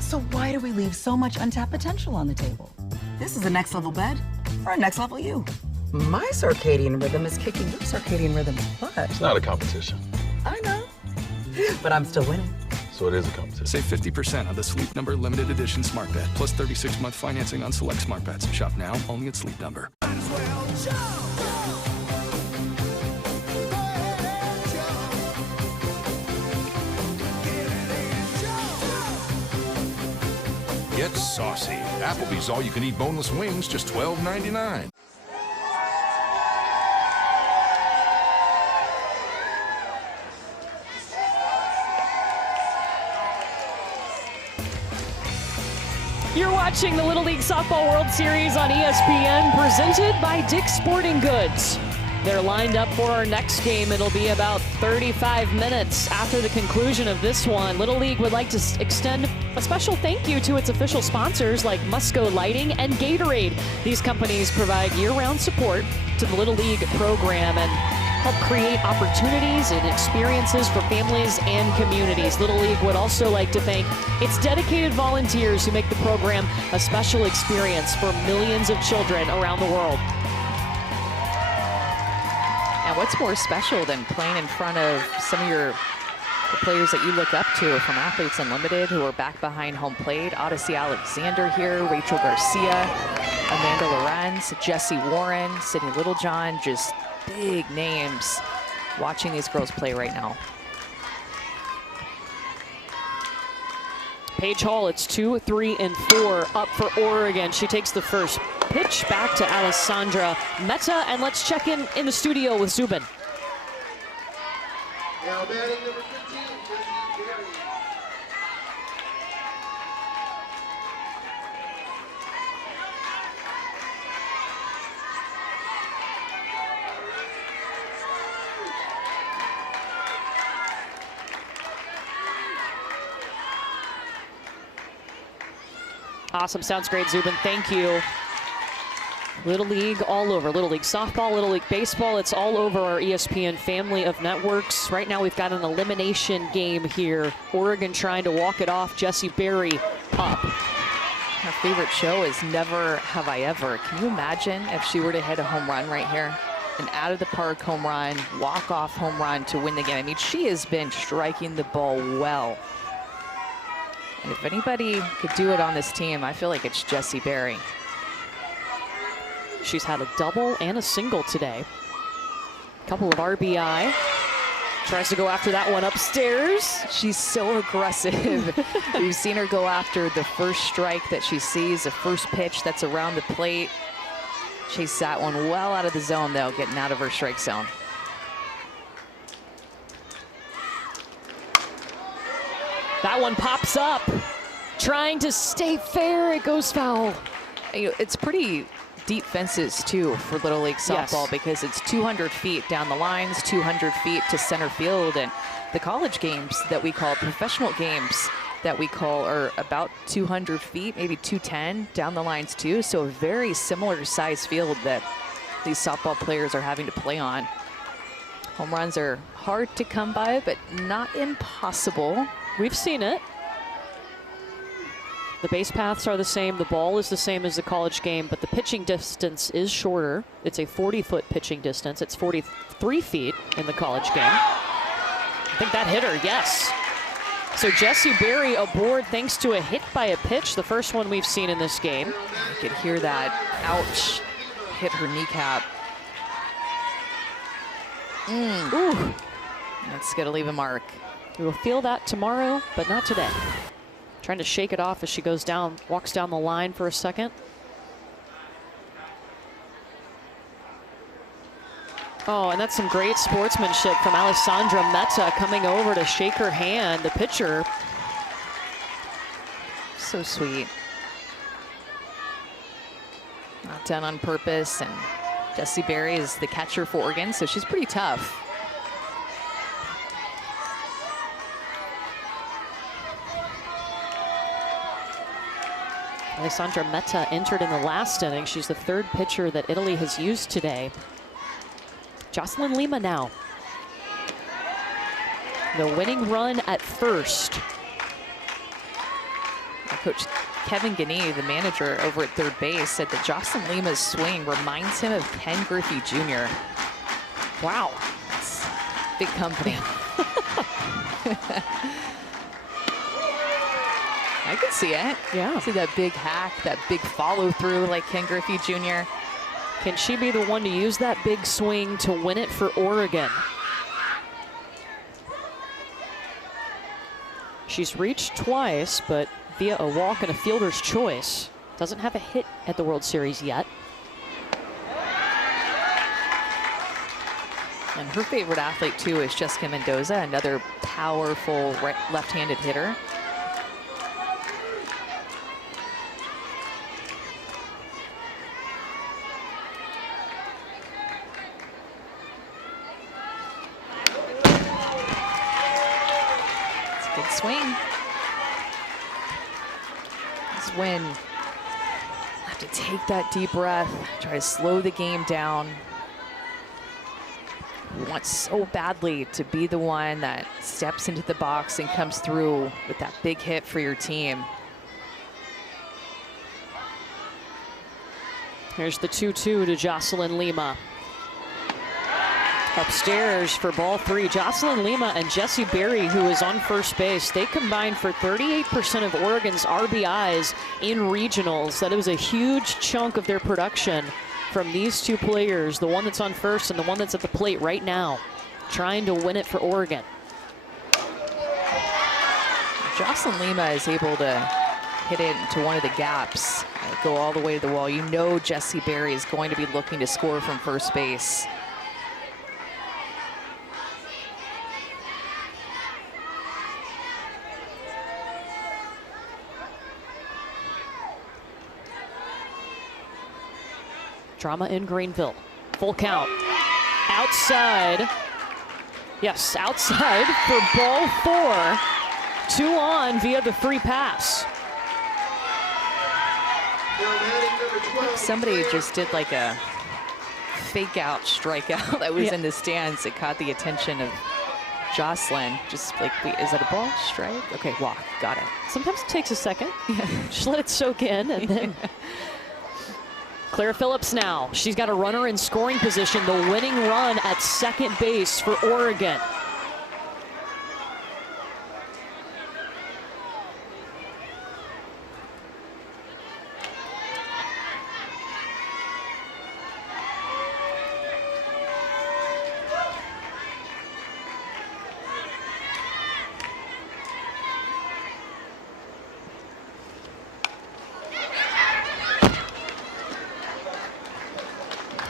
So why do we leave so much untapped potential on the table? This is a next level bed for a next level you. My circadian rhythm is kicking your circadian rhythm's butt. It's not a competition. I know, but I'm still winning. So it is a competition. Save 50% on the Sleep Number limited edition smart bed, plus 36-month financing on select smart beds. Shop now only at Sleep Number. Get saucy. Applebee's all-you-can-eat boneless wings, just $12.99. You're watching the Little League Softball World Series on ESPN, presented by Dick's Sporting Goods. They're lined up for our next game. It'll be about 35 minutes after the conclusion of this one. Little League would like to extend a special thank you to its official sponsors like Musco Lighting and Gatorade. These companies provide year-round support to the Little League program and help create opportunities and experiences for families and communities. Little League would also like to thank its dedicated volunteers who make the program a special experience for millions of children around the world. And what's more special than playing in front of some of the players that you look up to from Athletes Unlimited who are back behind home plate? Odyssey Alexander here, Rachel Garcia, Amanda Lorenz, Jessie Warren, Sydney Littlejohn, just big names watching these girls play right now. Paige Hall, it's 2, 3, and 4 up for Oregon. She takes the first pitch back to Alessandra Meta, and let's check in the studio with Zubin. Now batting number 15, Jessie Berry. Awesome, sounds great, Zubin. Thank you. Little League all over. Little League softball, Little League baseball. It's all over our ESPN family of networks. Right now we've got an elimination game here. Oregon trying to walk it off. Jessie Berry up. Her favorite show is Never Have I Ever. Can you imagine if she were to hit a home run right here? An out of the park home run, walk-off home run to win the game. I mean, she has been striking the ball well. And if anybody could do it on this team, I feel like it's Jessie Berry. She's had a double and a single today. Couple of RBI. Tries to go after that one upstairs. She's so aggressive. We've seen her go after the first strike that she sees, the first pitch that's around the plate. Chase that one well out of the zone, though, getting out of her strike zone. That one pops up. Trying to stay fair, it goes foul. You know, it's pretty deep fences, too, for Little League softball, Yes. because it's 200 feet down the lines, 200 feet to center field, and the college games that we call, professional games that we call, are about 200 feet, maybe 210 down the lines, too. So a very similar size field that these softball players are having to play on. Home runs are hard to come by, but not impossible. We've seen it. The base paths are the same. The ball is the same as the college game, but the pitching distance is shorter. It's a 40-foot pitching distance. It's 43 feet in the college game. I think that hit her, yes. So Jessie Berry aboard thanks to a hit by a pitch, the first one we've seen in this game. You could hear that, ouch, hit her kneecap. Ooh. That's gonna leave a mark. We will feel that tomorrow, but not today. Trying to shake it off as she goes down, walks down the line for a second. Oh, and that's some great sportsmanship from Alessandra Metta coming over to shake her hand, the pitcher. So sweet. Not done on purpose, and Jessie Berry is the catcher for Oregon, so she's pretty tough. Alessandra Metta entered in the last inning. She's the third pitcher that Italy has used today. Jocelyn Lima now. The winning run at first. Coach Kevin Gagne, the manager over at third base, said that Jocelyn Lima's swing reminds him of Ken Griffey Jr. Wow, that's big company. I can see it. Yeah. See that big hack, that big follow through like Ken Griffey Jr. Can she be the one to use that big swing to win it for Oregon? She's reached twice, but via a walk and a fielder's choice. Doesn't have a hit at the World Series yet. And her favorite athlete too is Jessica Mendoza, another powerful left-handed hitter. Swing. This win. Have to take that deep breath, try to slow the game down. You want so badly to be the one that steps into the box and comes through with that big hit for your team. Here's the 2-2 to Jocelyn Lima. Upstairs for ball three. Jocelyn Lima and Jessie Berry, who is on first base, they combined for 38% of Oregon's RBIs in regionals. That was a huge chunk of their production from these two players, the one that's on first and the one that's at the plate right now, trying to win it for Oregon. Jocelyn Lima is able to hit it into one of the gaps, go all the way to the wall. You know Jessie Berry is going to be looking to score from first base. Drama in Greenville. Full count. Outside. Yes, outside for ball four. 2 on via the free pass. Somebody just did like a fake out strikeout that was in the stands. It caught the attention of Jocelyn. Just like, wait, is that a ball? Strike? Okay, walk. Got it. Sometimes it takes a second. Just let it soak in and then. Claire Phillips now. She's got a runner in scoring position. The winning run at second base for Oregon.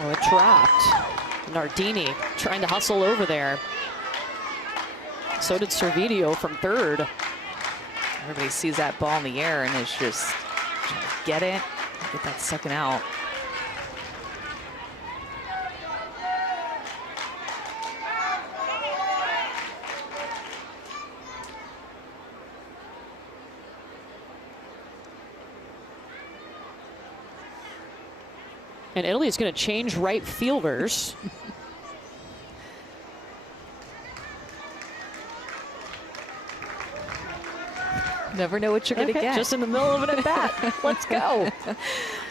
Oh, it dropped. Nardini trying to hustle over there. So did Servideo from third. Everybody sees that ball in the air and is just trying to get it, get that second out. And Italy is going to change right fielders. Never know what you're going to get. Just in the middle of an at-bat. Let's go.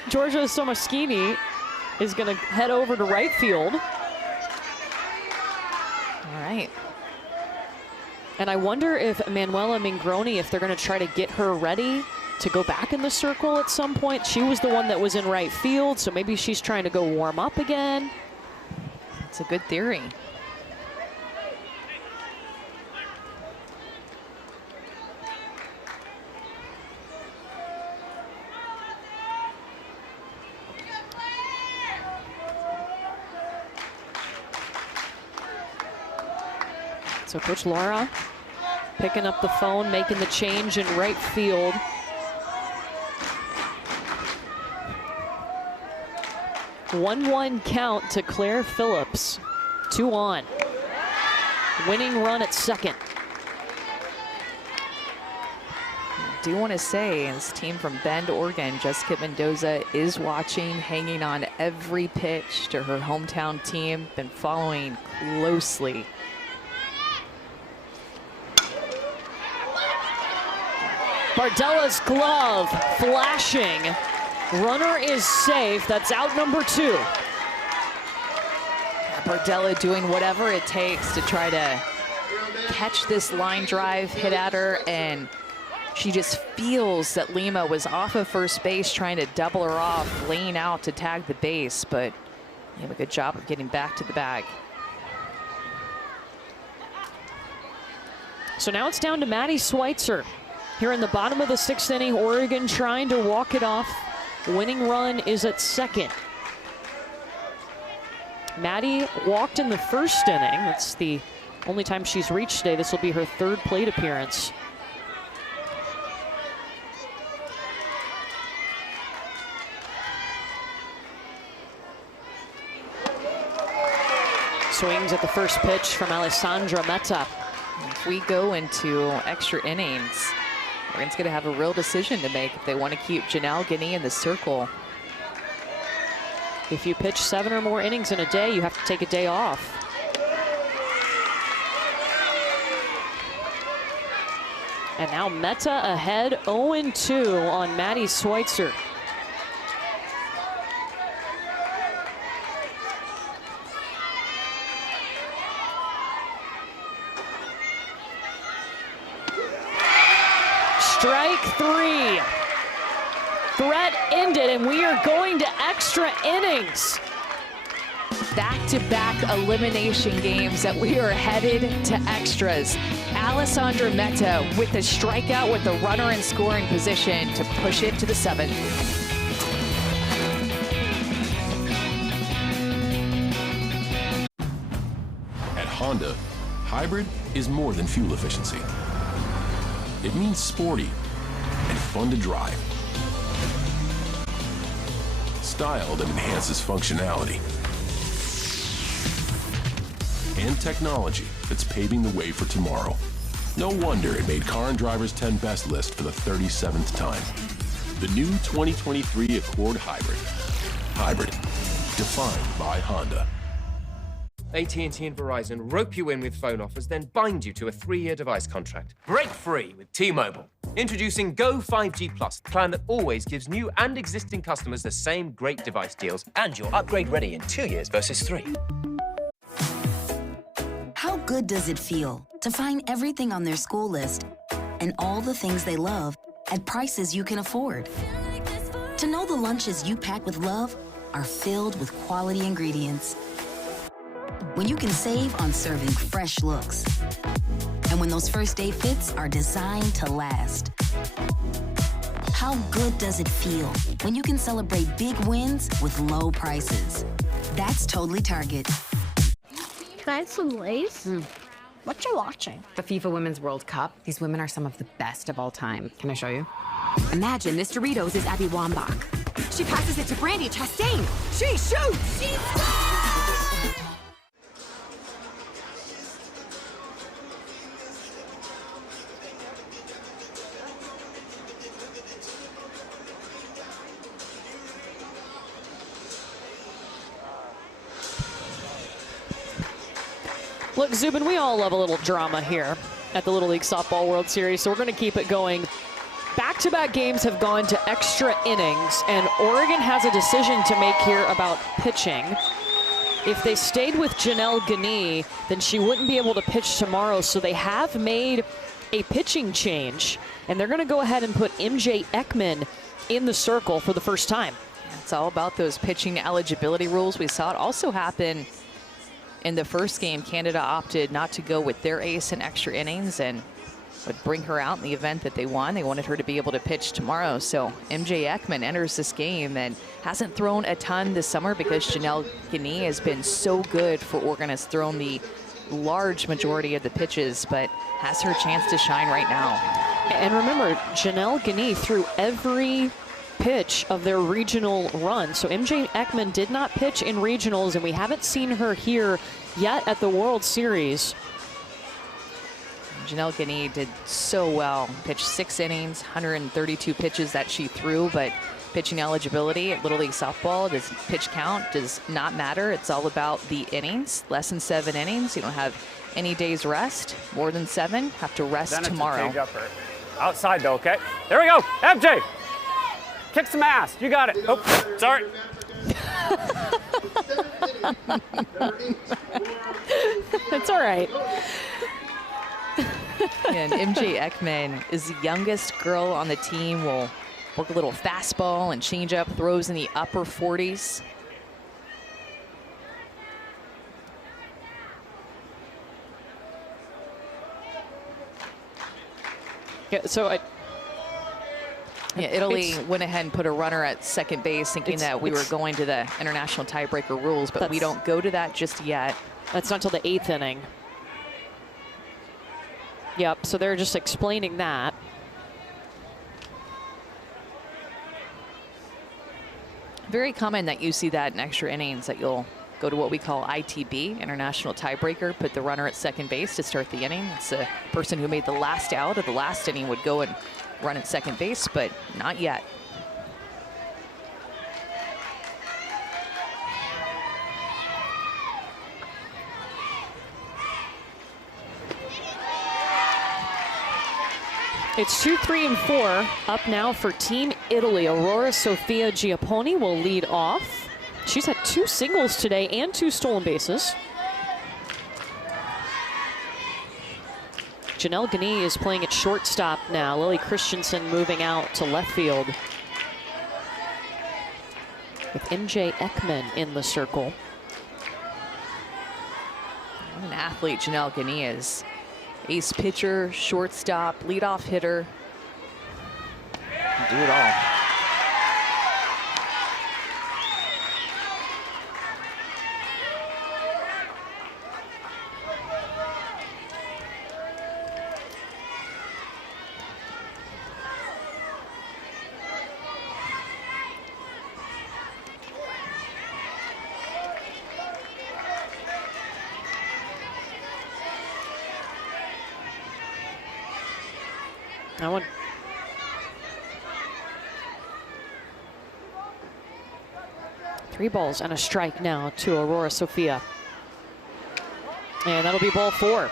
Giorgio Somoschini is going to head over to right field. All right. And I wonder if Manuela Mingroni, if they're going to try to get her ready to go back in the circle at some point. She was the one that was in right field, so maybe she's trying to go warm up again. It's a good theory. So Coach Laura picking up the phone, making the change in right field. One count to Claire Phillips. 2 on. Winning run at second. I do want to say, this team from Bend, Oregon, Jessica Mendoza is watching, hanging on every pitch to her hometown team, been following closely. Bardella's glove flashing. Runner is safe. That's out number 2. Bardella doing whatever it takes to try to catch this line drive hit at her, and she just feels that Lima was off of first base trying to double her off, laying out to tag the base, but they have a good job of getting back to the bag. So now it's down to Maddie Schweitzer. Here in the bottom of the 6th inning, Oregon trying to walk it off. Winning run is at second. Maddie walked in the 1st inning. That's the only time she's reached today. This will be her 3rd plate appearance. Swings at the first pitch from Alessandra Metta. If we go into extra innings, Oregon's going to have a real decision to make if they want to keep Janelle Guinea in the circle. If you pitch 7 or more innings in a day, you have to take a day off. And now Metta ahead 0-2 on Maddie Schweitzer. Strike 3. Threat ended, and we are going to extra innings. Back-to-back elimination games that we are headed to extras. Alessandra Metta with the strikeout with the runner in scoring position to push it to the 7th. At Honda, hybrid is more than fuel efficiency. It means sporty and fun to drive. Style that enhances functionality. And technology that's paving the way for tomorrow. No wonder it made Car and Driver's 10 Best list for the 37th time. The new 2023 Accord Hybrid. Hybrid, defined by Honda. AT&T and Verizon rope you in with phone offers, then bind you to a 3-year device contract. Break free with T-Mobile. Introducing Go 5G Plus, a plan that always gives new and existing customers the same great device deals. And you're upgrade ready in 2 years versus 3. How good does it feel to find everything on their school list and all the things they love at prices you can afford? To know the lunches you pack with love are filled with quality ingredients. When you can save on serving fresh looks. And when those first day fits are designed to last. How good does it feel when you can celebrate big wins with low prices? That's totally Target. Can I have some Lay's? What you watching? The FIFA Women's World Cup. These women are some of the best of all time. Can I show you? Imagine this Doritos is Abby Wambach. She passes it to Brandy Chastain. She shoots! She scores! Look, Zubin, we all love a little drama here at the Little League Softball World Series, so we're going to keep it going. Back-to-back games have gone to extra innings, and Oregon has a decision to make here about pitching. If they stayed with Janelle Gagné, then she wouldn't be able to pitch tomorrow, so they have made a pitching change, and they're going to go ahead and put MJ Ekman in the circle for the first time. It's all about those pitching eligibility rules. We saw it also happen in the first game. Canada opted not to go with their ace in extra innings and would bring her out in the event that they won. They wanted her to be able to pitch tomorrow. So MJ Ekman enters this game and hasn't thrown a ton this summer because Janelle Gagné has been so good for Oregon, has thrown the large majority of the pitches, but has her chance to shine right now. And remember, Janelle Gagné threw every pitch of their regional run. So MJ Ekman did not pitch in regionals, and we haven't seen her here yet at the World Series. Janelle Gagné did so well. Pitched 6 innings, 132 pitches that she threw, but pitching eligibility at Little League Softball, does pitch count does not matter. It's all about the innings. Less than 7 innings, you don't have any days rest. More than 7, have to rest Then tomorrow. It's a change-upper. Outside though, okay? There we go, MJ! Kick some ass, you got it. Oh, sorry. That's all right. And MJ Ekman is the youngest girl on the team. Will work a little fastball and changeup, throws in the upper 40s. Yeah, so Italy went ahead and put a runner at second base, thinking that we were going to the international tiebreaker rules, but we don't go to that just yet. That's not till the 8th inning. Yep, so they're just explaining that. Very common that you see that in extra innings, that you'll go to what we call ITB, international tiebreaker, put the runner at second base to start the inning. It's the person who made the last out of the last inning would go and run at second base, but not yet. It's 2, 3, and 4 up now for Team Italy. Aurora Sofia Giapponi will lead off. She's had 2 singles today and 2 stolen bases. Janelle Gagné is playing at shortstop now. Lily Christensen moving out to left field with MJ Ekman in the circle. What an athlete Janelle Gagné is. Ace pitcher, shortstop, leadoff hitter. Do it all. That one. Three balls and a strike now to Aurora Sofia. And that'll be ball 4.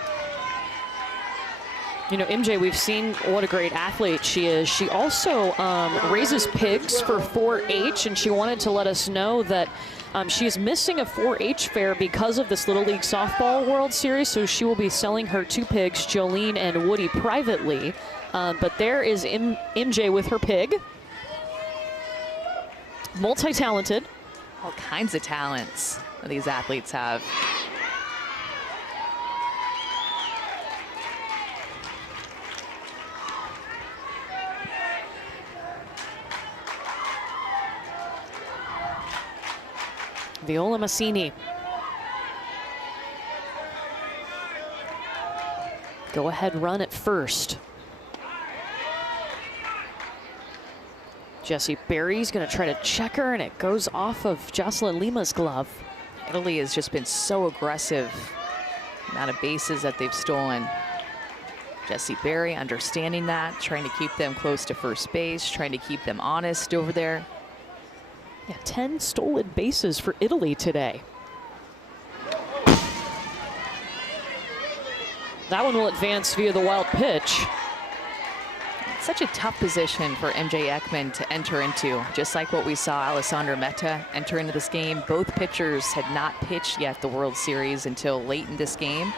You know, MJ, we've seen what a great athlete she is. She also raises pigs for 4-H, and she wanted to let us know that she is missing a 4-H fair because of this Little League Softball World Series, so she will be selling her 2 pigs, Jolene and Woody, privately. But there is MJ with her pig. Multi-talented. All kinds of talents that these athletes have. Viola Massini. Go ahead run at first. Jessie Berry's gonna try to check her, and it goes off of Jocelyn Lima's glove. Italy has just been so aggressive. The amount of bases that they've stolen. Jessie Berry understanding that, trying to keep them close to first base, trying to keep them honest over there. Yeah, 10 stolen bases for Italy today. That one will advance via the wild pitch. Such a tough position for MJ Ekman to enter into, just like what we saw Alessandro Meta enter into this game. Both pitchers had not pitched yet the World Series until late in this game.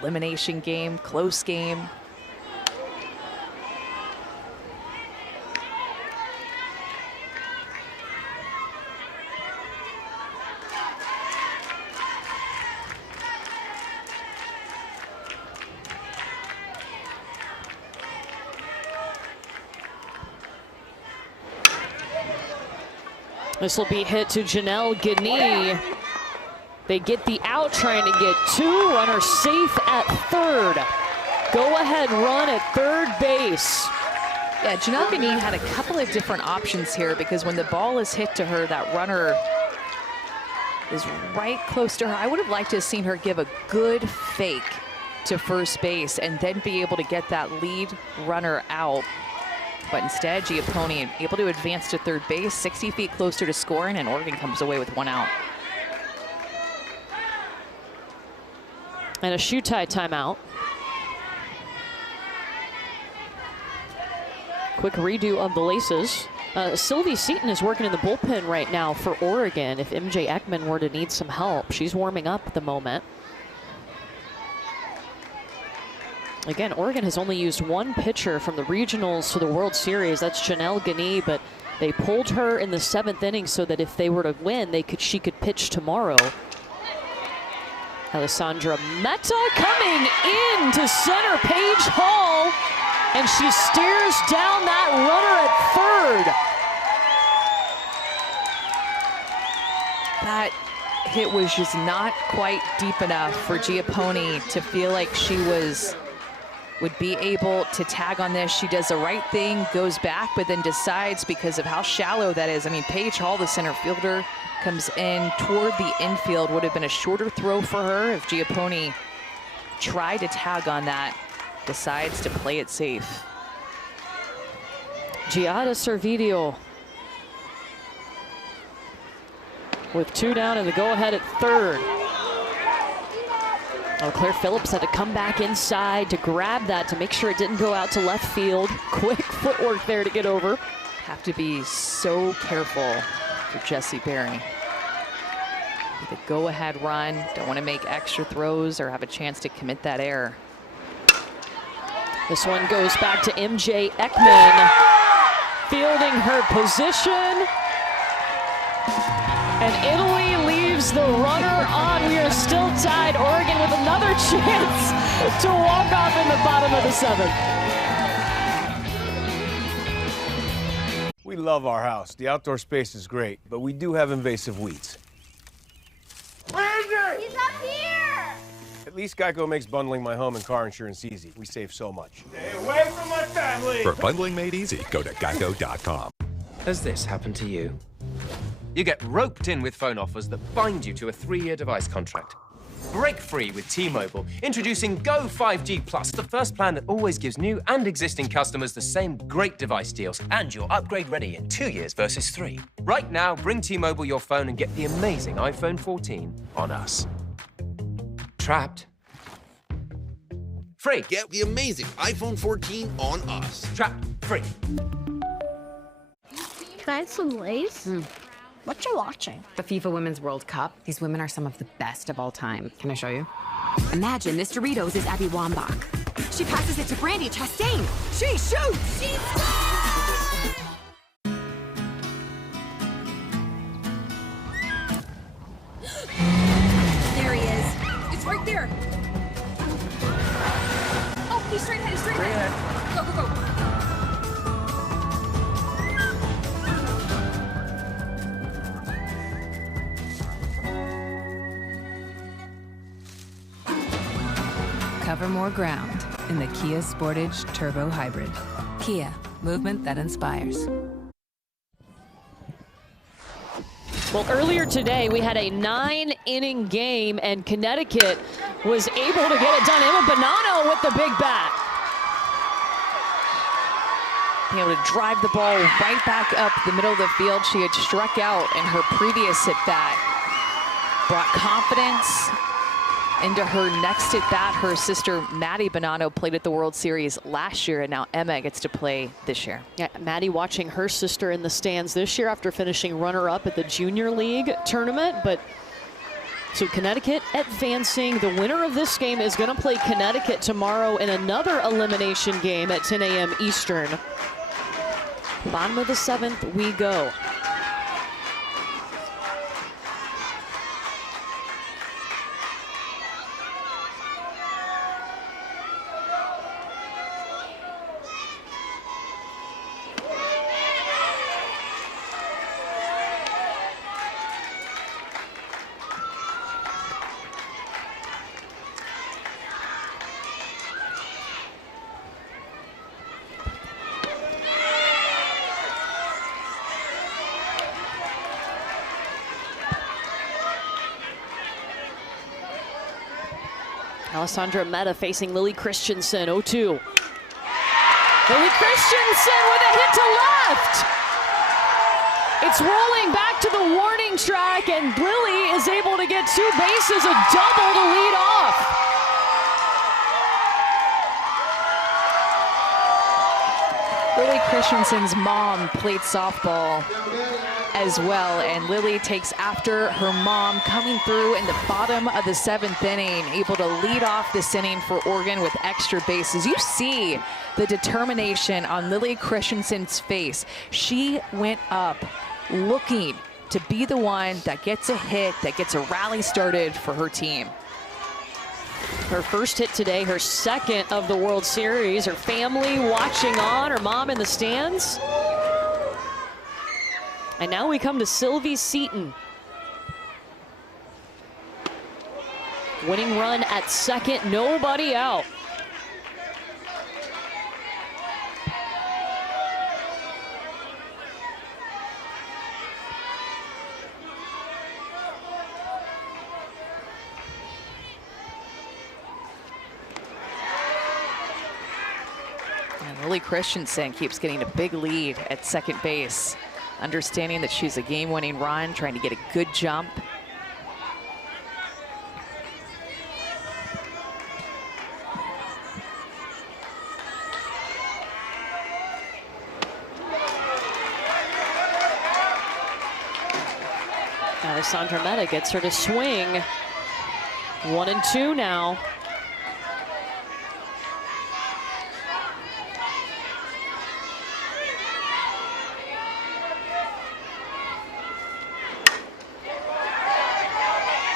Elimination game, close game. This will be hit to Janelle Gagne. They get the out, trying to get two. Runner safe at third. Go ahead run at third base. Yeah, Janelle Gagne had a couple of different options here, because when the ball is hit to her, that runner is right close to her. I would have liked to have seen her give a good fake to first base and then be able to get that lead runner out. But instead, Giappone able to advance to third base, 60 feet closer to scoring, and Oregon comes away with one out. And a shoe tie timeout. Quick redo of the laces. Sylvie Seaton is working in the bullpen right now for Oregon if MJ Ekman were to need some help. She's warming up at the moment. Again, Oregon has only used one pitcher from the regionals to the World Series. That's Janelle Gagne, but they pulled her in the 7th inning so that if they were to win, she could pitch tomorrow. Alessandra Meta coming in to center Paige Hall, and she steers down that runner at third. That hit was just not quite deep enough for Giappone to feel like she would be able to tag on this. She does the right thing, goes back, but then decides, because of how shallow that is. I mean, Paige Hall, the center fielder, comes in toward the infield. Would have been a shorter throw for her if Giappone tried to tag on that. Decides to play it safe. Giada Servideo with 2 down and the go-ahead at third. Oh, Claire Phillips had to come back inside to grab that to make sure it didn't go out to left field. Quick footwork there to get over. Have to be so careful for Jessie Berry. The go-ahead run, don't want to make extra throws or have a chance to commit that error. This one goes back to MJ Ekman, fielding her position. And Italy leaves the runner on. We are still tied. Oregon with another chance to walk off in the bottom of the 7th. We love our house. The outdoor space is great, but we do have invasive weeds. He's up here! At least Geico makes bundling my home and car insurance easy. We save so much. Stay away from my family! For bundling made easy, go to geico.com. Has this happened to you? You get roped in with phone offers that bind you to a 3-year device contract. Break free with T-Mobile, introducing Go 5G Plus, the first plan that always gives new and existing customers the same great device deals. And you're upgrade ready in 2 years versus 3. Right now, bring T-Mobile your phone and get the amazing iPhone 14 on us. Trapped. Free. Get the amazing iPhone 14 on us. Trapped. Free. Try some lace? What you watching? The FIFA Women's World Cup. These women are some of the best of all time. Can I show you? Imagine this Doritos is Abby Wambach. She passes it to Brandy Chastain. She shoots! She scores! There he is. It's right there. Oh, he's straight ahead. He's straight ahead. Go, go, go. Cover more ground in the Kia Sportage Turbo Hybrid. Kia, movement that inspires. Well, earlier today, we had a 9-inning game, and Connecticut was able to get it done. Emma Bonanno with the big bat. Being able to drive the ball right back up the middle of the field. She had struck out in her previous at-bat. Brought confidence into her next at-bat. Her sister, Maddie Bonanno, played at the World Series last year, and now Emma gets to play this year. Yeah, Maddie watching her sister in the stands this year after finishing runner-up at the Junior League tournament. But so Connecticut advancing. The winner of this game is going to play Connecticut tomorrow in another elimination game at 10 a.m. Eastern. Bottom of the 7th we go. Alessandra Meta facing Lily Christensen, 0-2. Lily Christensen with a hit to left. It's rolling back to the warning track, and Lily is able to get 2 bases, a double to lead off. Lily Christensen's mom played softball as well, and Lily takes after her mom, coming through in the bottom of the 7th inning, able to lead off this inning for Oregon with extra bases. You see the determination on Lily Christensen's face. She went up looking to be the one that gets a hit, that gets a rally started for her team. Her first hit today, her second of the World Series. Her family watching on, her mom in the stands. And now we come to Sylvie Seton. Winning run at second, nobody out. And Lily Christensen keeps getting a big lead at second base, understanding that she's a game-winning run, trying to get a good jump. Alessandra Meta gets her to swing. 1-2 now.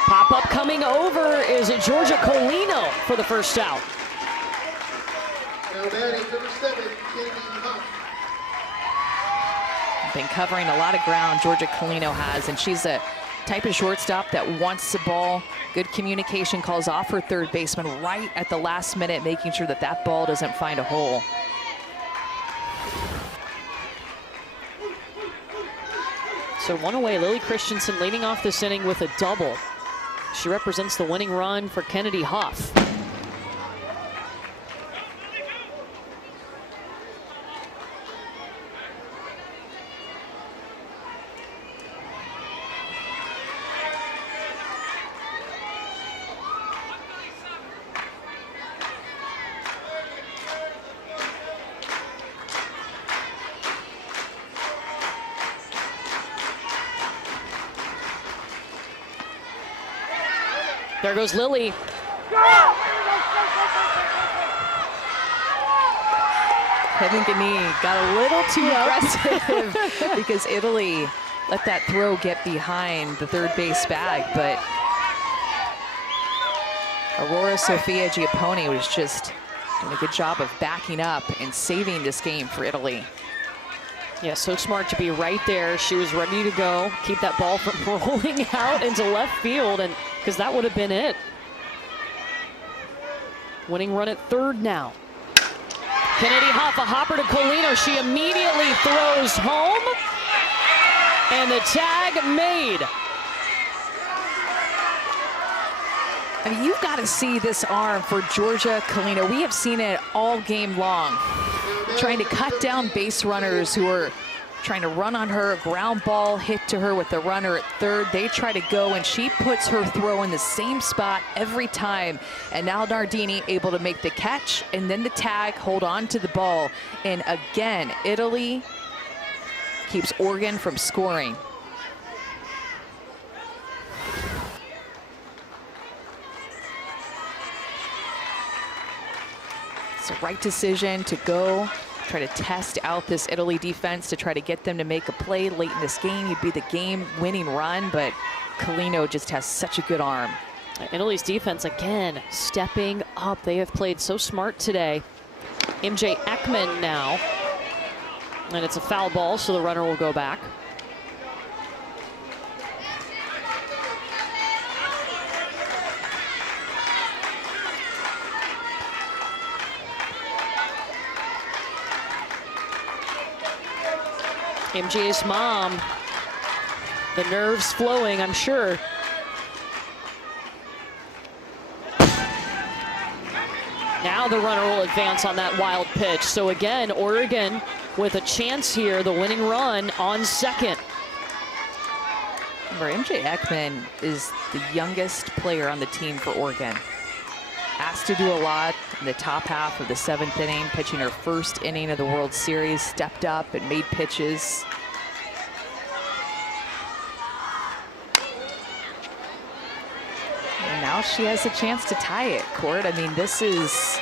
Pop-up coming over is Georgia Colino for the first out. Now batting number 7, Kennedy Huff. Been covering a lot of ground, Georgia Colino has, and she's a type of shortstop that wants the ball. Good communication, calls off her third baseman right at the last minute, making sure that that ball doesn't find a hole. So 1 away, Lily Christensen leading off this inning with a double. She represents the winning run for Kennedy Huff. There goes Lily. Kevin Gagne got a little too aggressive because Italy let that throw get behind the third base bag, but Aurora Sofia Giappone was just doing a good job of backing up and saving this game for Italy. Yeah, so smart to be right there. She was ready to go, keep that ball from rolling out into left field, and because that would have been it. Winning run at third now. Kennedy Huff, a hopper to Colino. She immediately throws home. And the tag made. I mean, you've got to see this arm for Georgia Colino. We have seen it all game long. Trying to cut down base runners who are trying to run on her. Ground ball hit to her with the runner at third. They try to go, and she puts her throw in the same spot every time. And now Nardini able to make the catch and then the tag, hold on to the ball. And again, Italy keeps Oregon from scoring. It's the right decision to go, try to test out this Italy defense to try to get them to make a play late in this game. You'd be the game-winning run, but Colino just has such a good arm. Italy's defense, again, stepping up. They have played so smart today. MJ Ekman now. And it's a foul ball, so the runner will go back. MJ's mom, the nerves flowing, I'm sure. Now the runner will advance on that wild pitch. So again, Oregon with a chance here, the winning run on second. Remember, MJ Ekman is the youngest player on the team for Oregon. Asked to do a lot in the top half of the 7th inning, pitching her first inning of the World Series, stepped up and made pitches. And now she has a chance to tie it, Court. I mean, this is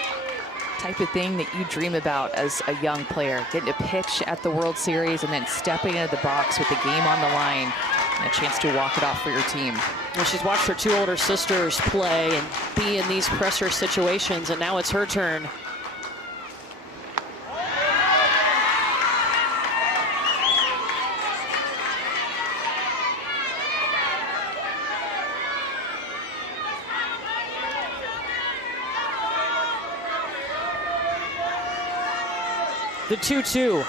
the type of thing that you dream about as a young player. Getting to pitch at the World Series and then stepping into the box with the game on the line and a chance to walk it off for your team. Well, she's watched her 2 older sisters play and be in these pressure situations, and now it's her turn. The 2-2.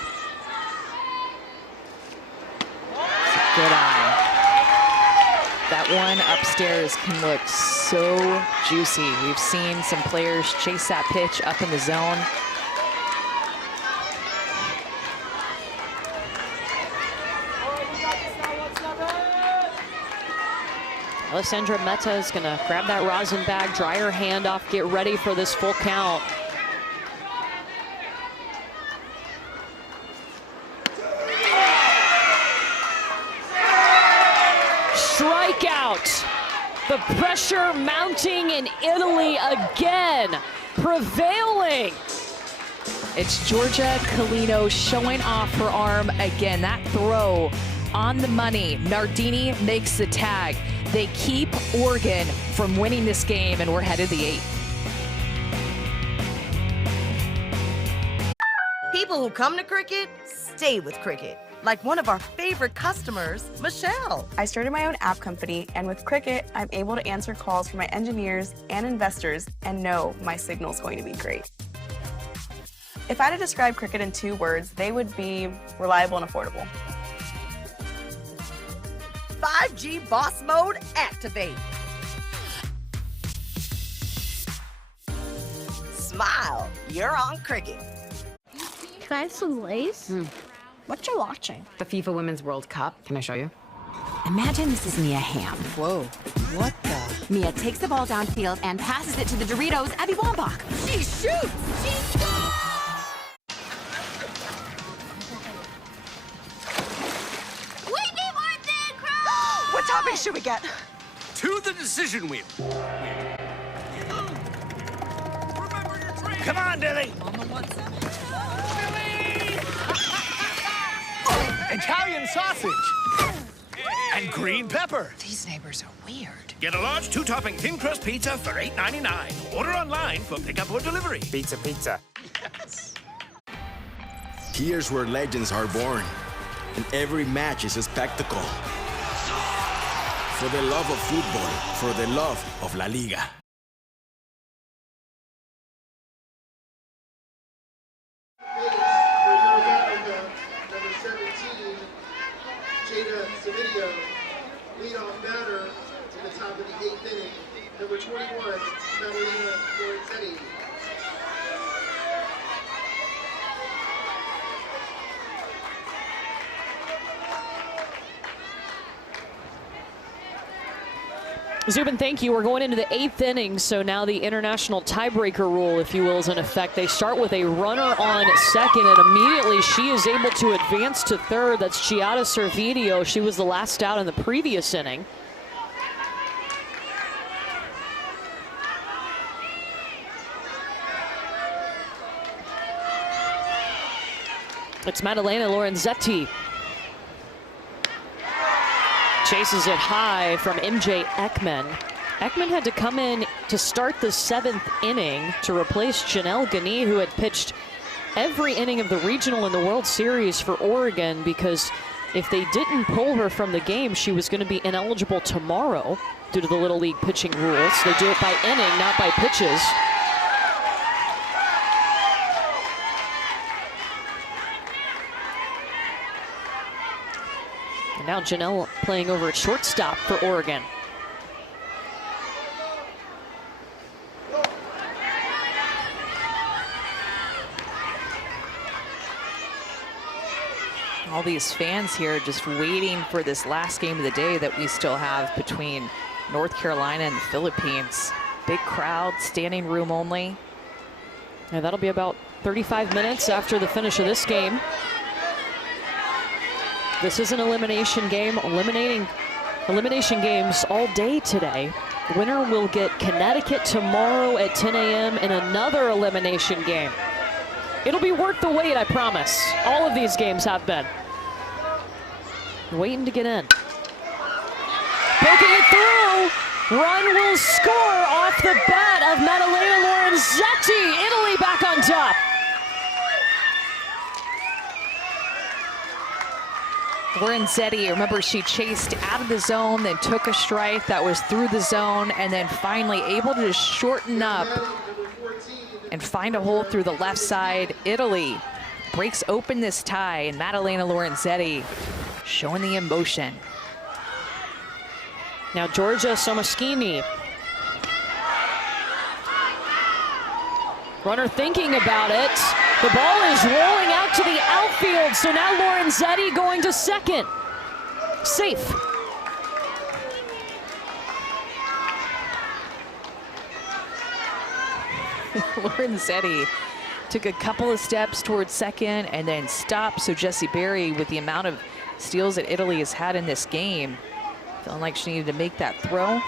Good eye. That one upstairs can look so juicy. We've seen some players chase that pitch up in the zone. Alessandra Meta is going to grab that rosin bag, dry her hand off, get ready for this full count. Strikeout. The pressure mounting in Italy again, prevailing. It's Georgia Colino showing off her arm again. That throw on the money. Nardini makes the tag. They keep Oregon from winning this game, and we're headed to the 8th. People who come to Cricket stay with Cricket. Like one of our favorite customers, Michelle. I started my own app company, and with Cricket, I'm able to answer calls from my engineers and investors and know my signal's going to be great. If I had to describe Cricket in 2 words, they would be reliable and affordable. 5G Boss Mode activate. Smile, you're on Cricket. Can I have some Lays? What you watching? The FIFA Women's World Cup. Can I show you? Imagine this is Mia Hamm. Whoa, what the? Mia takes the ball downfield and passes it to the Doritos' Abby Wambach. She shoots! She scores! We need more thin crust! What topping should we get? To the decision wheel. Come on, Dilly. Italian sausage. And green pepper. These neighbors are weird. Get a large 2-topping thin crust pizza for $8.99. Order online for pickup or delivery. Pizza, pizza. Yes. Here's where legends are born, and every match is a spectacle. For the love of football, for the love of La Liga. Victoria Savidio, leadoff batter in the top of the 8th inning. Number 21, Madalena Lorenzetti. Zubin, thank you. We're going into the 8th inning, so now the international tiebreaker rule, if you will, is in effect. They start with a runner on second, and immediately she is able to advance to third. That's Giada Servideo. She was the last out in the previous inning. It's Madalena Lorenzetti. Chases it high from MJ Ekman. Ekman had to come in to start the 7th inning to replace Janelle Gagné, who had pitched every inning of the regional and the World Series for Oregon, because if they didn't pull her from the game, she was going to be ineligible tomorrow due to the Little League pitching rules. They do it by inning, not by pitches. And now Janelle playing over at shortstop for Oregon. All these fans here just waiting for this last game of the day that we still have between North Carolina and the Philippines. Big crowd, standing room only. And that'll be about 35 minutes after the finish of this game. This is an elimination game, elimination games all day today. Winner will get Connecticut tomorrow at 10 a.m. in another elimination game. It'll be worth the wait, I promise. All of these games have been. Waiting to get in. Poking it through. Run will score off the bat of Madalena Lorenzetti. Italy back on top. Lorenzetti, remember, she chased out of the zone, then took a strike that was through the zone, and then finally able to shorten up and find a hole through the left side. Italy breaks open this tie, and Madalena Lorenzetti showing the emotion. Now Giorgia Somoschini. Runner thinking about it. The ball is rolling out to the outfield, so now Lorenzetti going to second. Safe. Lorenzetti took a couple of steps towards second and then stopped, so Jessie Berry, with the amount of steals that Italy has had in this game, feeling like she needed to make that throw.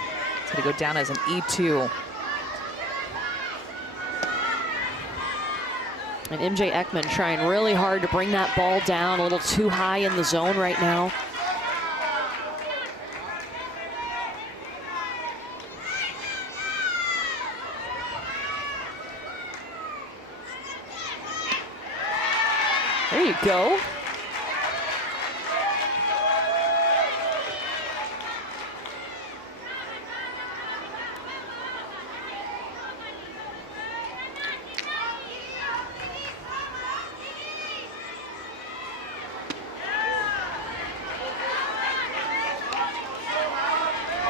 It's going to go down as an E2. And MJ Ekman trying really hard to bring that ball down, a little too high in the zone right now. There you go.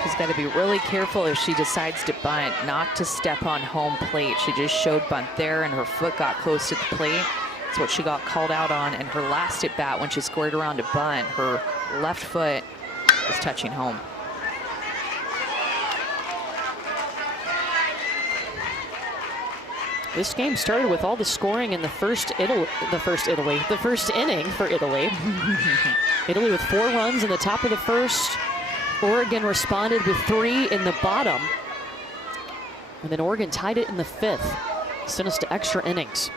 She's got to be really careful if she decides to bunt, not to step on home plate. She just showed bunt there, and her foot got close to the plate. That's what she got called out on. And her last at bat, when she squared around to bunt, her left foot was touching home. This game started with all the scoring in the first inning for Italy. Italy with 4 runs in the top of the first. Oregon responded with 3 in the bottom. And then Oregon tied it in the 5th. Sent us to extra innings.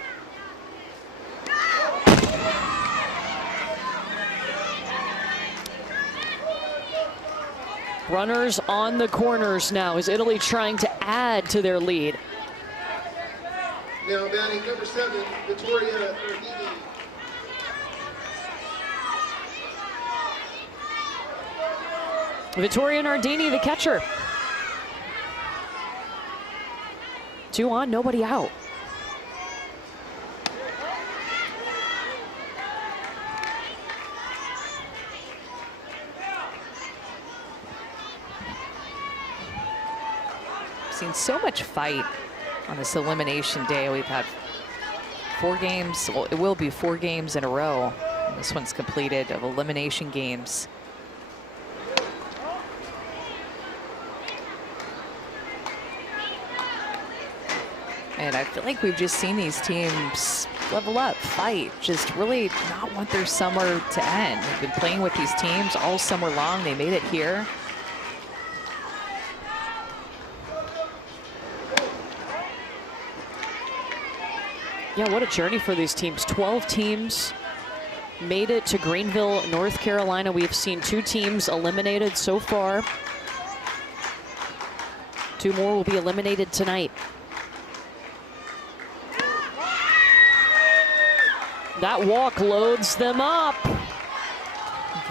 Runners on the corners now as Italy trying to add to their lead. Now batting number 7, Vittoria Nardini. Vittoria Nardini, the catcher. 2 on, nobody out. seen so much fight on this elimination day. We've had 4 games, well, it will be 4 games in a row. This one's completed of elimination games. And I feel like we've just seen these teams level up, fight, just really not want their summer to end. They've been playing with these teams all summer long. They made it here. Yeah, what a journey for these teams. 12 teams made it to Greenville, North Carolina. We have seen 2 teams eliminated so far. 2 more will be eliminated tonight. That walk loads them up.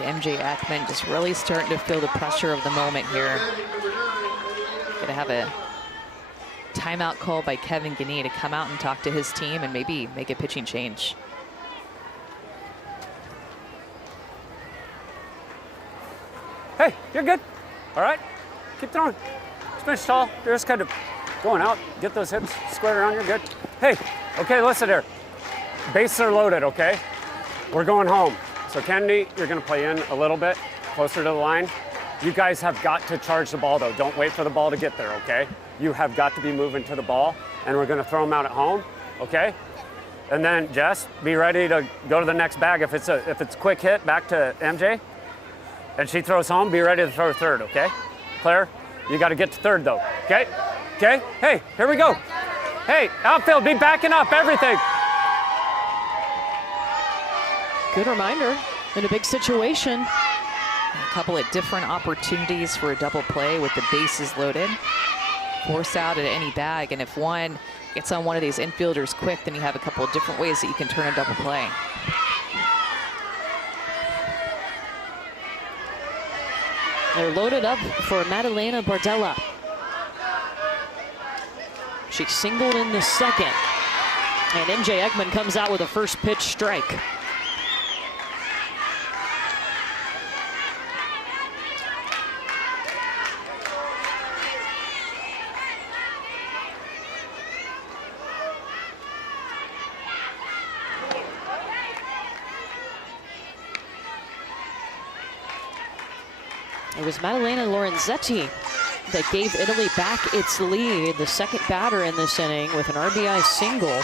MJ Ekman just really starting to feel the pressure of the moment here. Gonna have a timeout call by Kevin Gagne to come out and talk to his team and maybe make a pitching change. Hey, you're good. All right, keep throwing. Just finish tall. You're just kind of going out. Get those hips squared around. You're good. Hey, okay, listen here. Bases are loaded, okay? We're going home. So Kennedy, you're gonna play in a little bit, closer to the line. You guys have got to charge the ball though. Don't wait for the ball to get there, okay? You have got to be moving to the ball, and we're gonna throw them out at home, okay? And then Jess, be ready to go to the next bag. If it's a quick hit back to MJ, and she throws home, be ready to throw third, okay? Claire, you gotta get to third though, okay? Okay, hey, here we go. Hey, outfield, be backing up, everything. Good reminder in a big situation. A couple of different opportunities for a double play with the bases loaded. Force out at any bag, and if one gets on one of these infielders quick, then you have a couple of different ways that you can turn a double play. They're loaded up for Madalena Bardella. She singled in the second, and MJ Ekman comes out with a first pitch strike. It was Madalena Lorenzetti that gave Italy back its lead, the second batter in this inning with an RBI single.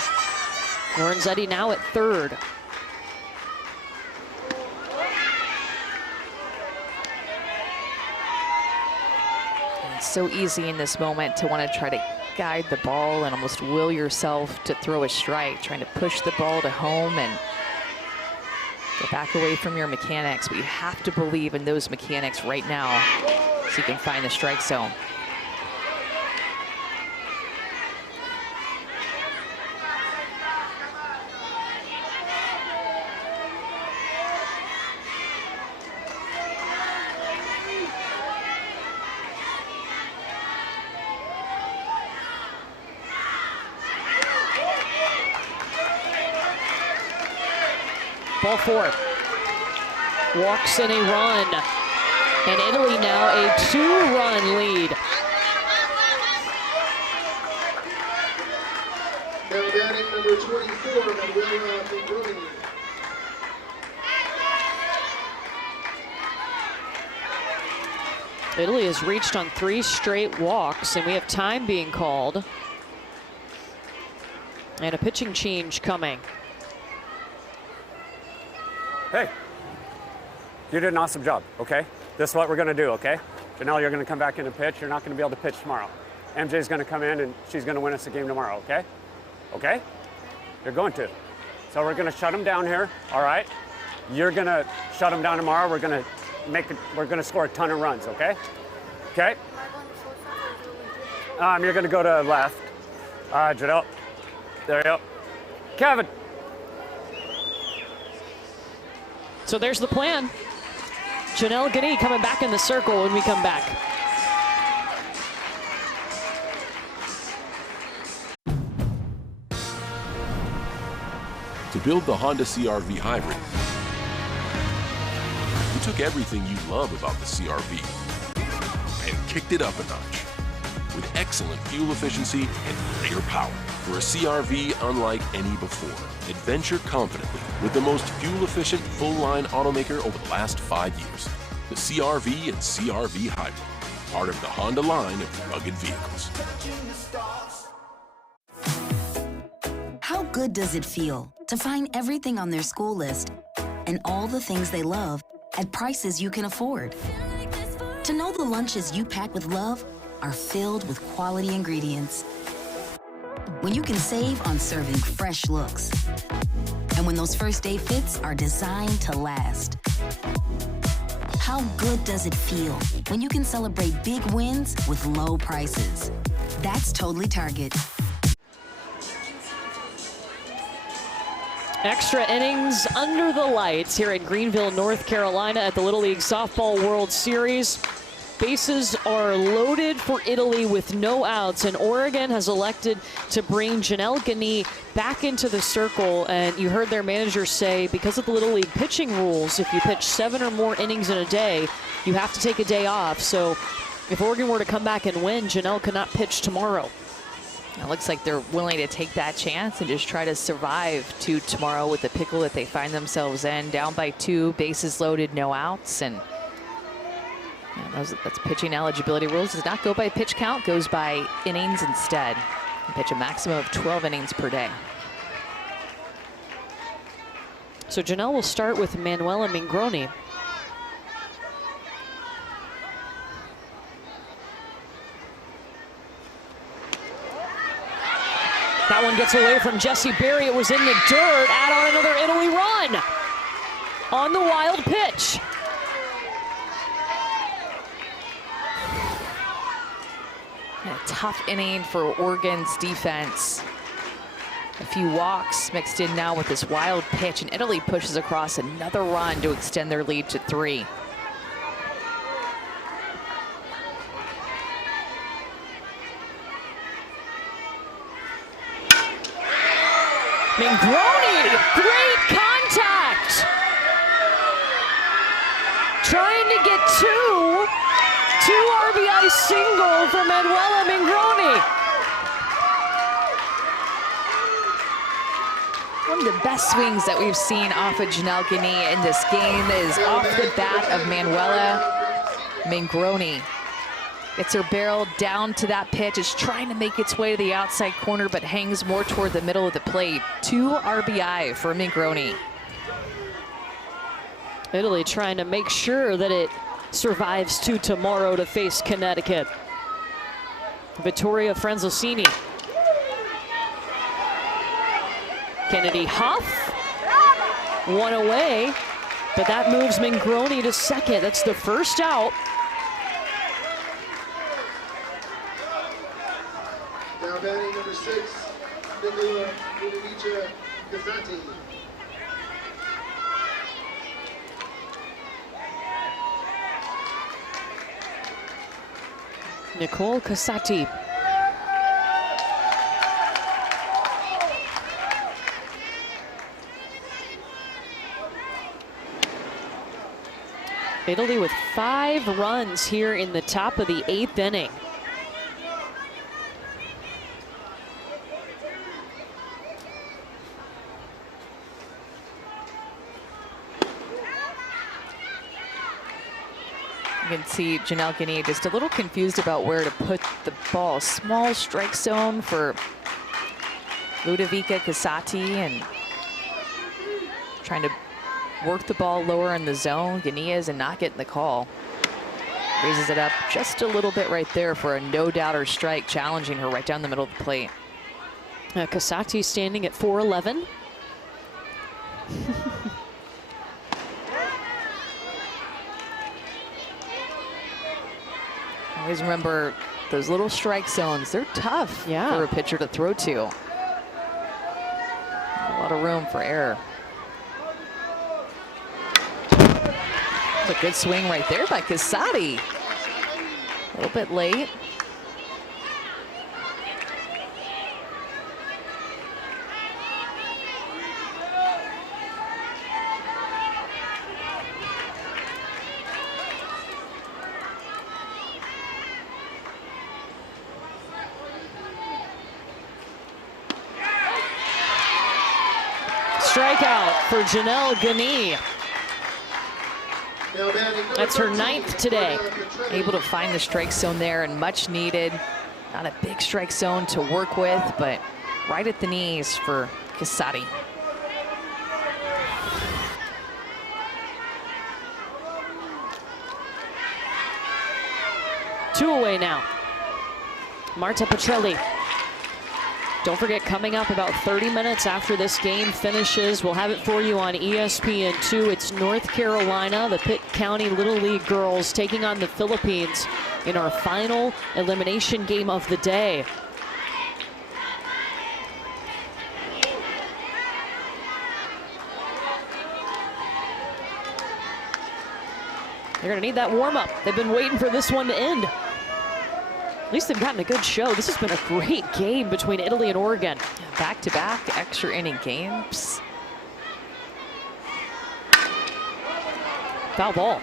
Lorenzetti now at third. It's so easy in this moment to want to try to guide the ball and almost will yourself to throw a strike, trying to push the ball to home and get back away from your mechanics, but you have to believe in those mechanics right now so you can find the strike zone. Ball 4. Walks in a run. And Italy now a 2-run lead. Now batting number 24, Manuela Bruni. Italy has reached on 3 straight walks, and we have time being called. And a pitching change coming. Hey, you did an awesome job, okay? This is what we're gonna do, okay? Janelle, you're gonna come back in and pitch. You're not gonna be able to pitch tomorrow. MJ's gonna come in and she's gonna win us the game tomorrow, okay? Okay? You're going to. So we're gonna shut them down here, all right? You're gonna shut them down tomorrow. We're gonna score a ton of runs, okay? Okay? You're gonna go to left. Janelle, there you go. Kevin. So there's the plan. Janelle Gagne coming back in the circle when we come back. To build the Honda CR-V Hybrid, we took everything you love about the CR-V and kicked it up a notch. with excellent fuel efficiency and greater power. For a CR-V unlike any before, adventure confidently with the most fuel-efficient full-line automaker over the last 5 years. The CR-V and CR-V Hybrid, part of the Honda line of rugged vehicles. How good does it feel to find everything on their school list and all the things they love at prices you can afford? To know the lunches you pack with love are filled with quality ingredients. When you can save on serving fresh looks. And when those first day fits are designed to last. How good does it feel when you can celebrate big wins with low prices? That's totally Target. Extra innings under the lights here in Greenville, North Carolina at the Little League Softball World Series. Bases are loaded for Italy with no outs, and Oregon has elected to bring Janelle Gagne back into the circle. And you heard their manager say, because of the Little League pitching rules, if you pitch 7 or more innings in a day, you have to take a day off. So if Oregon were to come back and win, Janelle could not pitch tomorrow. It looks like they're willing to take that chance and just try to survive to tomorrow with the pickle that they find themselves in. Down by 2, bases loaded, no outs, and that's pitching eligibility rules. Does not go by pitch count, goes by innings instead. You pitch a maximum of 12 innings per day. So Janelle will start with Manuela Mingroni. That one gets away from Jesse Berry. It was in the dirt. Add on another Italy run on the wild pitch. A tough inning for Oregon's defense. A few walks mixed in now with this wild pitch, and Italy pushes across another run to extend their lead to 3. Mingroni, great contact. Trying to get two RBI single for Manuela Mingroni. One of the best swings that we've seen off of Janelle Gagne in this game is off the bat of Manuela Mingroni. Gets her barrel down to that pitch, is trying to make its way to the outside corner, but hangs more toward the middle of the plate. 2 RBI for Mingroni. Italy trying to make sure that it survives to tomorrow to face Connecticut. Vittoria Franzosini. Kennedy Huff. 1 away, but that moves Mingroni to second. That's the first out. Now batting number 6, Nicola Casati. Nicole Casati. Italy with 5 runs here in the top of the 8th inning. You can see Janelle Gagne just a little confused about where to put the ball. Small strike zone for Ludovica Casati, and trying to work the ball lower in the zone. Gagne is and not getting the call. Raises it up just a little bit right there for a no-doubter strike, challenging her right down the middle of the plate. Casati standing at 4'11". Always remember those little strike zones. They're tough for a pitcher to throw to. A lot of room for error. That's a good swing right there by Casati. A little bit late. strikeout for Janelle Gagné. That's her 9th today. Able to find the strike zone there, and much needed. Not a big strike zone to work with, but right at the knees for Casati. Two away now. Marta Petrelli. Don't forget, coming up about 30 minutes after this game finishes, we'll have it for you on ESPN2. It's North Carolina, the Pitt County Little League girls taking on the Philippines in our final elimination game of the day. They're going to need that warm-up. They've been waiting for this one to end. At least they've gotten a good show. This has been a great game between Italy and Oregon. Back-to-back extra inning games. Foul ball.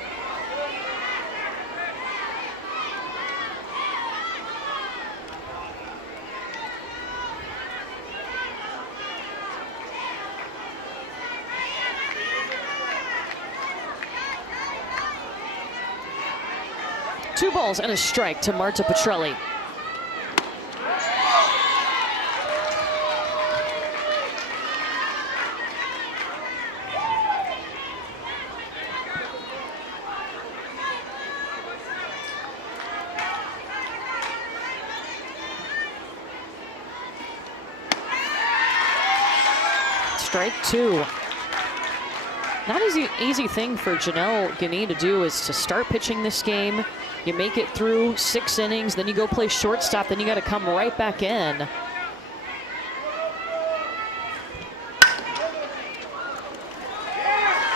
Two balls and a strike to Marta Petrelli. Strike two. Not an easy thing for Janelle Gagné to do is to start pitching this game. You make it through 6 innings, then you go play shortstop, then you got to come right back in.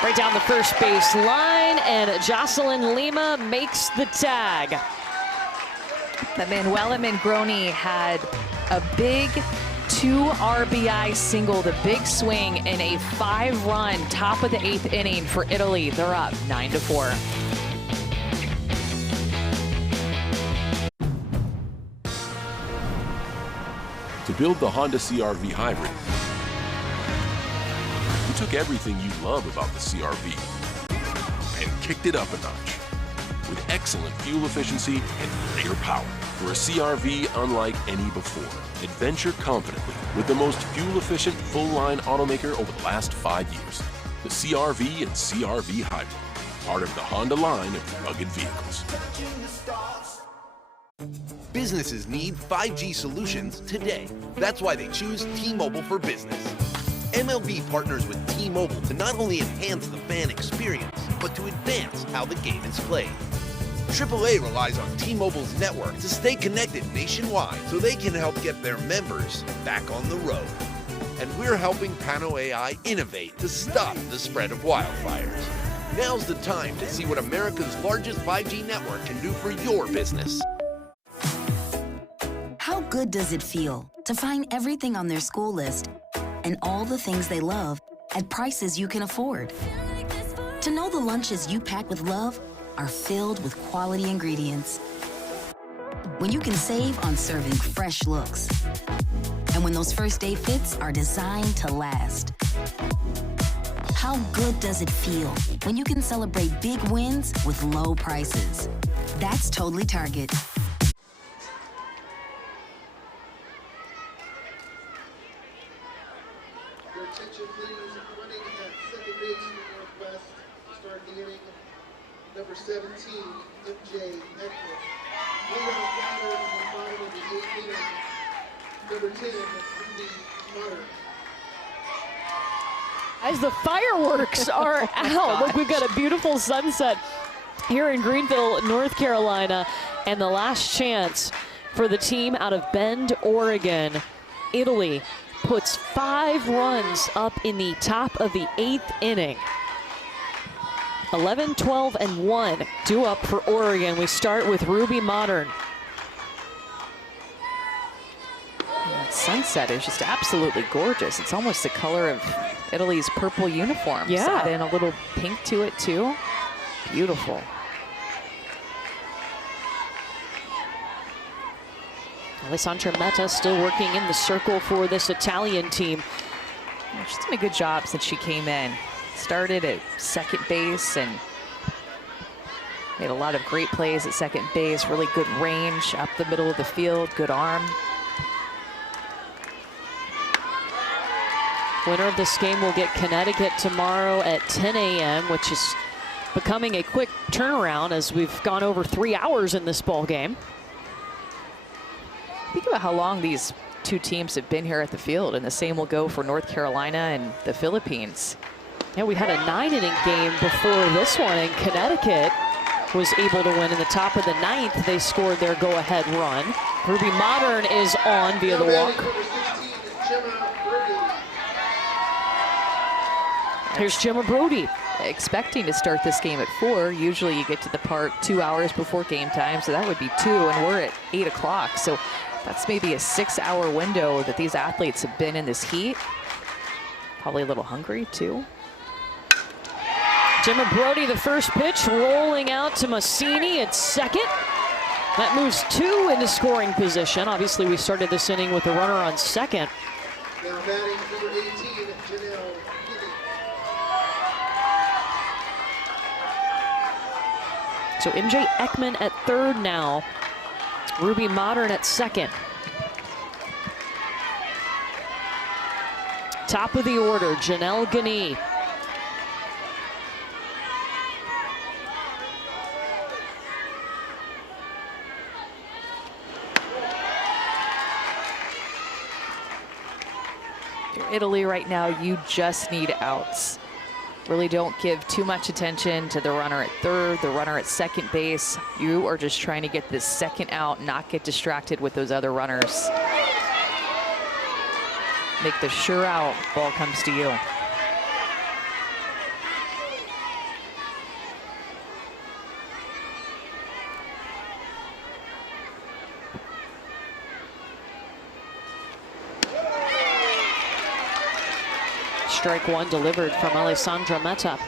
Right down the first base line, and Jocelyn Lima makes the tag. That Manuela Mangroni had a big 2 RBI single, the big swing in a 5-run top of the 8th inning for Italy. They're up 9-4. To build the Honda CR-V Hybrid, we took everything you love about the CR-V and kicked it up a notch with excellent fuel efficiency and greater power. For a CR-V unlike any before, adventure confidently with the most fuel-efficient full-line automaker over the last 5 years. The CR-V and CR-V Hybrid, part of the Honda line of rugged vehicles. Businesses need 5G solutions today. That's why they choose T-Mobile for Business. MLB partners with T-Mobile to not only enhance the fan experience, but to advance how the game is played. AAA relies on T-Mobile's network to stay connected nationwide so they can help get their members back on the road. And we're helping Pano AI innovate to stop the spread of wildfires. Now's the time to see what America's largest 5G network can do for your business. How good does it feel to find everything on their school list and all the things they love at prices you can afford? To know the lunches you pack with love are filled with quality ingredients. When you can save on serving fresh looks. And when those first day fits are designed to last. How good does it feel when you can celebrate big wins with low prices? That's totally Target. Your attention, please. Running at second base for Northwest to start the inning. Number 17, MJ Eckler. Leadoff batter in the bottom of the 8th inning. Number 10, Ruby Mutter. As the fireworks are out, look, we've got a beautiful sunset here in Greenville, North Carolina, and the last chance for the team out of Bend, Oregon. Italy puts 5 runs up in the top of the 8th inning. 11, 12, and 1 due up for Oregon. We start with Ruby Modern. That sunset is just absolutely gorgeous. It's almost the color of Italy's purple uniforms. Yeah. Add in a little pink to it too. Beautiful. Alessandra Metta still working in the circle for this Italian team. She's done a good job since she came in. Started at second base and made a lot of great plays at second base. Really good range up the middle of the field, good arm. Winner of this game will get Connecticut tomorrow at 10 a.m., which is becoming a quick turnaround as we've gone over 3 hours in this ball game. Think about how long these two teams have been here at the field, and the same will go for North Carolina and the Philippines. Yeah, we had a 9-inning game before this one, and Connecticut was able to win in the top of the 9th. They scored their go-ahead run. Ruby Modern is on via the walk. Here's Gemma Brody. Expecting to start this game at 4. Usually you get to the park 2 hours before game time, so that would be 2, and we're at 8 o'clock. So that's maybe a 6-hour window that these athletes have been in this heat. Probably a little hungry too. Gemma Brody, the first pitch, rolling out to Massini at second. That moves 2 into scoring position. Obviously, we started this inning with a runner on second. Now batting number 18, Janelle. So MJ Ekman at third now. Ruby Modern at second. Top of the order, Janelle Gani. Italy right now, you just need outs. Really don't give too much attention to the runner at third, the runner at second base. You are just trying to get this second out, not get distracted with those other runners. Make the sure out, ball comes to you. Strike one delivered from Alessandra Meta.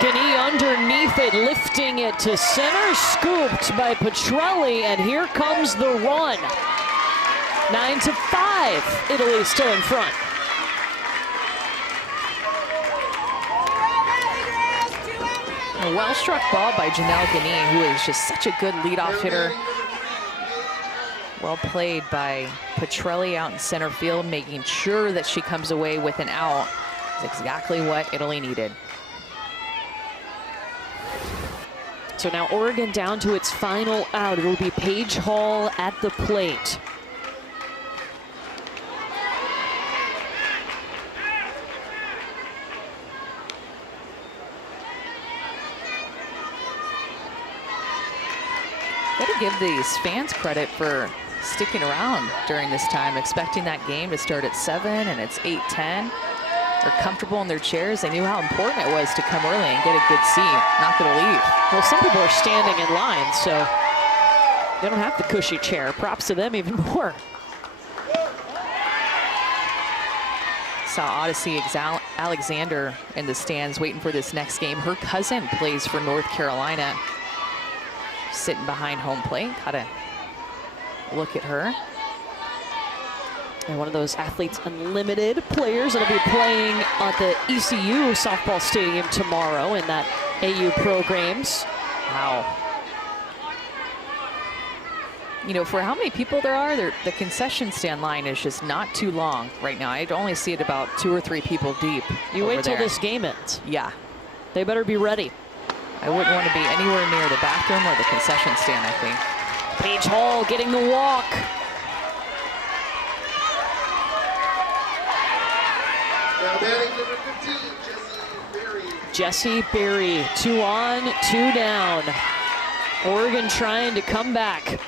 Gani underneath it, lifting it to center, scooped by Petrelli, and here comes the run. 9-5, Italy still in front. A well-struck ball by Janelle Gani, who is just such a good leadoff hitter. Well played by Petrelli out in center field, making sure that she comes away with an out. It's exactly what Italy needed. So now Oregon down to its final out. It'll be Paige Hall at the plate. Gotta give these fans credit for sticking around during this time, expecting that game to start at 7 and it's 8:10. They're comfortable in their chairs. They knew how important it was to come early and get a good seat, not gonna leave. Well, some people are standing in line, so they don't have the cushy chair. Props to them even more. Saw Odyssey Alexander in the stands waiting for this next game. Her cousin plays for North Carolina. Sitting behind home plate, gotta look at her. And one of those Athletes Unlimited players that'll be playing at the ECU softball stadium tomorrow in that AU programs. Wow. You know, for how many people there are, the concession stand line is just not too long right now. I'd only see it about 2 or 3 people deep. You wait till there. this game ends. Yeah. They better be ready. I wouldn't want to be anywhere near the bathroom or the concession stand, I think. Paige Hall getting the walk. Now batting number 15, Jessie Berry. Jessie Berry, 2 on, 2 down. Oregon trying to come back.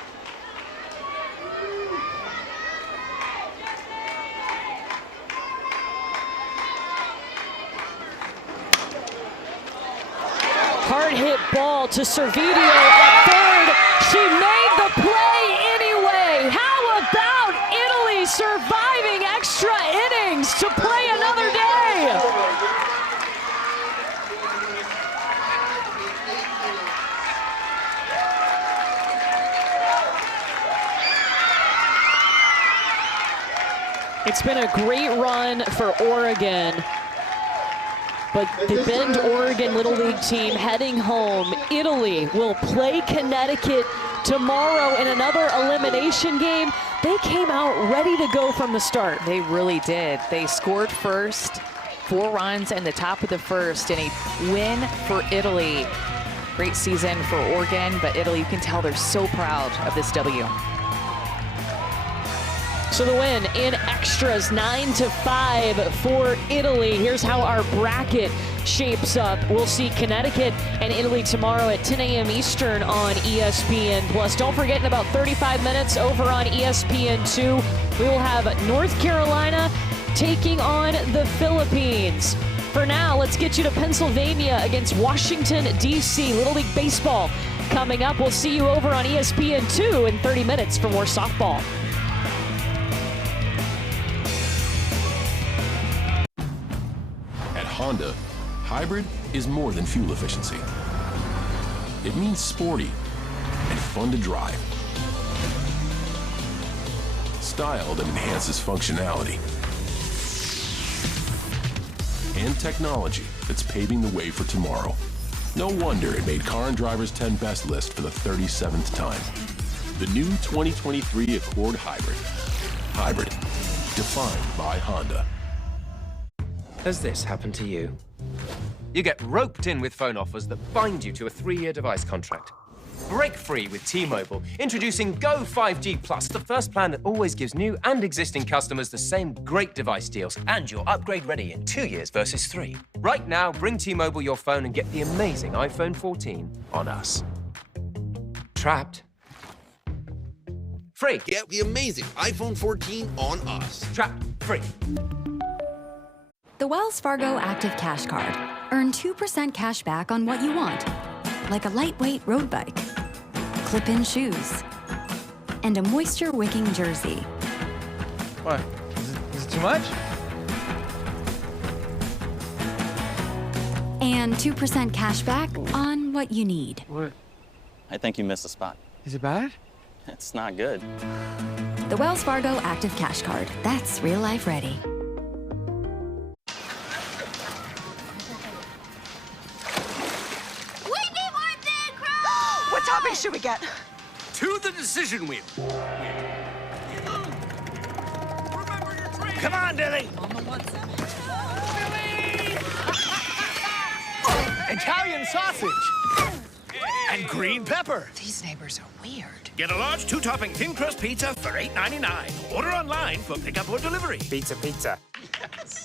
Hard hit ball to Servideo at third. She made the play anyway. How about Italy surviving extra It's been a great run for Oregon, but the Bend, Oregon Little League team heading home. Italy will play Connecticut tomorrow in another elimination game. They came out ready to go from the start. They really did. They scored first, 4 runs in the top of the first, and a win for Italy. Great season for Oregon, but Italy, you can tell they're so proud of this W. So the win in extras, 9-5 for Italy. Here's how our bracket shapes up. We'll see Connecticut and Italy tomorrow at 10 a.m. Eastern on ESPN+. Don't forget, in about 35 minutes over on ESPN2, we will have North Carolina taking on the Philippines. For now, let's get you to Pennsylvania against Washington, D.C. Little League Baseball coming up. We'll see you over on ESPN2 in 30 minutes for more softball. At Honda, hybrid is more than fuel efficiency. It means sporty and fun to drive. Style that enhances functionality. And technology that's paving the way for tomorrow. No wonder it made Car and Driver's 10 Best list for the 37th time. The new 2023 Accord Hybrid. Hybrid, defined by Honda. Has this happened to you? You get roped in with phone offers that bind you to a 3-year device contract. Break free with T-Mobile, introducing Go 5G Plus, the first plan that always gives new and existing customers the same great device deals. And you're upgrade ready in 2 years versus 3. Right now, bring T-Mobile your phone and get the amazing iPhone 14 on us. Trapped? Free. Get the amazing iPhone 14 on us. Trapped. Free. The Wells Fargo Active Cash Card. Earn 2% cash back on what you want, like a lightweight road bike, clip-in shoes, and a moisture-wicking jersey. What? Is it too much? And 2% cash back on what you need. What? I think you missed a spot. Is it bad? It's not good. The Wells Fargo Active Cash Card. That's real life ready. What topping should we get? To the decision wheel. Come on, Dilly. Italian sausage. And green pepper. These neighbors are weird. Get a large 2-topping thin crust pizza for $8.99. Order online for pickup or delivery. Pizza. Yes.